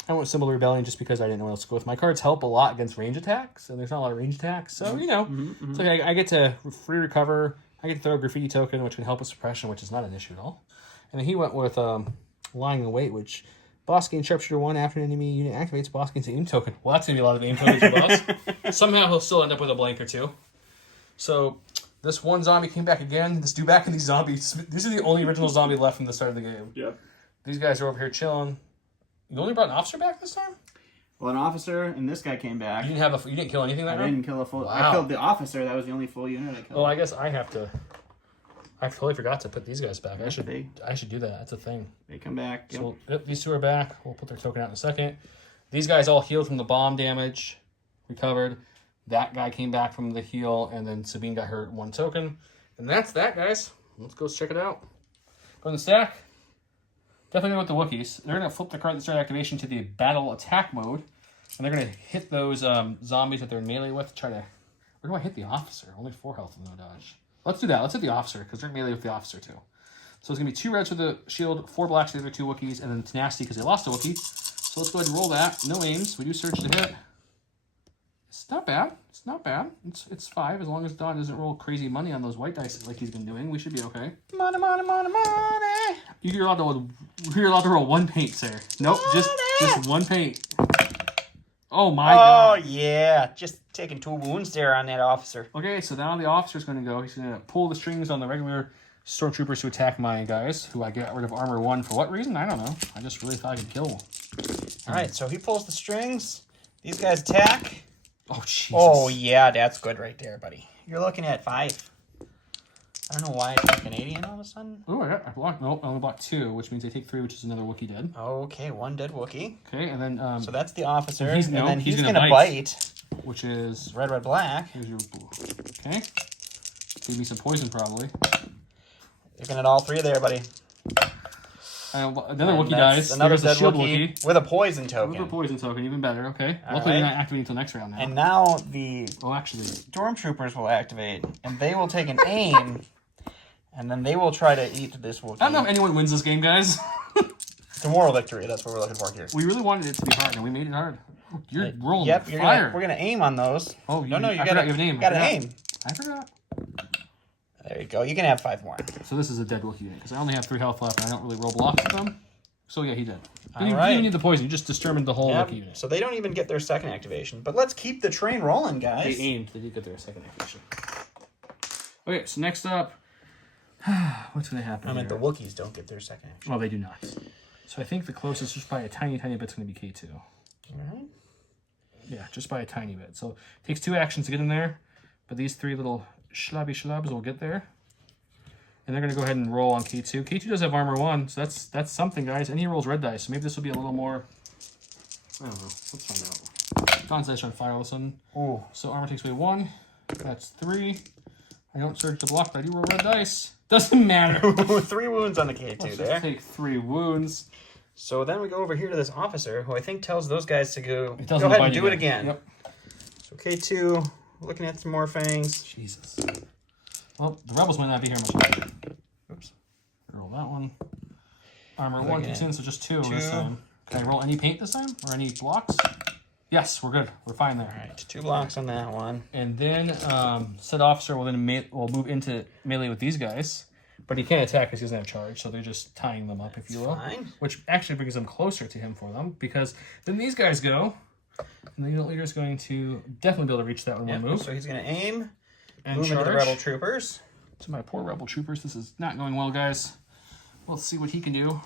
I went Symbol of Rebellion just because I didn't know what else to go with. My cards help a lot against range attacks, and there's not a lot of range attacks. So, you know, it's like I get to free recover. I get to throw a Graffiti token, which can help with suppression, which is not an issue at all. And then he went with Lying in Wait, which Boss gains Sharpshooter 1 after an enemy unit activates. Boss gains an aim token. Well, that's going to be a lot of aim tokens for Boss. Somehow he'll still end up with a blank or two. So this one zombie came back again. This dude back in these zombies. These are the only original zombie left from the start of the game. Yep. These guys are over here chilling. You only brought an officer back this time? Well, an officer and this guy came back. You didn't kill anything that I round? didn't kill a full. Wow. I killed the officer. That was the only full unit I killed. Oh, I guess I have to. I totally forgot to put these guys back. I should do that. That's a thing. They come back. Yep. So yep, these two are back. We'll put their token out in a second. These guys all healed from the bomb damage, recovered. That guy came back from the heal, and then Sabine got hurt 1 token. And that's that, guys. Let's go check it out. Go in the stack. Definitely with the Wookiees. They're going to flip the card at the start activation to the battle attack mode. And they're going to hit those zombies that they're in melee with. Try to... Where do I hit the officer? Only 4 health and no dodge. Let's do that. Let's hit the officer, because they're in melee with the officer, too. So it's going to be 2 reds for the shield, 4 blacks for the other 2 Wookiees, and then tenacity because they lost a Wookiee. So let's go ahead and roll that. No aims. We do surge to hit. It's not bad. It's not bad. It's 5. As long as Don doesn't roll crazy money on those white dice like he's been doing, we should be okay. Money, money, money, money. You're allowed to roll 1 paint, sir. Nope, just 1 paint. Oh my god. Oh yeah, just taking 2 wounds there on that officer. Okay, so now the officer's going to go. He's going to pull the strings on the regular stormtroopers to attack my guys, who I got rid of armor 1 for what reason? I don't know. I just really thought I could kill them. All right, so he pulls the strings. These guys attack. Oh, Jesus. Oh, yeah, that's good right there, buddy. You're looking at 5. I don't know why it's like Canadian all of a sudden. Oh, I blocked. Nope, I only blocked 2, which means I take 3, which is another Wookiee dead. Okay, 1 dead Wookiee. Okay, and then... so that's the officer. He's going gonna to bite. Which is... Red, red, black. Here's your blue. Okay. Gave me some poison, probably. Looking at all 3 there, buddy. Another Wookiee dies. Another There's dead the shield Wookiee with a poison token. With a poison token, even better. Okay. All Luckily, right. they're not activating until next round now. And now the actually... stormtroopers will activate, and they will take an aim, and then they will try to eat this Wookiee. I don't know if anyone wins this game, guys. It's a moral victory. That's what we're looking for here. We really wanted it to be hard, and we made it hard. You're rolling Yep, fire. we're gonna aim on those. Oh, no, you I gotta forgot you have an aim. Got an aim. I forgot. There you go. You can have 5 more. So this is a dead Wookiee because I only have 3 health left, and I don't really roll blocks with them. So yeah, he did. All You right. didn't need the poison. You just determined the whole Yep. Wookiee unit. So they don't even get their second activation. But let's keep the train rolling, guys. They aimed. They did get their second activation. Okay, so next up, what's going to happen? I meant the here? Wookiees don't get their second action. Well, they do not. So I think the closest, just by a tiny, tiny bit, is going to be K2. All right. Yeah, just by a tiny bit. So it takes 2 actions to get in there, but these 3 little schlubs will get there. And they're going to go ahead and roll on K2. K2 does have armor 1, so that's something, guys. And he rolls red dice, so maybe this will be a little more... I don't know. Let's find out. Don's dice on fire all of a sudden. Ooh. So armor takes away 1. That's 3. I don't surge to block, but I do roll red dice. Doesn't matter. 3 wounds on the K2 Let's there. just take 3 wounds. So then we go over here to this officer, who I think tells those guys to go It tells go them to ahead and bite do it again. Yep. So K2, looking at some more fangs. Jesus. Well, the rebels might not be here much longer. Oops. Roll that one. Armor Again. 1 kicks in, so just 2 2. this time. Can I roll any paint this time? Or any blocks? Yes, we're good. We're fine there. All right, 2 blocks on that one. And then said officer will then will move into melee with these guys. But he can't attack because he doesn't have charge, so they're just tying them up, if you will. Fine. Which actually brings them closer to him for them, because then these guys go, and the unit leader is going to definitely be able to reach that one Yep. move. So he's going to aim, And move into the charge. rebel troopers. To my poor rebel troopers, this is not going well, guys. Let's see what he can do.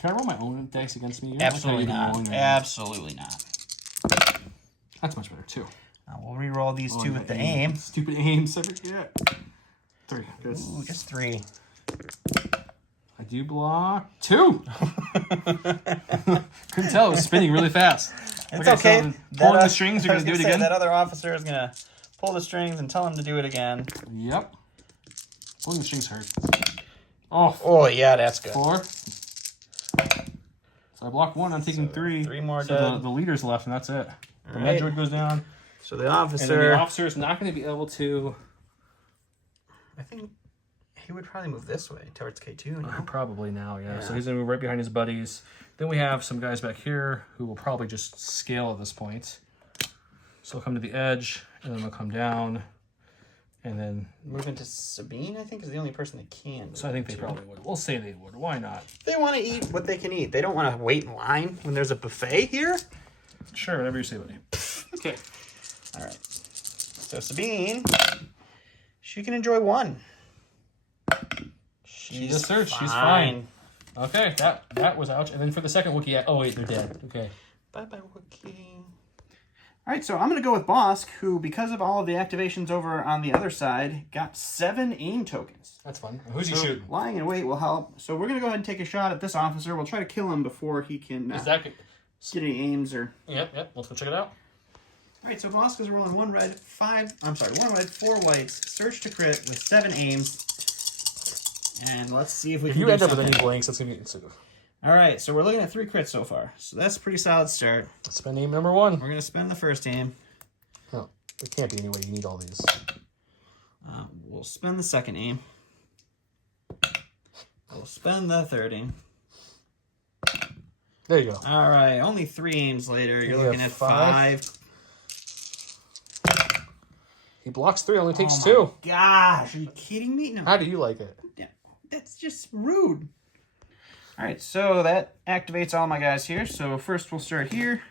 Can I roll my own dice against me? You're Absolutely like not. rolling your own. Absolutely not. That's much better, too. Now we'll re-roll these 2 yeah, with the aim. Stupid aim. Yeah. 3. Good. Ooh, just 3. I do block 2. Couldn't tell. It was spinning really fast. It's okay. So pulling the strings, you're going to do it again? That other officer is going to pull the strings and tell him to do it again. Yep. Pulling the strings hurt. Oh, Oh, yeah, that's good. 4. So I block 1. I'm taking 3. 3 more So dead. the leader's left, and that's it. The right. med droid goes down. So the And then officer... the officer is not going to be able to... I think he would probably move this way towards K2. No? Probably now, yeah. So Yeah. he's going to move right behind his buddies. Then we have some guys back here who will probably just scale at this point. So they'll come to the edge, and then they'll come down, and then... Move into Sabine, I think, is the only person that can. So I think they probably would. We'll say they would. Why not? They want to eat what they can eat. They don't want to wait in line when there's a buffet here. Sure, whatever you say, buddy. Okay. All right. So Sabine, she can enjoy one. She just searched. She's fine. Okay, that was ouch. And then for the second Wookiee... Oh, wait, they're dead. Okay. Bye-bye, Wookiee. All right, so I'm going to go with Bosk, who, because of all of the activations over on the other side, got 7 aim tokens. That's fun. Who's he shooting? Lying in wait will help. So we're going to go ahead and take a shot at this officer. We'll try to kill him before he can Is that... get any aims or... Yep. Let's go check it out. All right, so Bosk is rolling 1 red, 4 whites, search to crit with 7 aims. And let's see if we If can you do end up with something. any blanks, that's going to be... All right, so we're looking at 3 crits so far. So that's a pretty solid start. Let's spend aim number 1. We're going to spend the first aim. Oh, there can't be any way you need all these. We'll spend the second aim. We'll spend the third aim. There you go. All right, only 3 aims later. You're You looking have at 5. He blocks 3, only takes Oh 2. my gosh, are you kidding me? No, How do you like it? that's just rude. All right, so that activates all my guys here. So first we'll start here.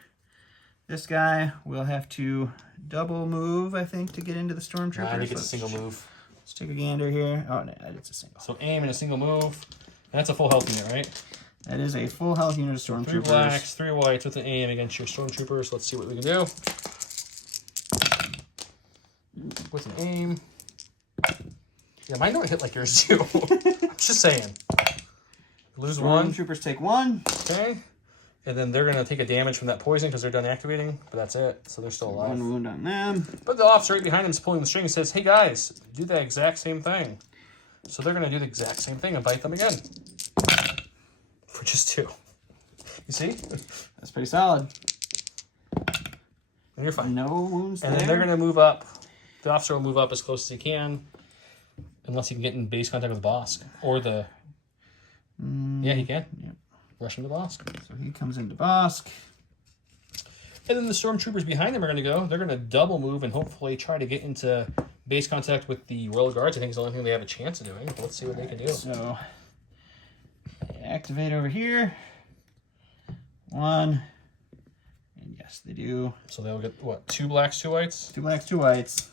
This guy will have to double move, I think, to get into the stormtrooper. I think it's a single move. Let's take a gander here. Oh, no, it's a single. So aim and a single move. That's a full health unit, right? That is a full health unit of 3 stormtroopers. blacks, 3 whites with an aim against your stormtroopers. Let's see what we can do. With an aim. Yeah, mine don't hit like yours do. Just saying. Lose 1. Stormtroopers take 1. Okay. And then they're going to take a damage from that poison because they're done activating. But that's it. So they're still alive. 1 wound on them. But the officer right behind him is pulling the string and says, hey guys, do the exact same thing. So they're going to do the exact same thing and bite them again. For just 2. You see? That's pretty solid. And you're fine. No wounds And there. then they're going to move up. The officer will move up as close as he can. Unless he can get in base contact with Bosk. Or the... Yeah, he can. Yep. Rush into Bosk. So he comes into Bosk. And then the stormtroopers behind them are going to go. They're going to double move and hopefully try to get into base contact with the Royal Guards. I think is the only thing they have a chance of doing. Let's see what they can do. So they activate over here. 1. And yes, they do. So they'll get, what, 2 blacks, 2 whites? 2 blacks, 2 whites.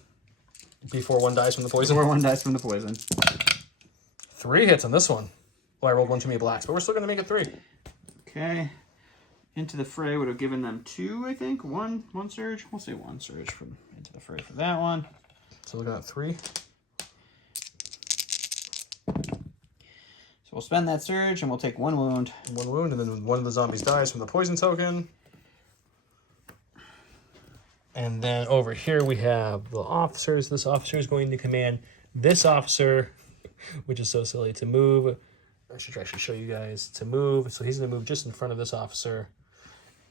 Before 1 dies from the poison. Before 1 dies from the poison. 3 hits on this one. Well, I rolled 1 too many blacks, but we're still going to make it 3. Okay. Into the fray would have given them 2, I think. 1 surge. We'll say 1 surge from into the fray for that one. So looking at 3. So we'll spend that surge and we'll take 1 wound. 1 wound, and then 1 of the zombies dies from the poison token. And then over here we have the officers. This officer is going to command this officer, which is so silly, to move. I should actually show you guys to move. So he's going to move just in front of this officer.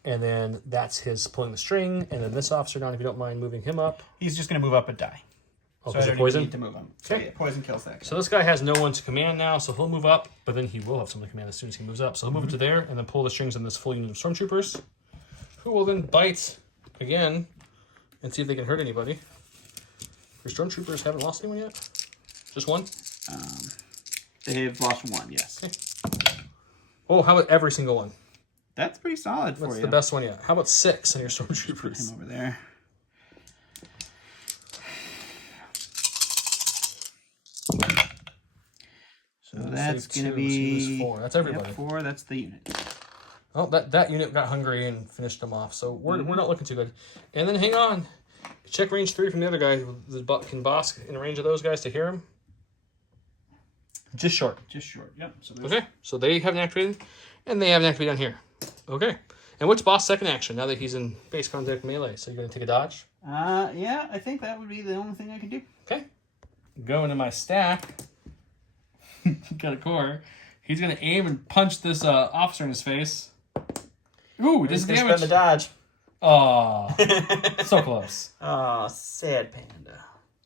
And then that's his pulling the string. And then this officer down, if you don't mind moving him up. He's just going to move up and die. Oh, So I because don't of even poison? need to move him. So Okay. yeah, poison kills that guy. So this guy has no one to command now, so he'll move up, but then he will have someone to command as soon as he moves up. So he'll move it to there and then pull the strings on this full unit of stormtroopers, who will then bite again and see if they can hurt anybody. Your stormtroopers haven't lost anyone yet? Just 1? They've lost 1, yes. Okay. Oh, how about every single one? That's pretty solid for That's you. the best one yet. How about 6 on your Put stormtroopers? him over there. So that's Say going to 2, so you lose be 4. That's everybody. Yep, 4. That's the unit. Oh, that unit got hungry and finished them off, so we're not looking too good. And then hang on. Check range 3 from the other guy. Can Bosk in range of those guys to hear him? Just short. Just short. Yep. So there's Okay, so they haven't activated, and they haven't activated down here. Okay. And what's Bosk's second action now that he's in base contact melee? So you're going to take a dodge? Yeah, I think that would be the only thing I can do. Okay. Go into my stack. Got a core. He's going to aim and punch this officer in his face. Ooh, this is He's gonna damage. spend the dodge. Oh, so close. Oh, sad panda.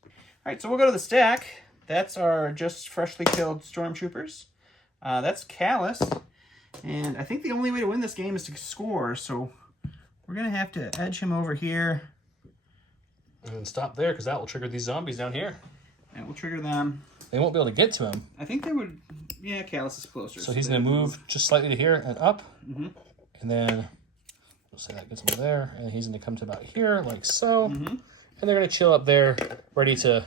All right, so we'll go to the stack. that's our just freshly killed stormtroopers. That's Kallus. And I think the only way to win this game is to score, so we're going to have to edge him over here. And then stop there, because that will trigger these zombies down here. And we'll trigger them. They won't be able to get to him. I think they would... Yeah, Kallus is closer. So he's going to move just slightly to here and up. Mm-hmm. And then, we'll say that gets him over there. And he's going to come to about here, like so. Mm-hmm. And they're going to chill up there, ready to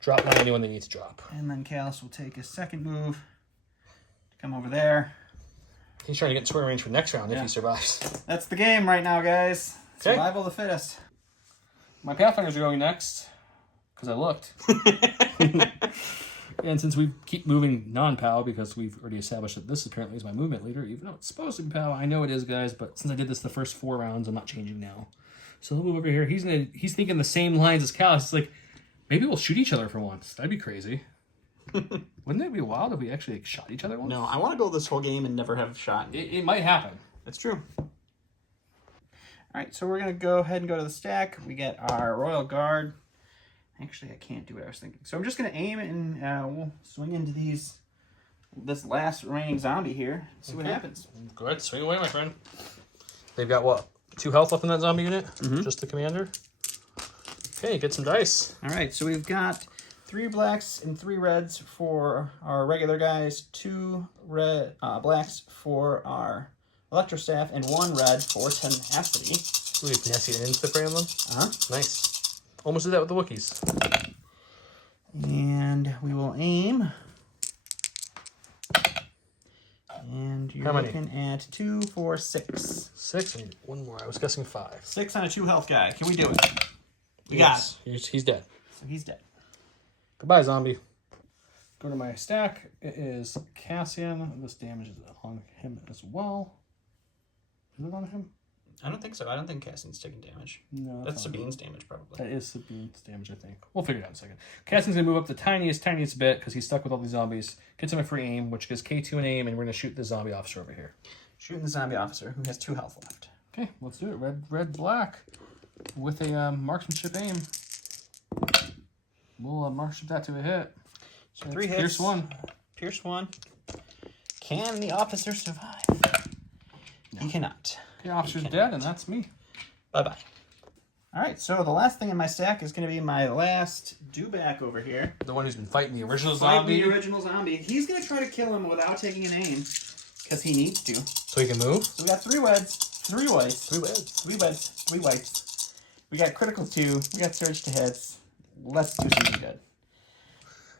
drop on anyone they need to drop. And then Kallus will take his second move to come over there. He's trying to get in square range for next round if he survives. That's the game right now, guys. Okay. Survival of the fittest. My Pathfinders are going next, because I looked. And since we keep moving non-POW, because we've already established that this apparently is my movement leader, even though it's supposed to be POW, I know it is, guys, but since I did this the first 4 rounds, I'm not changing now. So he'll move over here. He's thinking the same lines as Kallus. It's like, maybe we'll shoot each other for once. That'd be crazy. Wouldn't it be wild if we actually shot each other once? No, I want to go this whole game and never have shot. It might happen. That's true. All right, so we're going to go ahead and go to the stack. We get our Royal Guard. Actually, I can't do what I was thinking. So I'm just going to aim and we'll swing into this last remaining zombie here. See what happens. Go ahead, swing away, my friend. They've got, what, 2 health left in that zombie unit? Mm-hmm. Just the commander? Okay, get some dice. All right, so we've got 3 blacks and 3 reds for our regular guys, 2 blacks for our electrostaff, and 1 red for tenacity. Ooh, you can see an insta on them? Uh-huh. Nice. Almost did that with the Wookiees. And we will aim. And you're How many? looking at 2, 4, 6. 6 and 1 more. I was guessing 5. 6 on a 2 health guy. Can we do it? We got it. He's dead. So he's dead. Goodbye, zombie. Go to my stack. It is Casian. This damage is on him as well. Is it on him? I don't think so. I don't think Cassian's taking damage. No. That's Sabine's damage, probably. That is Sabine's damage, I think. We'll figure it out in a second. Cassian's going to move up the tiniest bit because he's stuck with all these zombies. Gets him a free aim, which gives K2 an aim, and we're going to shoot the zombie officer over here. Shooting the zombie officer, who has 2 health left. Okay, let's do it. Red, black with a marksmanship aim. We'll marksmanship that to a hit. So 3 hits. Pierce 1. Pierce 1. Can the officer survive? No. He cannot. Okay, officer's dead, and that's me. Bye-bye. All right, so the last thing in my stack is going to be my last dewback over here. The one who's been fighting the original zombie. The original zombie. He's going to try to kill him without taking an aim, because he needs to. So he can move? So we got 3 reds, 3 whites. 3 reds. 3 reds, 3 whites. We got critical 2. We got surge to hits. Let's do something good.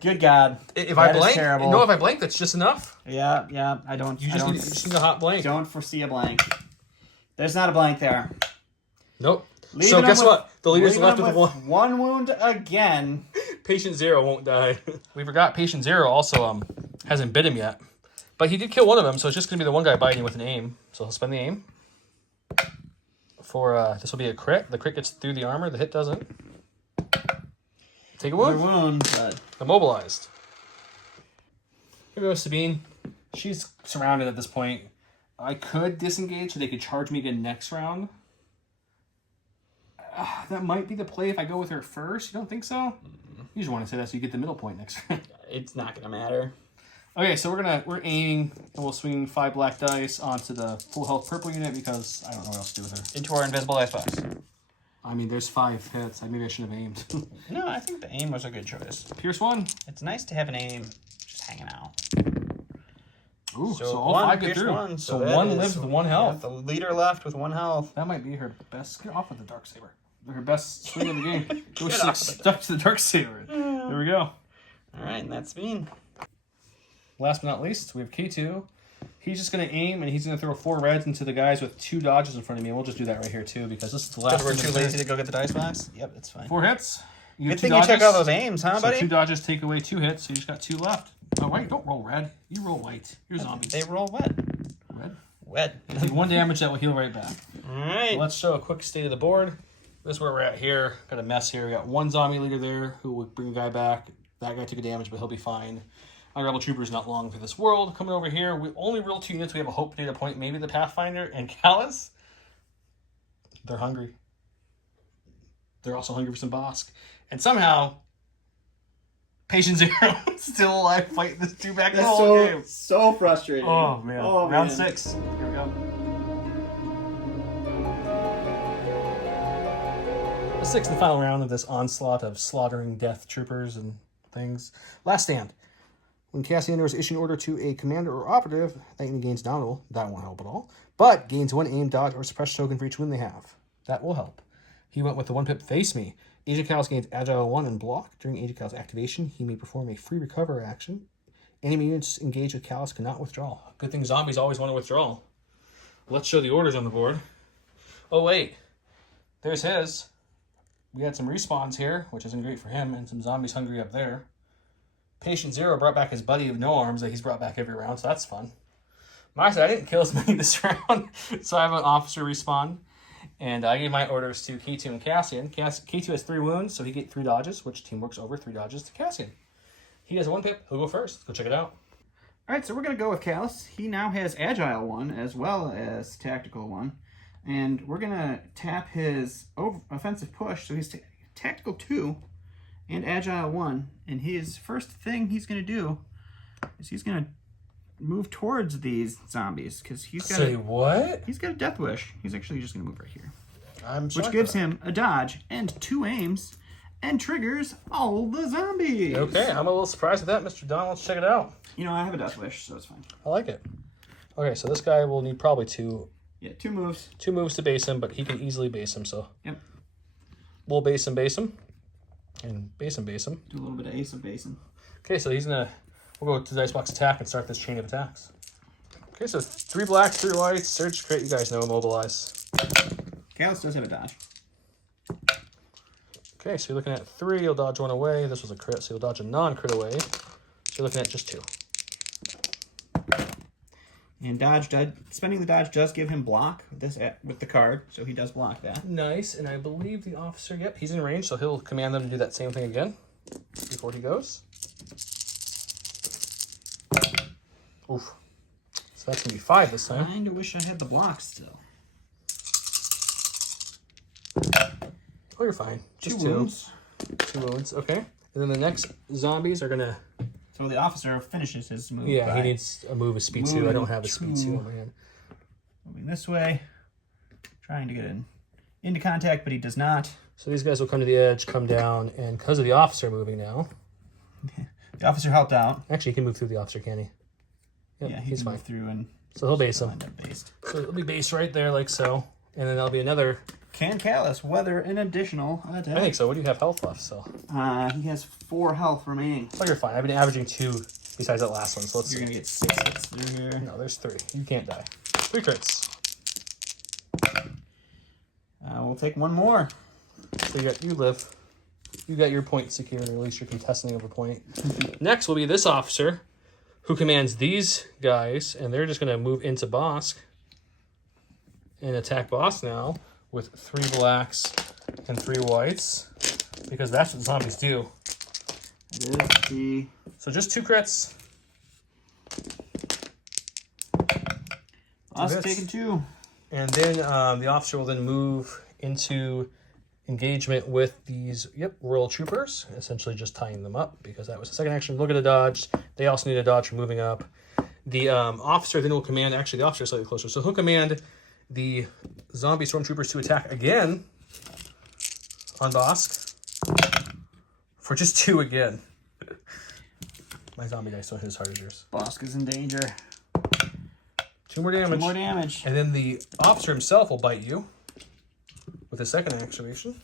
Good God. If I blank, terrible. no, if I blank, that's just enough. Yeah, I don't. You just need a hot blank. Don't foresee a blank. There's not a blank there. Nope. So guess what? The leader's left with 1 wound again. Patient 0 won't die. We forgot Patient 0 also hasn't bit him yet. But he did kill one of them, so it's just going to be the one guy biting with an aim. So he'll spend the aim. For this will be a crit. The crit gets through the armor. The hit doesn't. Take a wound. But... Immobilized. Here goes Sabine. She's surrounded at this point. I could disengage so they could charge me again next round. That might be the play if I go with her first. You don't think so? You just want to say that so you get the middle point next round. It's not going to matter. Okay, so we're aiming, and we'll swing 5 black dice onto the full health purple unit because I don't know what else to do with her. Into our invisible icebox. I mean, there's 5 hits. Maybe I should have aimed. No, I think the aim was a good choice. Pierce 1. It's nice to have an aim just hanging out. Ooh, so all 5 get through. One, so 1 lives with 1 health. The leader left with 1 health. That might be her best. Get off with the Darksaber. Her best swing of the game. Go stuck to the Darksaber. There we go. All right, and that's Sabine. Last but not least, we have K2. He's just going to aim, and he's going to throw 4 reds into the guys with 2 dodges in front of me. And we'll just do that right here, too, because this is the last one. We're too lazy to go get the dice box? Yep, it's fine. 4 hits. Good thing you took all those aims, huh, buddy? So 2 dodges take away 2 hits, so you just got 2 left. Oh, wait, don't roll red. You roll white. You're zombies. They roll wet. Red? Wet. Take 1 damage, that will heal right back. All right. Let's show a quick state of the board. This is where we're at here. Got a mess here. We got 1 zombie leader there who will bring a guy back. That guy took a damage, but he'll be fine. Our Rebel Trooper's not long for this world. Coming over here, we only roll 2 units. We have a Hope data point, maybe the Pathfinder and Kallus. They're hungry. They're also hungry for some Bosk. And somehow, Patient Zero still alive fighting this two back the That's whole game. so frustrating. Oh man. Oh, Round man. 6. Here we go. The 6th and final round of this onslaught of slaughtering death troopers and things. Last stand. When Casian is issuing an order to a commander or operative, that enemy gains down roll. That won't help at all. But gains 1 aim, dodge, or suppress token for each wound they have. That will help. He went with the 1 pip Face Me. Agent Kallus gains Agile 1 and block. During Agent Kallus activation, he may perform a free recover action. Enemy units engaged with Kallus cannot withdraw. Good thing zombies always want to withdraw. Let's show the orders on the board. Oh wait, there's his. We had some respawns here, which isn't great for him, and some zombies hungry up there. Patient Zero brought back his buddy of no arms that he's brought back every round, so that's fun. My side, I didn't kill as many this round, so I have an officer respawn. And I gave my orders to K2 and Casian. K2 has 3 wounds, so he gets 3 dodges, which team works over 3 dodges to Casian. He has 1 pip. He'll go first. Let's go check it out. All right, so we're going to go with Kallus. He now has Agile 1 as well as Tactical 1. And we're going to tap his offensive push, so he's Tactical 2 and Agile 1. And his first thing he's going to do is he's going to move towards these zombies because he's got what? He's got a Death Wish. He's actually just going to move right here, Which gives him a dodge and 2 aims and triggers all the zombies. Okay, I'm a little surprised with that, Mr. Don. Let's check it out. You know, I have a Death Wish, so it's fine. I like it. Okay, so this guy will need probably 2 moves. 2 moves to base him, but he can easily base him, so. Yep. We'll base him. And base him. Do a little bit of Ace of Basing. Okay, so we'll go to the Icebox attack and start this chain of attacks. Okay, so 3 blacks, 3 whites, Surge Crit, you guys know, Immobilize. Kallus does have a dodge. Okay, so you're looking at 3, you'll dodge 1 away. This was a crit, so you'll dodge a non-crit away. So you're looking at just 2. And spending the dodge does give him block with the card, so he does block that. Nice, and I believe the officer, yep, he's in range, so he'll command them to do that same thing again before he goes. Oof. So that's going to be 5 this time. I kinda wish I had the block still. Oh, you're fine. Just 2 wounds. 2 wounds, okay. And then the next zombies are going to... So the officer finishes his move. Yeah, he needs a move of speed 2. I don't have a speed 2 on my hand. Moving this way. Trying to get into contact, but he does not. So these guys will come to the edge, come down, and because of the officer moving now... The officer helped out. Actually, he can move through the officer, can he? Yep, Yeah, he's can fine. move through and So he'll base him. end up based. So it'll be based right there, like so. And then there'll be another... Can Kallus weather an additional attack? I think so. What do you have health left, so? He has 4 health remaining. Oh, you're fine. I've been averaging 2 besides that last one, so let's You're see. going to get 6 hits through here. No, there's 3. You can't die. 3 crits. We'll take 1 more. So you live. You got your point secured, or at least you're contesting of a point. Next will be this officer, who commands these guys, and they're just going to move into Bosk and attack Bosk now with 3 blacks and 3 whites, because that's what zombies do. It is the... So just 2 crits. Bosk taking 2. And then the officer will then move into engagement with these, royal troopers, essentially just tying them up, because that was the second action. Look at the dodge. They also need a dodge for moving up. The officer then will command, actually the officer is slightly closer, so he'll command the zombie stormtroopers to attack again on Bosk for just 2 again. My zombie dice don't hit as hard as yours. Bosk is in danger. 2 more damage. 2 more damage. And then the officer himself will bite you with a second activation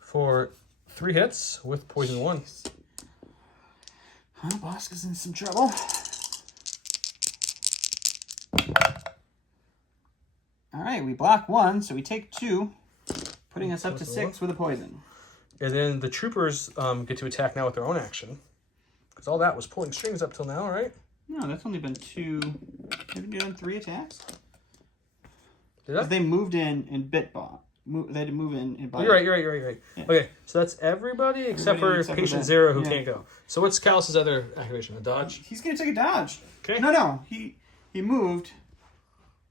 for 3 hits with poison 1. Bosk is in some trouble. All right, we block 1, so we take 2, putting us up to 6 with a poison. And then the troopers get to attack now with their own action, because all that was pulling strings up till now, right? No, that's only been 2. Haven't you done 3 attacks? Did I? They moved in and bit bot. They had to move in and bite. You're right. Yeah. Okay, so that's everybody except for Patient Zero who can't go. So what's Kallus's other activation? A dodge? He's gonna take a dodge. Okay. No. He moved.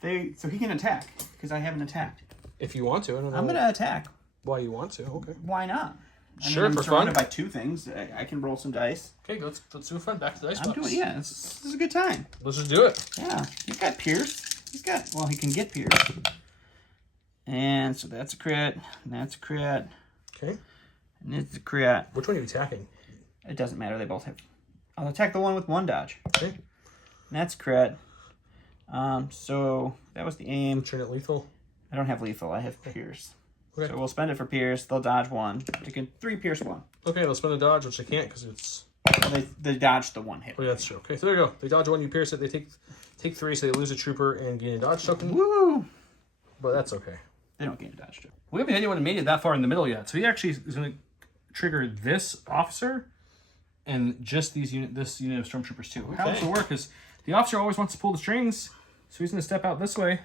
So he can attack because I haven't attacked. If you want to, I don't know. I'm gonna attack. Why you want to? Okay. Why not? Sure, I'm for surrounded fun. by two things. I can roll some dice. Okay, let's do fun. Back to the dice I'm box. doing, yeah, this is a good time. Let's just do it. Yeah, he's got Pierce. Well, he can get Pierce. And so that's a crit, and that's a crit, Okay. and it's a crit. Which one are you attacking? It doesn't matter, they both have. I'll attack the one with 1 dodge. Okay. And that's crit. So that was the aim. Turn it lethal. I don't have lethal, I have Pierce. Okay. So we'll spend it for Pierce. They'll dodge 1. They can 3 Pierce 1. Okay, they'll spend a dodge, which they can't because it's. Well, they dodged the 1 hit. Oh, yeah, that's true. Okay, so there you go. They dodge 1, you pierce it. They take 3, so they lose a trooper and gain a dodge token. Woo! But that's okay. They don't gain a dodge too. We haven't had anyone made it that far in the middle yet, so he actually is going to trigger this officer and just this unit of stormtroopers too. How this will work is the officer always wants to pull the strings, so he's going to step out this way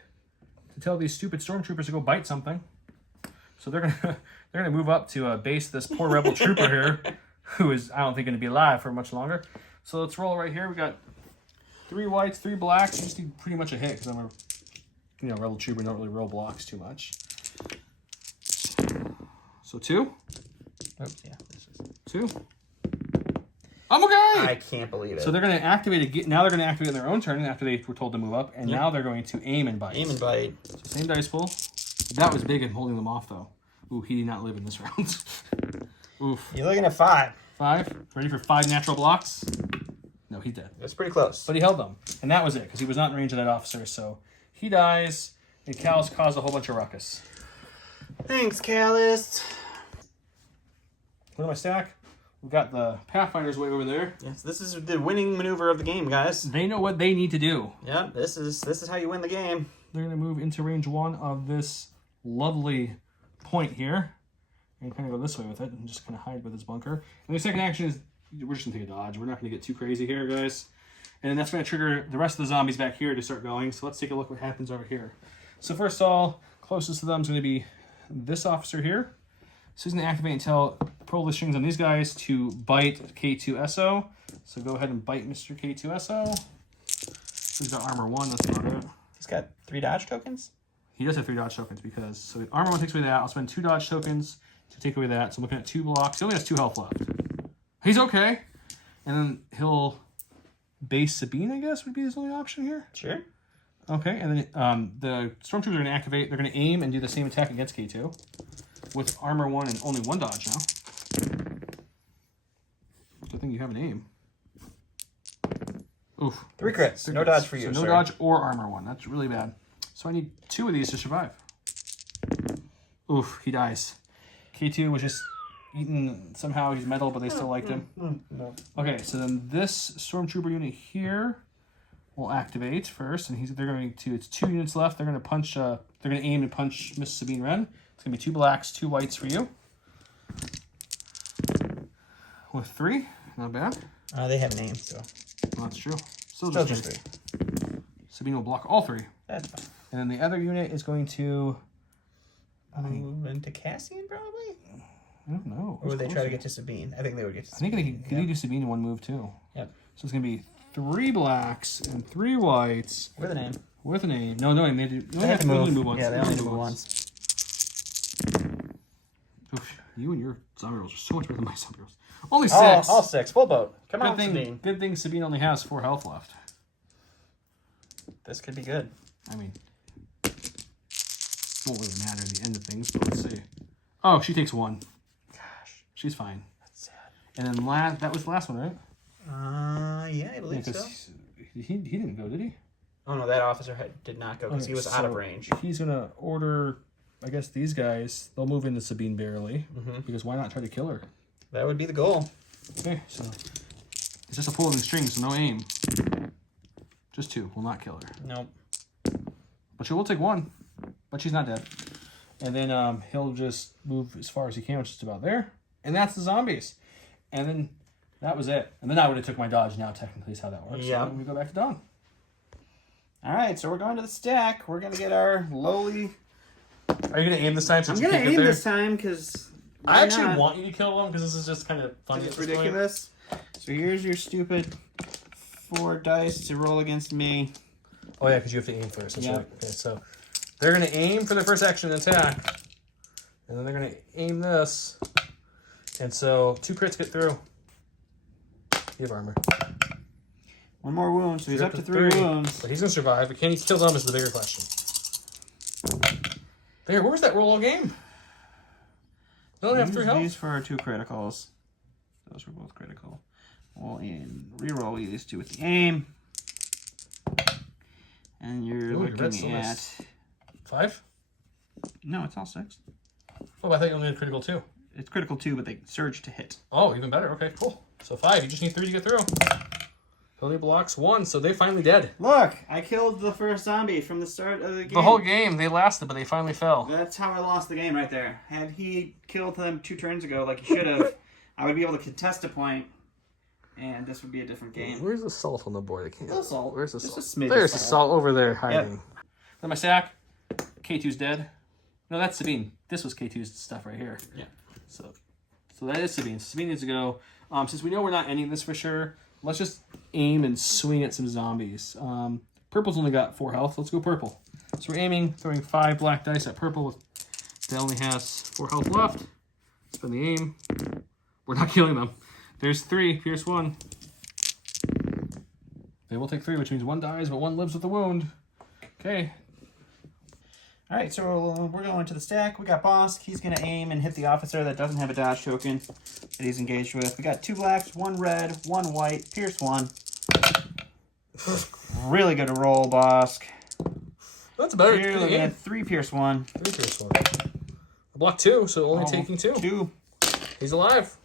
to tell these stupid stormtroopers to go bite something. So they're gonna move up to base this poor rebel trooper here, who is I don't think going to be alive for much longer. So let's roll right here. We got 3 whites, 3 blacks. Just need pretty much a hit because I'm a rebel trooper. Don't really roll blocks too much. So 2. Oops, yeah, this is. 2. I'm okay. I can't believe it. So they're going to activate it. Now they're going to activate their own turn after they were told to move up, and now they're going to aim and bite. Aim and bite. So same dice pool. That was big in holding them off, though. Ooh, he did not live in this round. Oof. You're looking at 5. 5. Ready for 5 natural blocks? No, he's dead. That's pretty close. But he held them, and that was it because he was not in range of that officer. So he dies, and Kallus caused a whole bunch of ruckus. Thanks, Kallus. Look at my stack. We've got the Pathfinders way over there. Yes, this is the winning maneuver of the game, guys. They know what they need to do. Yeah, this is how you win the game. They're going to move into range 1 of this lovely point here. And kind of go this way with it and just kind of hide with his bunker. And the second action is we're just going to take a dodge. We're not going to get too crazy here, guys. And then that's going to trigger the rest of the zombies back here to start going. So let's take a look what happens over here. So first of all, closest to them is going to be this officer here. So he's going to activate and pull the strings on these guys to bite K2SO. So go ahead and bite Mr. K2SO. He's got armor 1, that's about it. He's got 3 dodge tokens? He does have 3 dodge tokens because, so armor 1 takes away that. I'll spend 2 dodge tokens to take away that. So I'm looking at 2 blocks. He only has 2 health left. He's okay. And then he'll base Sabine, I guess, would be his only option here. Sure. Okay, and then the stormtroopers are going to activate. They're going to aim and do the same attack against K2 with armor 1 and only 1 dodge now. Good thing you have an aim. Oof. 3 crits. No dodge for you, So no sir. dodge or armor 1. That's really bad. So I need 2 of these to survive. Oof, he dies. K2 was just eaten. Somehow he's metal, but they still liked him. No. Okay, so then this stormtrooper unit here will activate first, and they're going to. It's 2 units left. They're going to punch. They're going to aim and punch Miss Sabine Wren. It's going to be 2 blacks, 2 whites for you. With 3, not bad. They have names, so. Well, that's true. Still Still just just 3. 3. Sabine will block all 3. That's fine. And then the other unit is going to. Move into Cassian, probably? I don't know. Or would they try to get to Sabine? I think they would get to I Sabine. think they could do Sabine in 1 move too. Yep. So it's going to be 3 blacks and 3 whites With a name. with an aim. No, they do. They have to move. once. Yeah, they only move once. Oof, you and your zombie rolls are so much better than my zombie rolls. Only 6. All 6. Full boat. Come on, Good Sabine. thing Sabine only has 4 health left. This could be good. I mean, won't really matter in the end of things, but let's see. Oh, she takes 1. Gosh. She's fine. That's sad. And then that was the last one, right? Yeah, I believe so. He didn't go, did he? Oh, no, that officer did not go because Okay, he was out of range. He's going to order, I guess, these guys. They'll move into Sabine barely. Because why not try to kill her? That would be the goal. Okay, so it's just a pulling the strings, so no aim. Just 2 will not kill her. Nope. But she will take 1. But she's not dead. And then he'll just move as far as he can, which is about there. And that's the zombies. And then that was it. And then I would have took my dodge now, technically, is how that works. Yeah. So then we go back to Dawn. All right, so we're going to the stack. We're going to get our lowly... Are you going to aim this time since I'm you going can't to get aim there? this time because... I actually want you to kill one because this is just kind of fun. It's ridiculous. So here's your stupid 4 dice to roll against me. Oh, yeah, because you have to aim first. That's Yep. right. Okay, so they're going to aim for their first action and attack. And then they're going to aim this. And so 2 crits get through. You have armor. 1 more wound, so he's up to 3 wounds. But he's going to survive. But can he kill them is the bigger question. There, where was that roll all game? They only have 3 health. These for our 2 criticals. Those were both critical. We'll reroll these 2 with the aim. And you're looking at... 5? No, it's all 6. Oh, I thought you only had critical 2. It's critical 2, but they surge to hit. Oh, even better. Okay, cool. So 5. You just need 3 to get through. Only blocks 1, so they're finally dead. Look, I killed the first zombie from the start of the game. The whole game, they lasted, but they finally fell. That's how I lost the game right there. Had he killed them 2 turns ago like he should have, I would be able to contest a point, and this would be a different game. Where's the salt on the board? I can't. No salt. Where's the Just salt? a smidge There's of the salt. salt over there hiding. Yep. Then my sack. K2's dead. No, that's Sabine. This was K2's stuff right here. Yeah. So that is Sabine. Sabine needs to go. Since we know we're not ending this for sure, let's just aim and swing at some zombies. Purple's only got 4 health. Let's go purple. So we're aiming, throwing 5 black dice at purple. That only has 4 health left. Spin the aim. We're not killing them. There's 3. Pierce 1. They will take 3, which means 1 dies, but 1 lives with the wound. Okay. All right, so we're going to the stack. We got Bosk. He's going to aim and hit the officer that doesn't have a dodge token that he's engaged with. We got 2 blacks, 1 red, 1 white, pierce 1. Really good roll, Bosk. That's better. You're looking at 3 pierce 1. 3 pierce 1. I blocked 2, so only taking 2. 2. He's alive.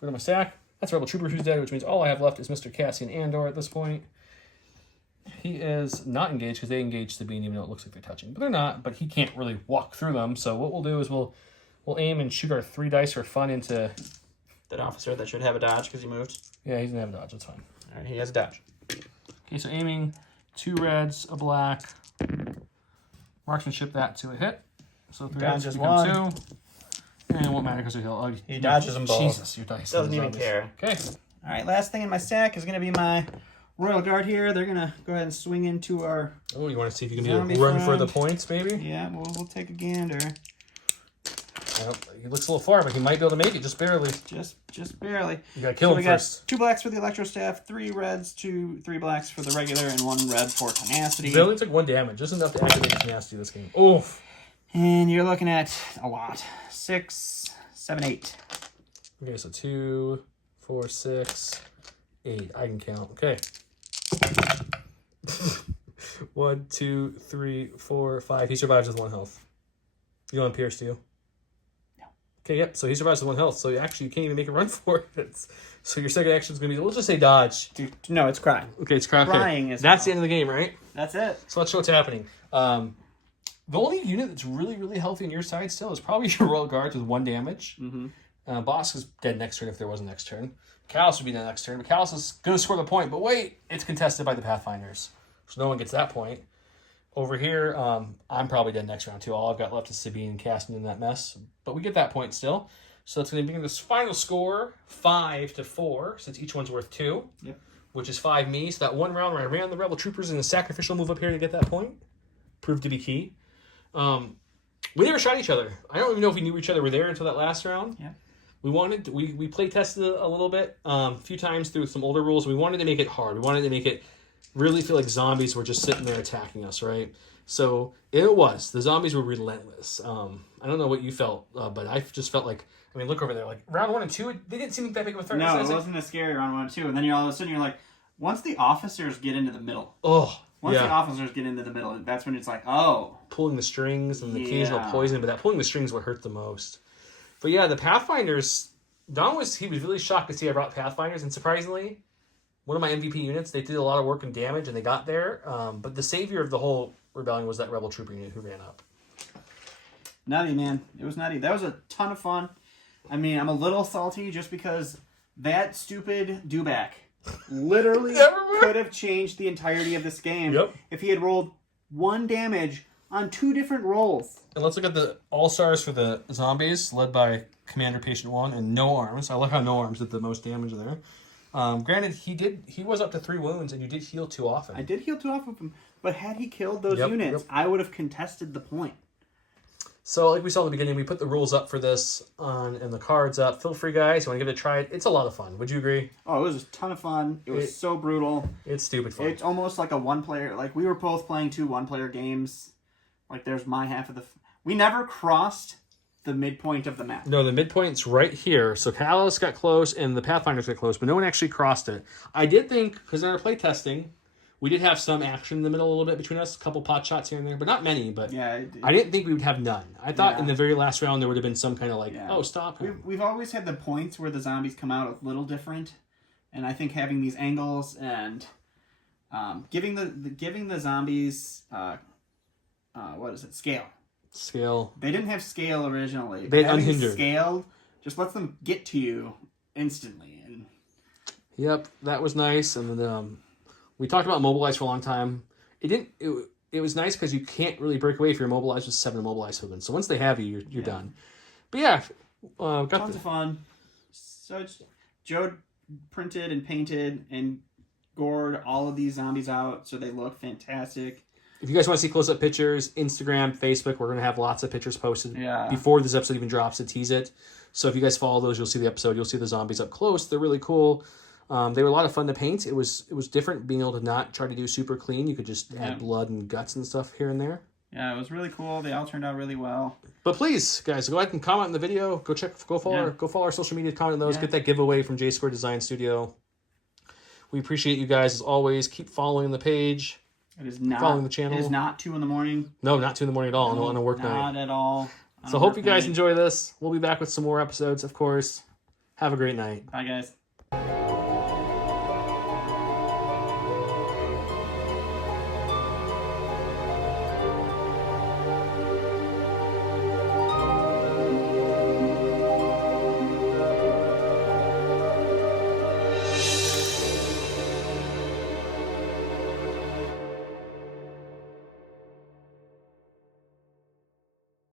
Go to my stack. That's Rebel Trooper who's dead, which means all I have left is Mr. Casian Andor at this point. He is not engaged because they engage Sabine, even though it looks like they're touching. But they're not, but he can't really walk through them. So what we'll do is we'll aim and shoot our 3 dice for fun into... That officer that should have a dodge because he moved. Yeah, he's going to have a dodge. That's fine. All right, he has a dodge. Okay, so aiming 2 reds, a black. Marksmanship that to a hit. So 3 dice Dodges become 2. And it won't matter because he'll... He dodges them both. Jesus, your dice. Doesn't even care. Okay. All right, last thing in my stack is going to be my Royal Guard here. They're going to go ahead and swing into our... Oh, you want to see if you can Zombie run for the friend. points, maybe? Yeah, we'll take a gander. Well, he looks a little far, but he might be able to make it just barely. Just barely. You got to kill him we first. got 2 blacks for the electro staff, 3 reds, 3 blacks for the regular, and 1 red for tenacity. They only took 1 damage, just enough to activate tenacity this game. Oof. And you're looking at a lot. 6, 7, 8. Okay, so 2, 4, 6, 8. I can count. Okay. 1, 2, 3, 4, 5. He survives with 1 health. You don't have Pierce, do you? No. Okay, yep. So he survives with 1 health. So actually, you can't even make a run for it. So your second action is going to be, let's just say dodge. No, it's crying. Okay, it's crying. Crying is That's the end of the game, right? That's it. So let's show what's happening. The only unit that's really, really healthy on your side still is probably your Royal Guards with 1 damage. Mm-hmm. Bosk is dead next turn if there was a next turn. Kallus would be dead next turn, but Kallus is going to score the point. But wait, it's contested by the Pathfinders. So no one gets that point. Over here, I'm probably dead next round too. All I've got left is Sabine and Casian in that mess. But we get that point still. So it's going to be this final score, 5-4, since each one's worth 2. Yep. Which is 5 me. So that 1 round where I ran the Rebel Troopers in a sacrificial move up here to get that point proved to be key. We never shot each other. I don't even know if we knew each other were there until that last round. Yeah. We play tested a little bit, a few times through some older rules. We wanted to make it hard. We wanted to make it really feel like zombies were just sitting there attacking us, right? So it was. The zombies were relentless. I don't know what you felt, but I just felt like, I mean, look over there. Like round 1 and 2, they didn't seem like that big of a threat. No, it wasn't as scary round 1 and 2. And then all of a sudden you're like, once the officers get into the middle. Once the officers get into the middle, that's when it's like, oh. Pulling the strings and the occasional poison, but that pulling the strings is what hurt the most. But yeah, the Pathfinders, he was really shocked to see I brought Pathfinders, and surprisingly, one of my MVP units, they did a lot of work and damage, and they got there. But the savior of the whole rebellion was that Rebel Trooper unit who ran up. Nutty, man. It was nutty. That was a ton of fun. I mean, I'm a little salty just because that stupid dewback literally could have changed the entirety of this game if he had rolled 1 damage on 2 different rolls. And let's look at the all-stars for the zombies, led by Commander Patient 1 and No Arms. I like how No Arms did the most damage there. Granted, he was up to 3 wounds, and you did heal 2 off him. I did heal 2 off of him, but had he killed those units, I would have contested the point. So like we saw in the beginning, we put the rules up for this on and the cards up. Feel free, guys. You want to give it a try? It's a lot of fun. Would you agree? Oh, it was a ton of fun. It was so brutal. It's stupid fun. It's almost like a one-player. Like, we were both playing 2 one-player games. Like, there's my half of the... We never crossed the midpoint of the map. No, the midpoint's right here. So Kallus got close and the Pathfinders got close, but no one actually crossed it. I did think, because in our play testing, we did have some action in the middle a little bit between us, a couple pot shots here and there, but not many. But Yeah, I didn't think we would have none. I thought in the very last round there would have been some kind of like, oh, stop him. We've always had the points where the zombies come out a little different, and I think having these angles and giving the zombies what is it, scale. They didn't have scale originally. They had having unhindered. Scale just lets them get to you instantly. And Yep, that was nice. And then we talked about mobilize for a long time. It was nice because you can't really break away if you're mobilized with 7 immobilized hooligans. So once they have you, you're done. But yeah, tons of fun. So Joe printed and painted and gored all of these zombies out so they look fantastic. If you guys want to see close-up pictures, Instagram, Facebook, we're going to have lots of pictures posted before this episode even drops to tease it. So if you guys follow those, you'll see the episode. You'll see the zombies up close. They're really cool. They were a lot of fun to paint. It was different being able to not try to do super clean. You could just add blood and guts and stuff here and there. Yeah, it was really cool. They all turned out really well. But please, guys, go ahead and comment on the video. Go follow our social media, comment on those. Get that giveaway from J Square Design Studio. We appreciate you guys as always. Keep following the page. It is not following the channel. It is not 2 a.m. No, not 2 a.m. at all. No, on a work night. Not at all. So hope you guys enjoy this. We'll be back with some more episodes, of course. Have a great night. Bye, guys.